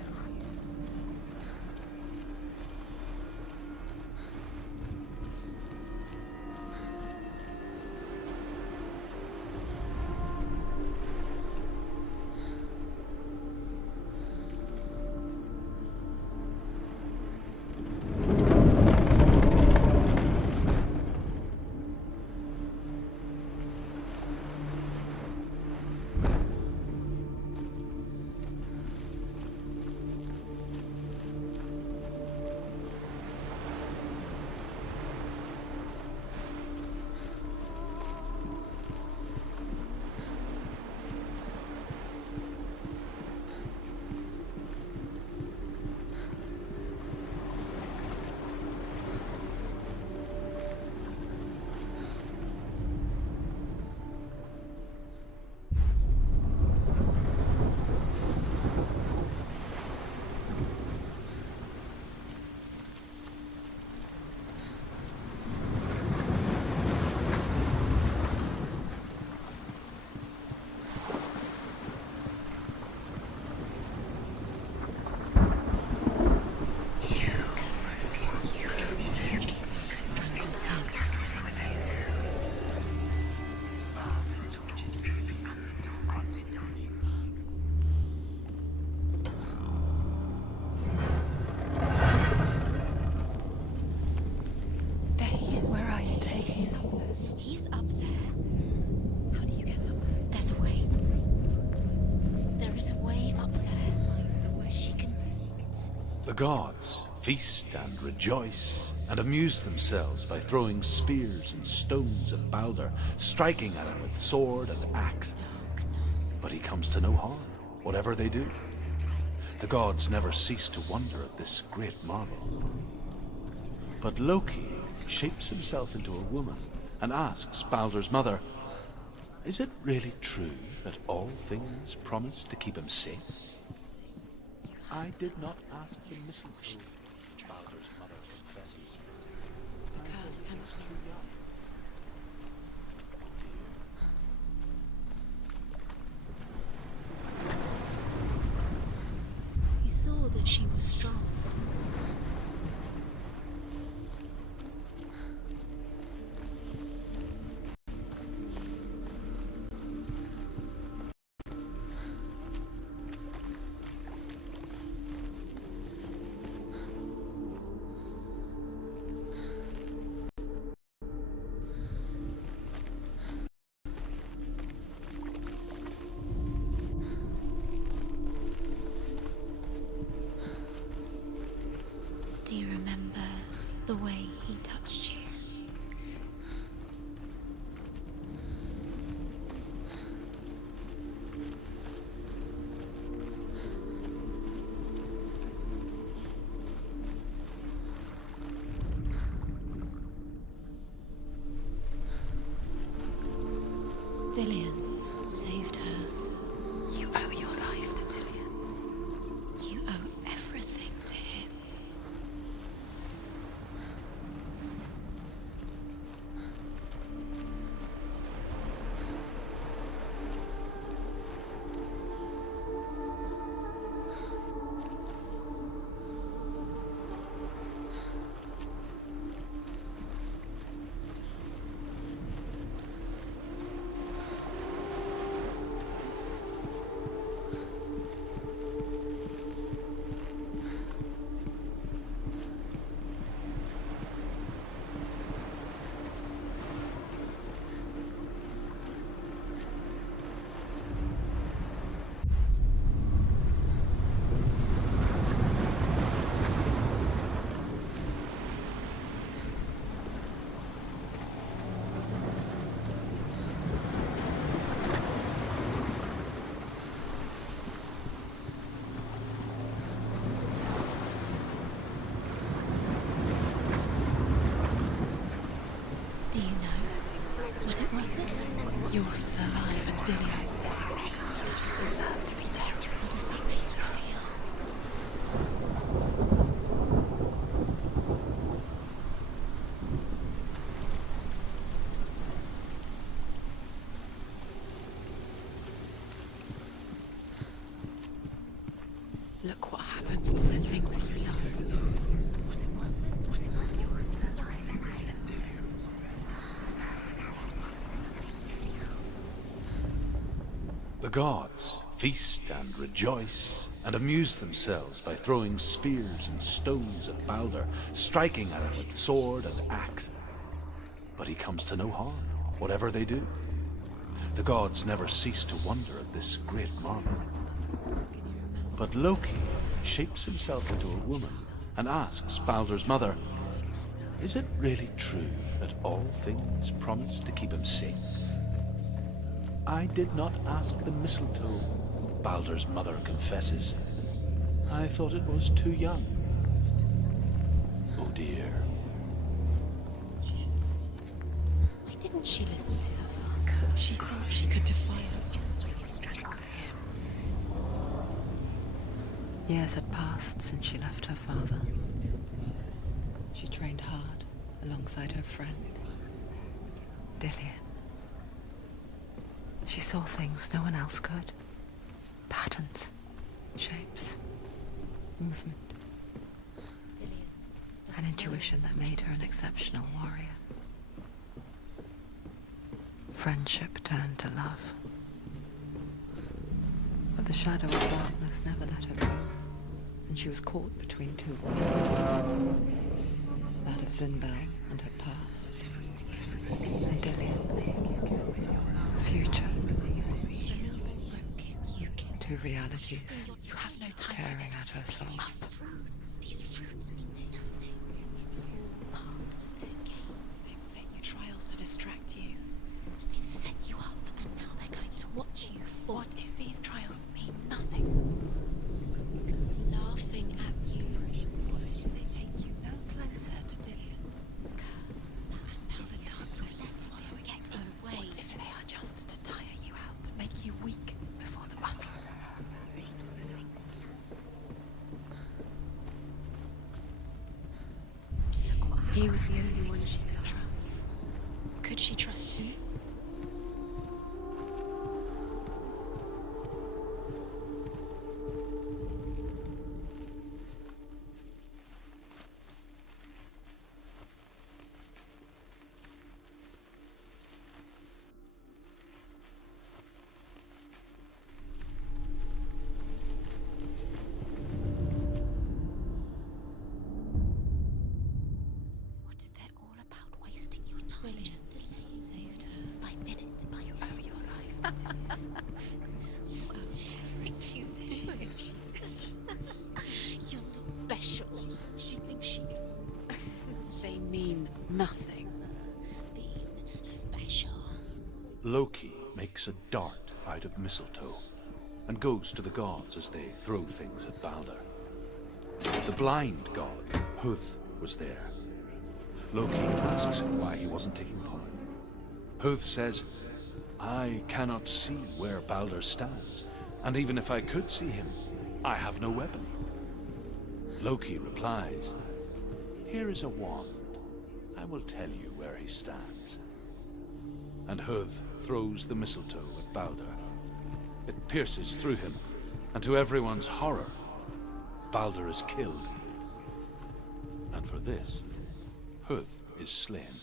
He's up there. How do you get up there? There's a way. There is a way up there. Find the way. She can do it. The gods feast and rejoice and amuse themselves by throwing spears and stones at Balder, striking at him with sword and axe. But he comes to no harm, whatever they do. The gods never cease to wonder at this great marvel. But Loki shapes himself into a woman and asks Balder's mother, "Is it really true that all things promise to keep him safe?" I did not ask the mistletoe. Balder's mother confesses. The curse cannot be He saw that she was strong. Do you remember the way he touched you? Dillian saved her. You owe your life to Dillian. You owe everything to him. Do you know? Was it worth it? You're still alive and Dillian's dead. He doesn't deserve to be dead. How does that make you feel? happens to the things you love? The gods feast and rejoice and amuse themselves by throwing spears and stones at Balder, striking at him with sword and axe. But he comes to no harm, whatever they do. The gods never cease to wonder at this great marvel. But Loki shapes himself into a woman and asks Balder's mother, "Is it really true that all things promise to keep him safe?" "I did not ask the mistletoe," Balder's mother confesses. "I thought it was too young." Oh dear. Why didn't she listen to her father? She thought she could defy her. Years had passed since she left her father. She trained hard alongside her friend, Dillian. She saw things no one else could. Patterns, shapes, movement. An intuition that made her an exceptional warrior. Friendship turned to love. But the shadow of darkness never let her go, and she was caught between two worlds. That of Zinbel and her past, and Dillian, future. Two realities You have no time tearing for at her this. soul. These runes mean nothing. It's all part of their game. They've set you trials to distract you. They've set you up, and now they're going to watch you fall. What if these trials mean nothing? Laughing at you. What if they take you no closer to Dillian? Because now the darkness is getting away. What if they are just to tire you out, to make you weak before the battle? He was the only one she could trust. Could she trust him? What if they're all about wasting your time? Just delay. Saved her. By minute, by you owe your life. What does she think she's doing? You're not special. She thinks she... They mean nothing. Being special. Loki makes a dart out of mistletoe and goes to the gods as they throw things at Balder. The blind god, Huth, was there. Loki asks him why he wasn't taking part. Huth says, "I cannot see where Balder stands, and even if I could see him, I have no weapon." Loki replies, "Here is a wand. I will tell you where he stands." And Huth throws the mistletoe at Balder. It pierces through him, and to everyone's horror, Balder is killed. And for this, Huth is slain.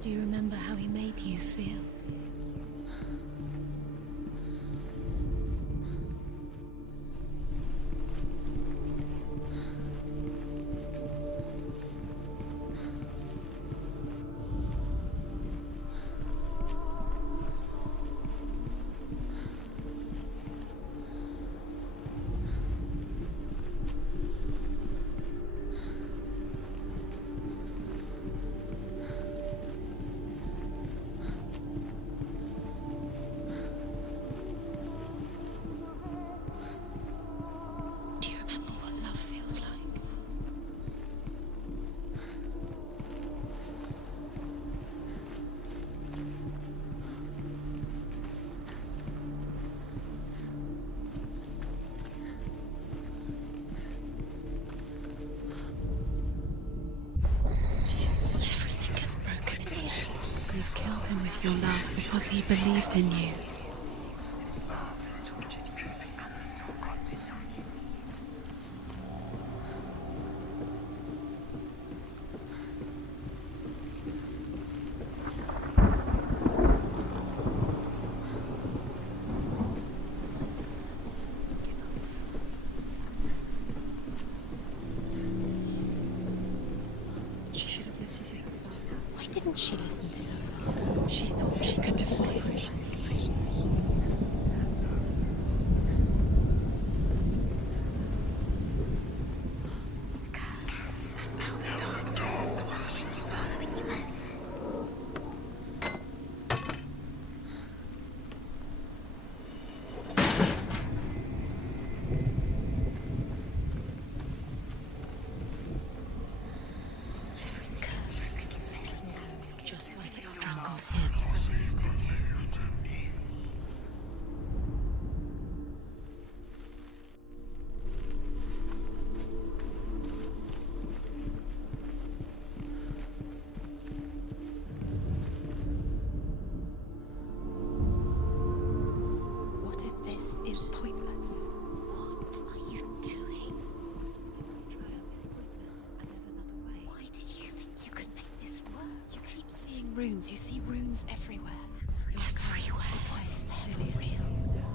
Do you remember how he made you feel? Because he believed in you. She should have listened to her father. Why didn't she listen to her father? She thought she could defy him. Just like it strangled him. What if this is pointless? What are you doing? Why did you think you could make this work? You keep seeing runes. You see runes everywhere. Everywhere. What if they're real?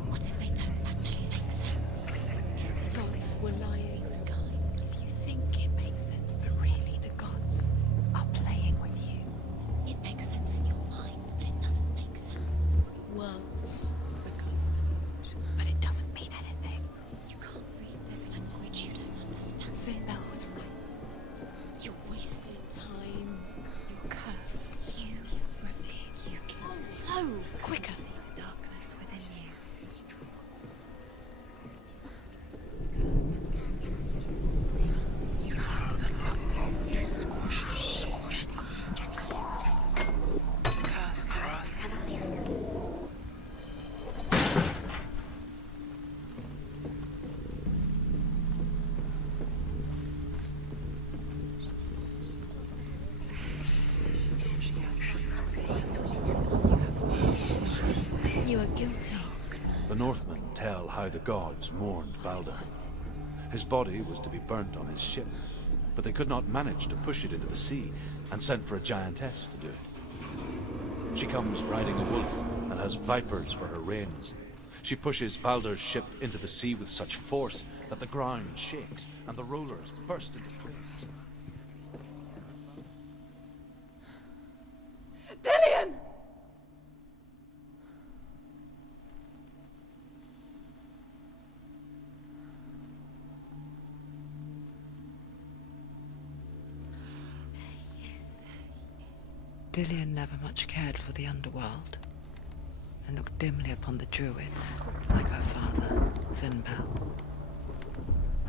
What if they don't actually make sense? The gods were lying. Whose kind? If you think it makes sense, but really the gods are playing with you. It makes sense in your mind, but it doesn't make sense. Words. The gods but it doesn't mean anything. You can't read this language. You don't understand. Sinbel was right. You wasted time. You're cursed. You succeed. You can do So quicker. See the darkness within you. You are guilty. The Northmen tell how the gods mourned Balder. His body was to be burnt on his ship, but they could not manage to push it into the sea and sent for a giantess to do it. She comes riding a wolf and has vipers for her reins. She pushes Balder's ship into the sea with such force that the ground shakes and the rollers burst into flames. Dillian! Yes. Dillian never much cared for the underworld, and looked dimly upon the druids, like her father, Sinbel.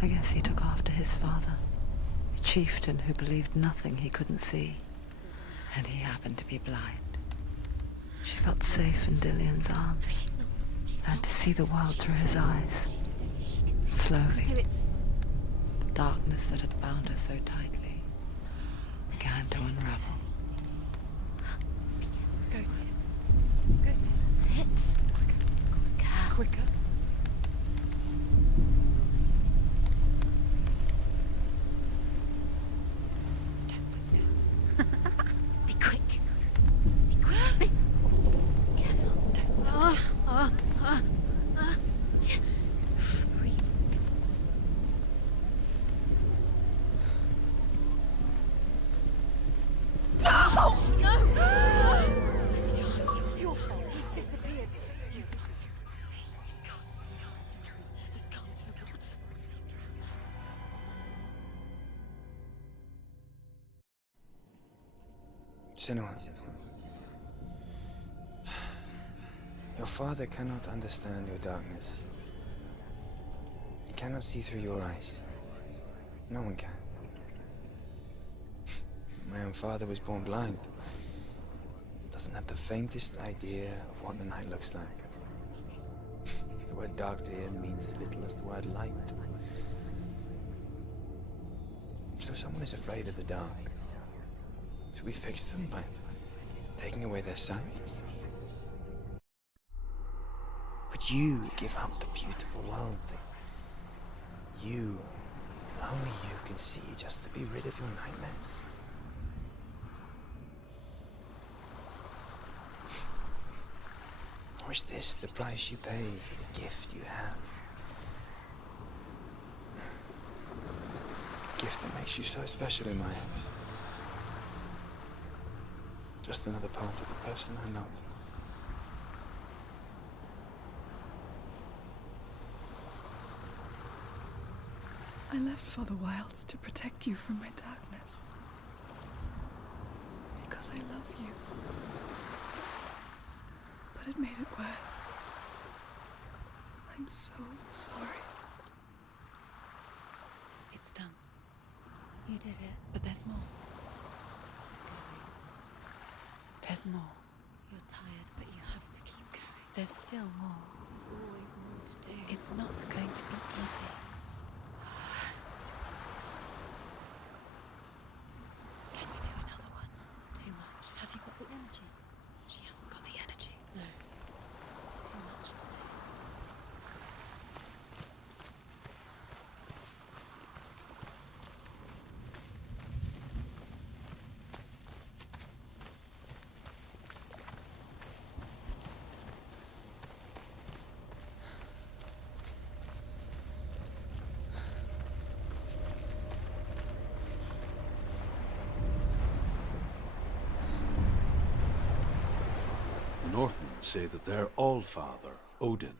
I guess he took after his father, a chieftain who believed nothing he couldn't see, and he happened to be blind. She felt safe in Dillian's arms, and to see the world through his eyes. Slowly, the darkness that had bound her so tightly began to unravel. Go to him. Go to him. That's it. Quicker. Be quick. Be quick. Careful. Breathe. It's your fault. He's disappeared. You've lost him to the sea. He's gone. You've lost him to him. He's gone to the water. He's drowned. Senua. Your father cannot understand your darkness. He cannot see through your eyes. No one can. My own father was born blind. Doesn't have the faintest idea of what the night looks like. The word dark to him means as little as the word light. So someone is afraid of the dark. Should we fix them by taking away their sight? Could you give up the beautiful world that you, and only you can see, just to be rid of your nightmares? Or is this the price you pay for the gift you have? A gift that makes you so special in my eyes. Just another part of the person I love. I left for the wilds to protect you from my darkness. Because I love you. But it made it worse. I'm so sorry. It's done. You did it. But there's more. There's more. You're tired, but you have to keep going. There's still more. There's always more to do. It's not going to be easy. Can you do another one? It's too much. Have you got the energy? She hasn't got the energy. No. Too much to do. Northmen say that their Allfather, Odin,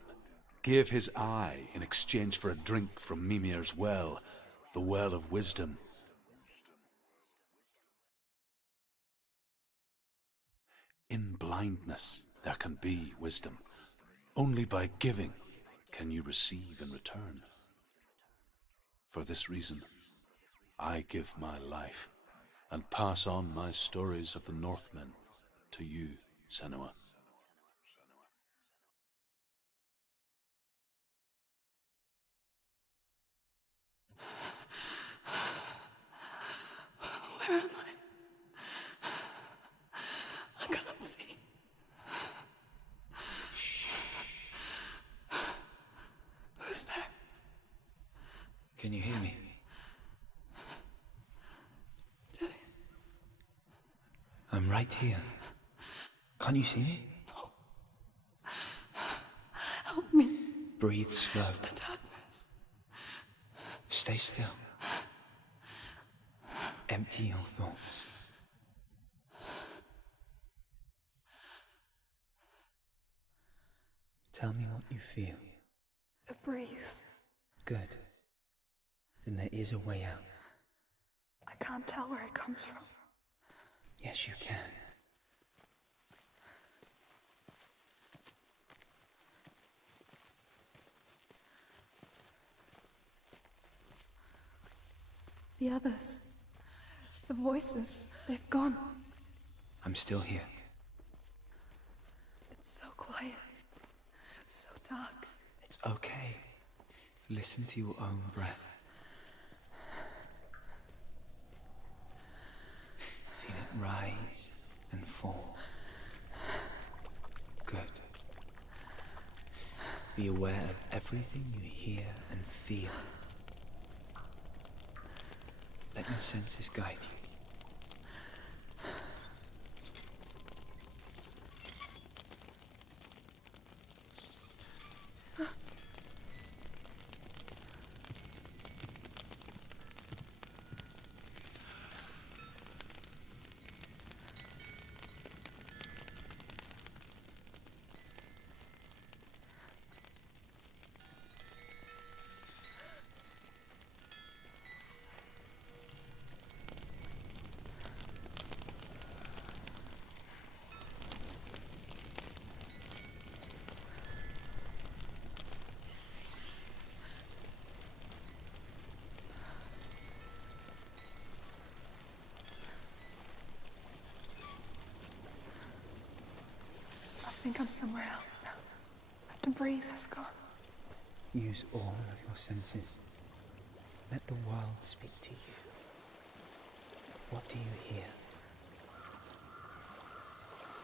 gave his eye in exchange for a drink from Mimir's well, the Well of Wisdom. In blindness there can be wisdom. Only by giving can you receive in return. For this reason, I give my life and pass on my stories of the Northmen to you, Senua. Where am I? I can't see. Who's there? Can you hear me? Dillian. I'm right here. Can't you see me? No. Help me. Breathe slow. It's the darkness. Stay still. Empty your thoughts. Tell me what you feel. The breeze. Good. Then there is a way out. I can't tell where it comes from. Yes, you can. The others. The voices. They've gone. I'm still here. It's so quiet. So dark. It's okay. Listen to your own breath. Feel it rise and fall. Good. Be aware of everything you hear and feel. Let your senses guide you. I think I'm somewhere else now. The breeze has gone. Use all of your senses. Let the world speak to you. What do you hear?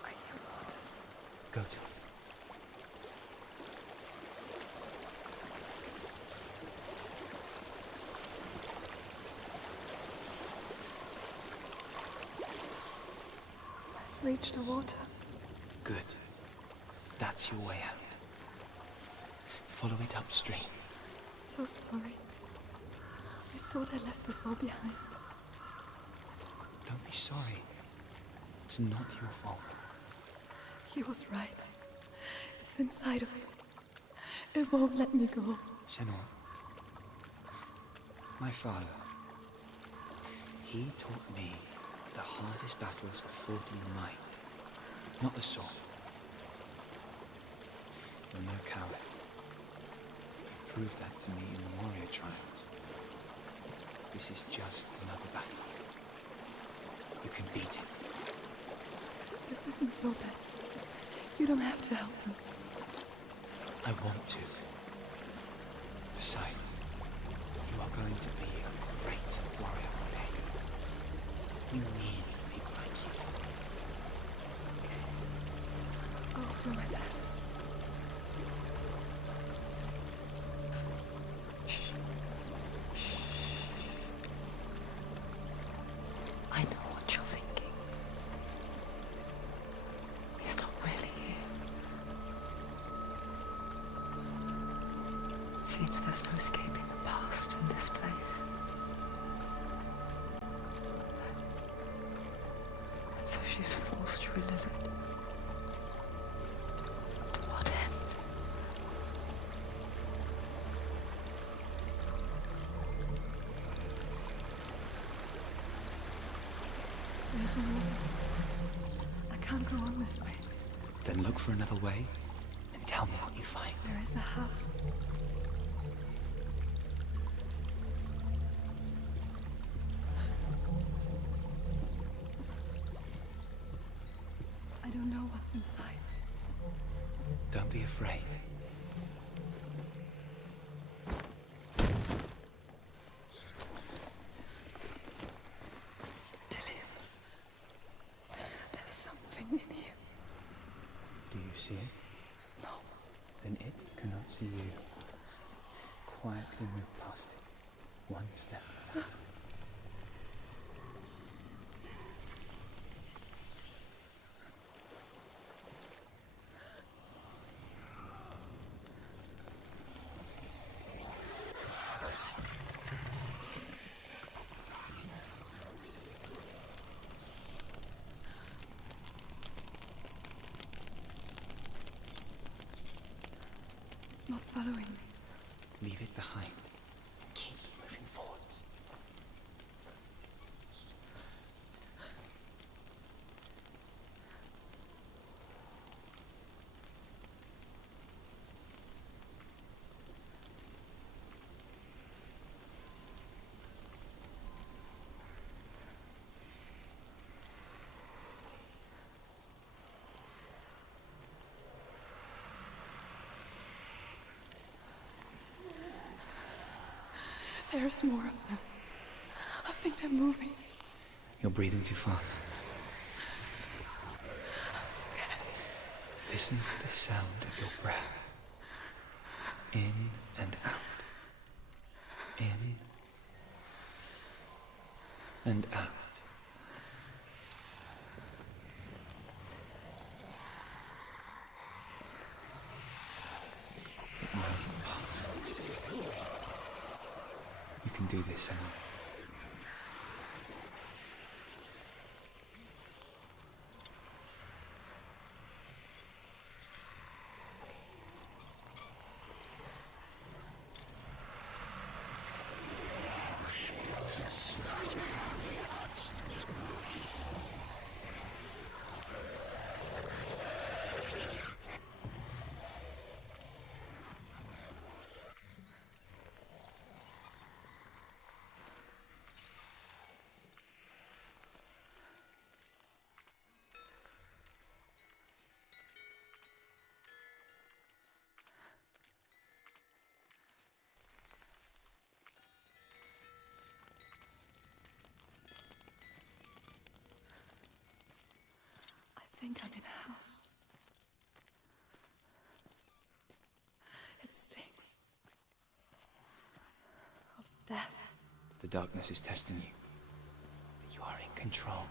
I hear water. Go to it. reach the water. Good. That's your way out. Follow it upstream. I'm so sorry. I thought I left us all behind. Don't be sorry. It's not your fault. He was right. It's inside of me. It won't let me go. Senua, my father, he taught me the hardest battles are fought in the mind, not the sword. You're no coward. You proved that to me in the warrior trials. This is just another battle. You can beat it. This isn't your bet. You don't have to help them. I want to. Besides, you are going to be a great warrior one day. You need people like you. I'll do my best. I know what you're thinking. He's not really here. It seems there's no escaping the past in this place. And so she's forced to relive it. To what end? There's a waterfall. I can't go on this way. Then look for another way and tell me what you find. There is a house. I don't know what's inside. Don't be afraid. Dillian, there's something in here. Do you see it? No. Then it cannot see you. Quietly move past it. One step at a time. It's not following me. Leave it behind. Keep moving forwards. There's more of them. I think they're moving. You're breathing too fast. I'm scared. Listen to the sound of your breath. In and out. In and out. It won't pass. You can do this, Emma. I think I'm in a house. It stinks of death. The darkness is testing you. But you are in control.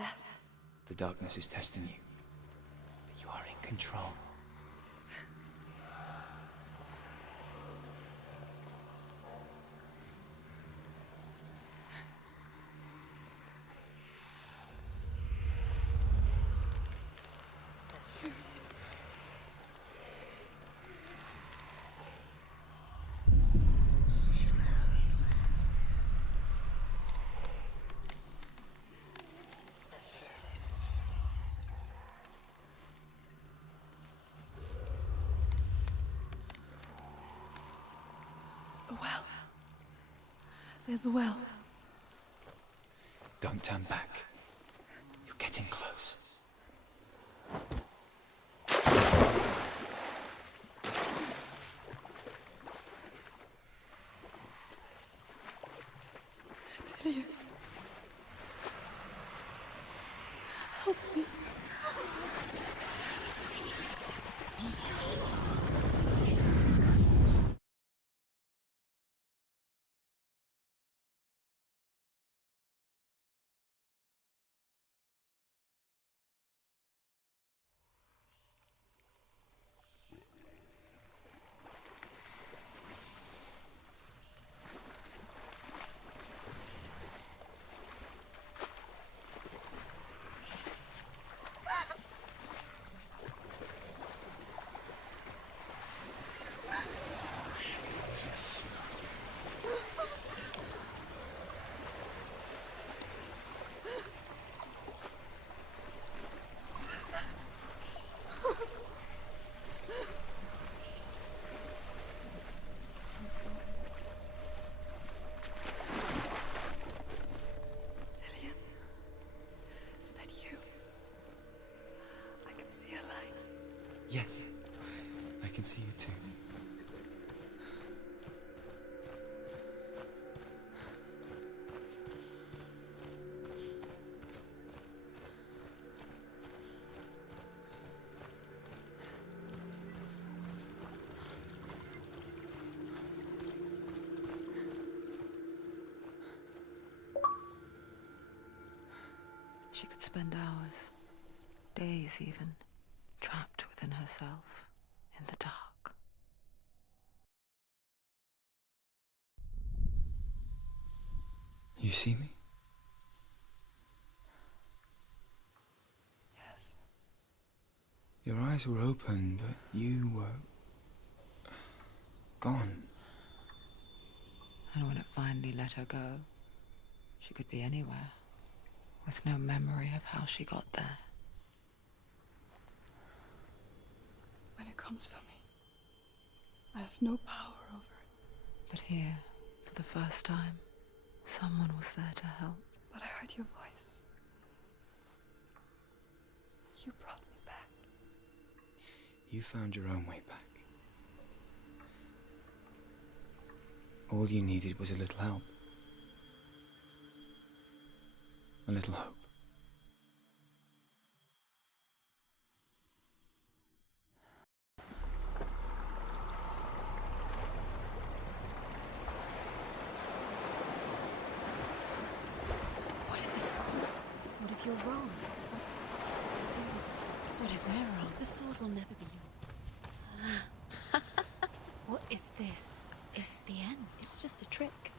death. The darkness is testing you. But you are in control. A well. There's a well. Don't turn back. You're getting close. Dillian. Help me. Dillian, is that you? I can see a light. Yes. I can see you too. She could spend hours, days even, trapped within herself, in the dark. You see me? Yes. Your eyes were open, but you were gone. And when it finally let her go, she could be anywhere, with no memory of how she got there. When it comes for me, I have no power over it. But here, for the first time, someone was there to help. But I heard your voice. You brought me back. You found your own way back. All you needed was a little help. A little hope. What if this is pointless? What if you're wrong? What to do with the sword? What if we're wrong? The sword will never be yours. What if this is the end? It's just a trick.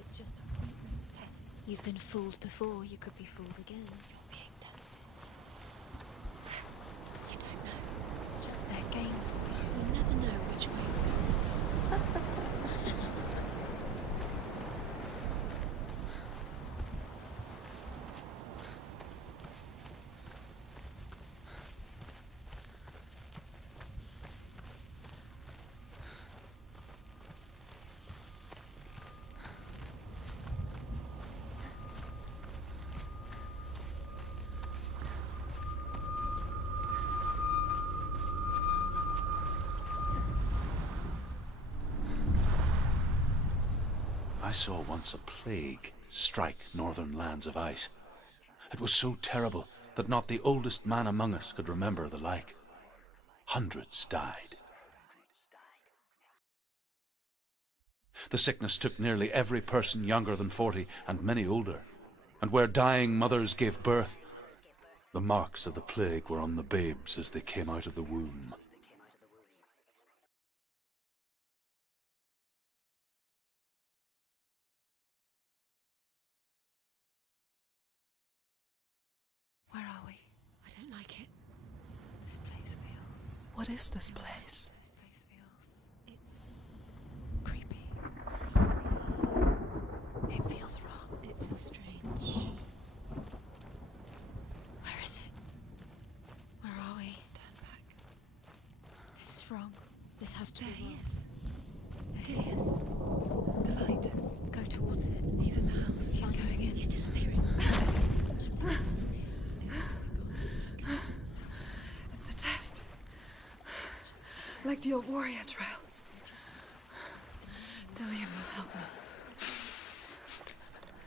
It's just a pointless test. You've been fooled before. You could be fooled again. You're being tested. You don't know. It's just their game for you. You never know which way it's going. I saw once a plague strike northern lands of ice. It was so terrible that not the oldest man among us could remember the like. Hundreds died. The sickness took nearly every person younger than 40 and many older. And where dying mothers gave birth, The marks of the plague were on the babes as they came out of the womb. Where are we? I don't like it. This place feels... What is this place? This place feels... It's... creepy. It feels wrong. It feels strange. Where is it? Where are we? Turn back. This is wrong. This has to be wrong. There he is. The light. Go towards it. He's in the house. He's going in. He's disappearing. Don't let him disappear. It's a test. Like the old warrior trials. Dillian will help me.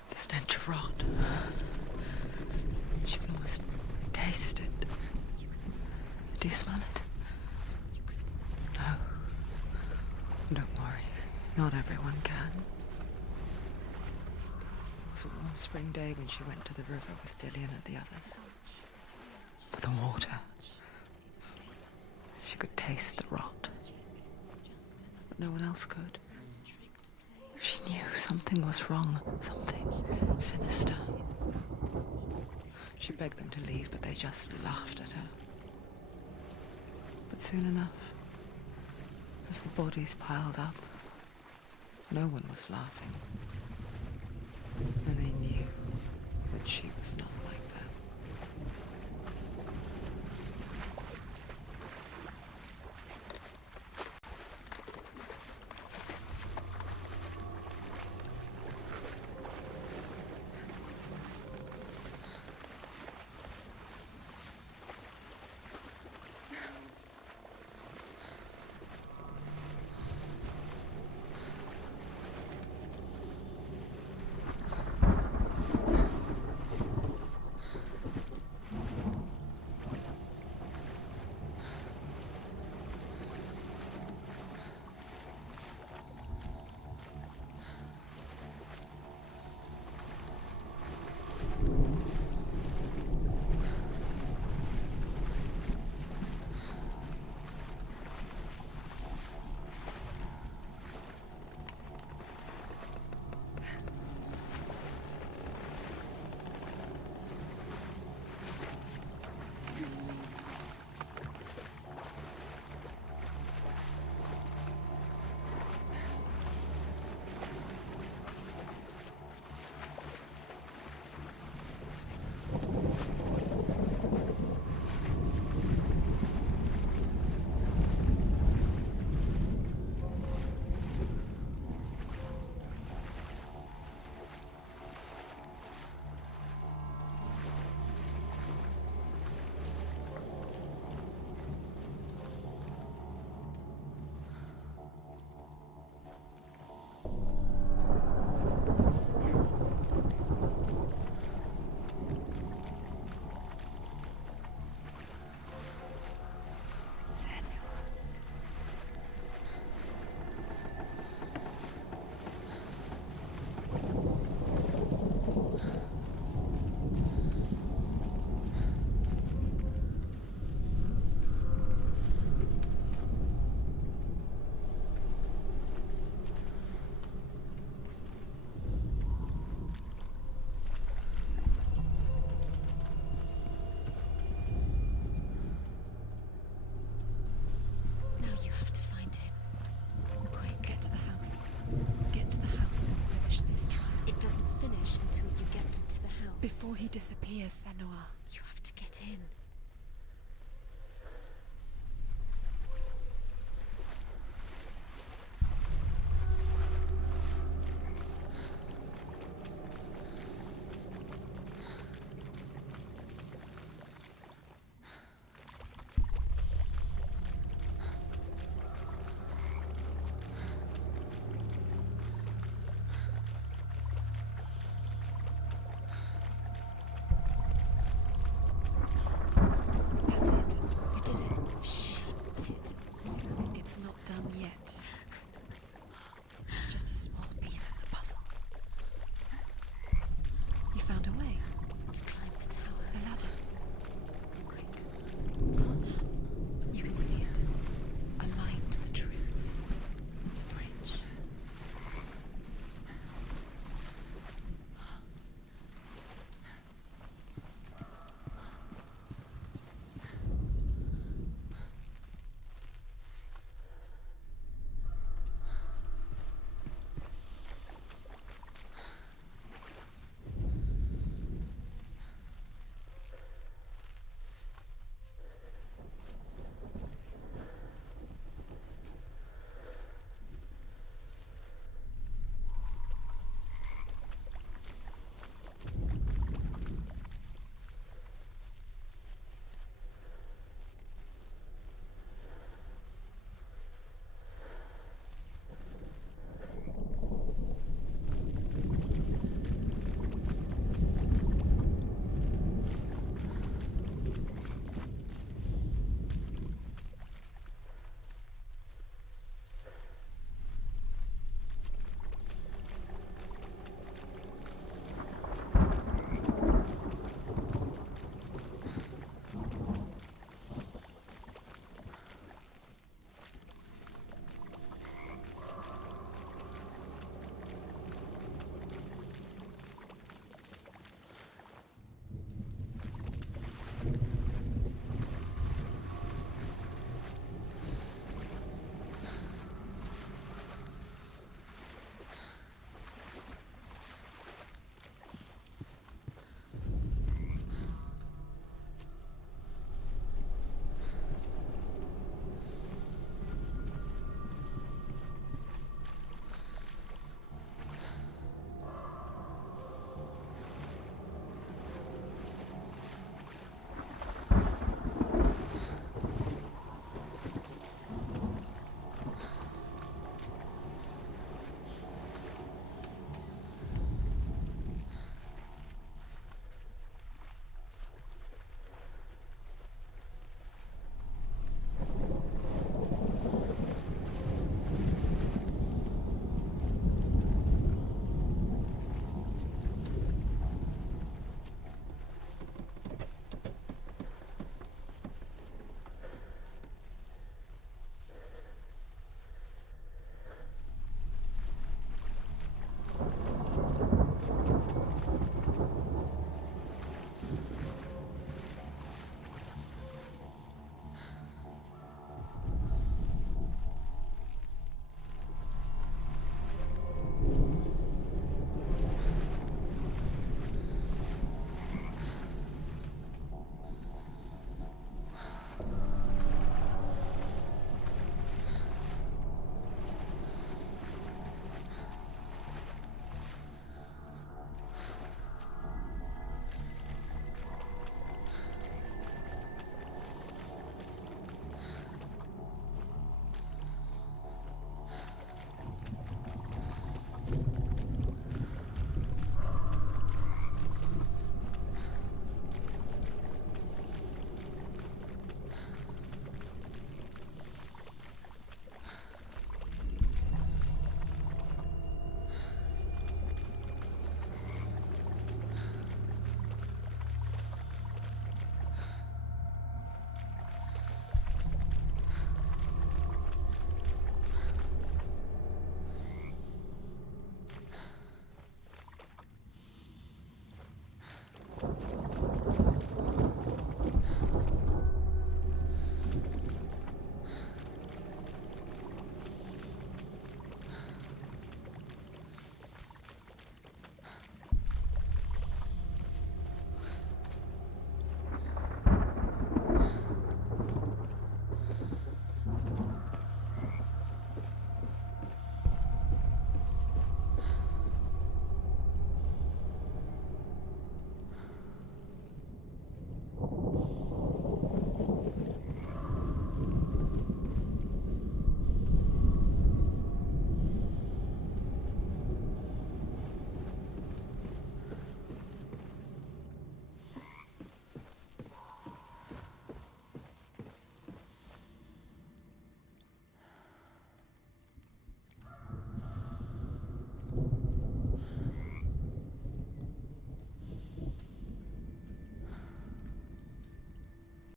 The stench of rot. She can almost taste it. Do you smell it? No. Don't worry. Not everyone can. It was a warm spring day when she went to the river with Dillian and the others. But the water. She could taste the rot. But no one else could. She knew something was wrong. Something sinister. She begged them to leave, but they just laughed at her. But soon enough, as the bodies piled up, no one was laughing. And they knew that she was not like them. Before he disappears, Senua. You have to get in.